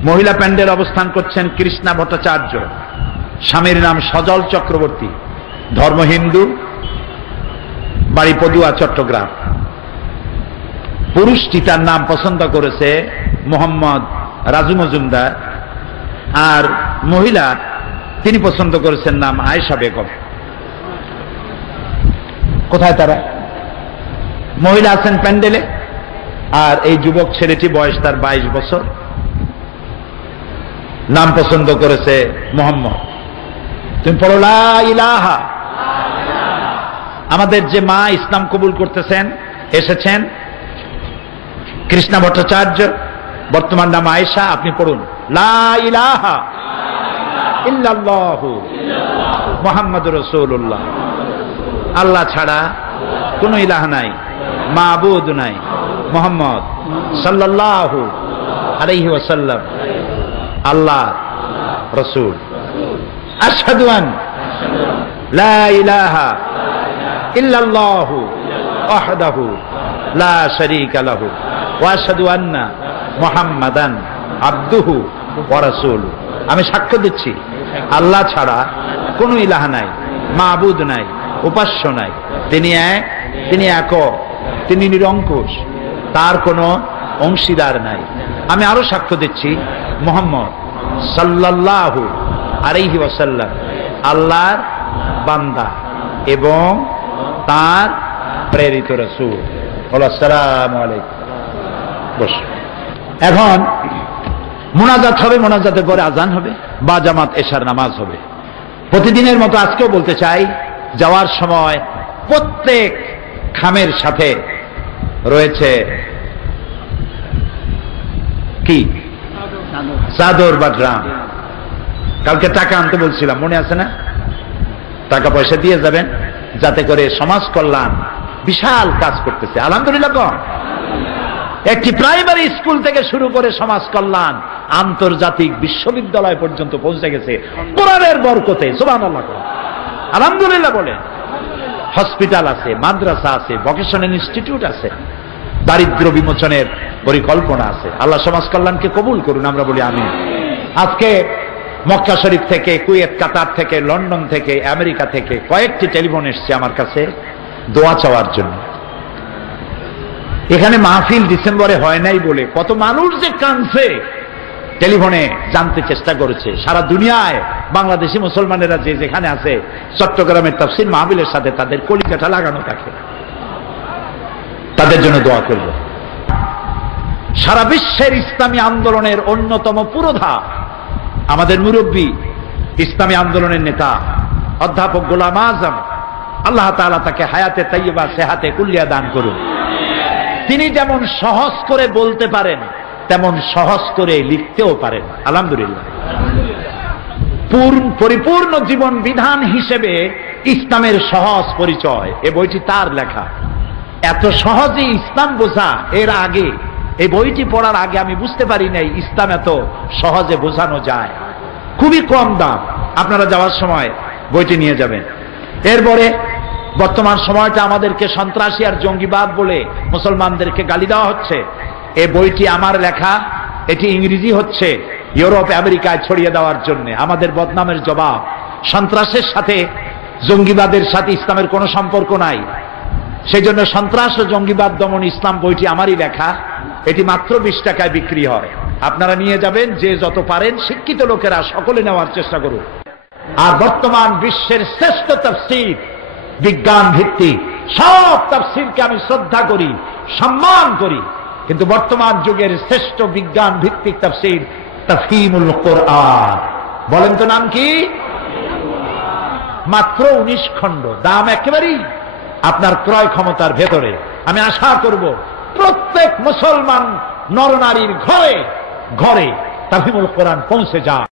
মহিলা প্যান্ডেল অবস্থান করছেন কৃষ্ণা ভট্টাচার্য, স্বামীর নাম সজল চক্রবর্তী, ধর্ম হিন্দু, বাড়ি পদুয়া চট্টগ্রাম। পুরুষটি তার নাম পছন্দ করেছে মোহাম্মদ রাজু মজুমদার, আর মহিলা তিনি পছন্দ করেছেন নাম আয়েশা বেগম। কোথায় তারা? মহিলা আছেন প্যান্ডেলে, আর এই যুবক ছেলেটি বয়স তার 22 বছর, নাম পছন্দ করেছে মোহাম্মদ। তুমি পড়ো লা ইলাহা। আমাদের যে মা ইসলাম কবুল করতেছেন এসেছেন, কৃষ্ণা ভট্টাচার্য, বর্তমান নাম আয়েশা, আপনি পড়ুন লা ইলাহা ইল্লাল্লাহু মুহাম্মাদুর রাসূলুল্লাহ। আল্লাহ ছাড়া কোন ইলাহ নাই, মাবুদ নাই, মুহাম্মদ সাল্লাল্লাহু আলাইহি ওয়াসাল্লাম আল্লাহ রাসূল। আশহাদু আন লা ইলাহা ইল্লাল্লাহু ওয়াহদাহু লা শারীকা লাহু ওয়া আশহাদু আন্না মুহাম্মাদান আবদুহু ওয়া রাসূলুহু। আমি সাক্ষ্য দিচ্ছি আল্লাহ ছাড়া কোনো ইলাহ নাই, মাবুদ নাই, উপাস্য নাই, তিনি এক, তিনি একক, তিনি নিরঙ্কুশ, তার কোনো অংশীদার নাই। আমি আরো সাক্ষ্য দিচ্ছি মুহাম্মদ সাল্লাল্লাহু আলাইহি ওয়াসাল্লাম আল্লাহর বান্দা এবং তার প্রেরিত রাসূল। আসসালামু আলাইকুম। বস। এখন মোনাজাত হবে, মোনাজাতের পরে আজান হবে, বা জামাত এশার নামাজ হবে। প্রতিদিনের মতো আজকেও বলতে চাই, যাওয়ার সময় প্রত্যেক খামের সাথে রয়েছে কি? চাদর বা ড্রাম। কালকে টাকা আনতে বলছিলাম, মনে আছে না? টাকা পয়সা দিয়ে যাবেন, যাতে করে সমাজ কল্যাণ বিশাল কাজ করতেছে। আলহামদুলিল্লাহ। একটি প্রাইমারি স্কুল থেকে শুরু করে সমাজ কল্যাণ আন্তর্জাতিক বিশ্ববিদ্যালয় পর্যন্ত পৌঁছে গেছে কোরআনের বরকতে। সুবহানাল্লাহ, আলহামদুলিল্লাহ বলে। হসপিটাল আছে, মাদ্রাসা আছে, ভোকেশনাল ইনস্টিটিউট আছে, দারিদ্র বিমোচনের পরিকল্পনা আছে। আল্লাহ সমাজ কল্যাণকে কবুল করুন, আমরা বলি আমিন। আজকে মক্কা শরীফ থেকে, কুয়েত, কাতার থেকে, লন্ডন থেকে, আমেরিকা থেকে কয়েকটি টেলিফোন এসছে আমার কাছে দোয়া চাওয়ার জন্য। এখানে মাহফিল ডিসেম্বরে হয় নাই বলে কত মানুষ যে কাঁদছে টেলিফোনে জানতে চেষ্টা করেছে। সারা দুনিয়ায় বাংলাদেশি মুসলমানেরা যে যেখানে আছে, চট্টগ্রামের তাফসীর মাহফিলের সাথে তাদের কলিজাটা লাগানো থাকে, তাদের জন্য দোয়া করব। সারা বিশ্বের ইসলামী আন্দোলনের অন্যতম পুরোধা আমাদের মুরব্বী, ইসলামী আন্দোলনের নেতা অধ্যাপক গোলাম আজম, আল্লাহ তাআলা তাকে হায়াতে তাইয়্যিবা, সেহাতে কুল্লিয়া দান করুন। তিনি যেমন সহজ করে বলতে পারেন, তেমন সহজ করে লিখতেও পারেন, আলহামদুলিল্লাহ। পরিপূর্ণ জীবন বিধান হিসেবে ইসলামের সহজ পরিচয়, এ বইটি তার লেখা। এত সহজে ইসলাম বোঝা, এর আগে এই বইটি পড়ার আগে আমি বুঝতে পারি নাই ইসলাম এত সহজে বোঝানো যায়। খুবই কম দাম, আপনারা যাওয়ার সময় বইটি নিয়ে যাবেন। এরপরে বর্তমান সময়টা আমাদেরকে সন্ত্রাসী আর জঙ্গিবাদ বলে মুসলমানদেরকে গালি দেওয়া হচ্ছে। এই বইটি আমার লেখা, এটি ইংরেজি হচ্ছে ইউরোপ আমেরিকায় ছড়িয়ে দেওয়ার জন্য। আমাদের বদনামের জবাব। সন্ত্রাসের সাথে, জঙ্গিবাদের সাথে ইসলামের কোনো সম্পর্ক নাই, সেই জন্য সন্ত্রাস ও জঙ্গিবাদ দমন ইসলাম বইটি আমারই লেখা। এটি মাত্র 20 টাকায় বিক্রি হয়, আপনারা নিয়ে যাবেন। যে যত পারেন শিক্ষিত লোকেরা সকলে নেওয়ার চেষ্টা করুন। আর বর্তমান বিশ্বের শ্রেষ্ঠ তাফসীর, বিজ্ঞান ভিত্তিক সব তাফসীরকে আমি শ্রদ্ধা করি, সম্মান করি, কিন্তু বর্তমান যুগের শ্রেষ্ঠ বিজ্ঞান ভিত্তিক তাফসীর তাফহিমুল কোরআন। বলেন তো নাম কি? মাত্র 19 খণ্ড, দাম একেবারেই আপনার ক্রয় ক্ষমতার ভেতরে। আমি আশা করব প্রত্যেক মুসলমান নরনারীর ঘরে ঘরে তাফহিমুল কোরআন পৌঁছে যাক।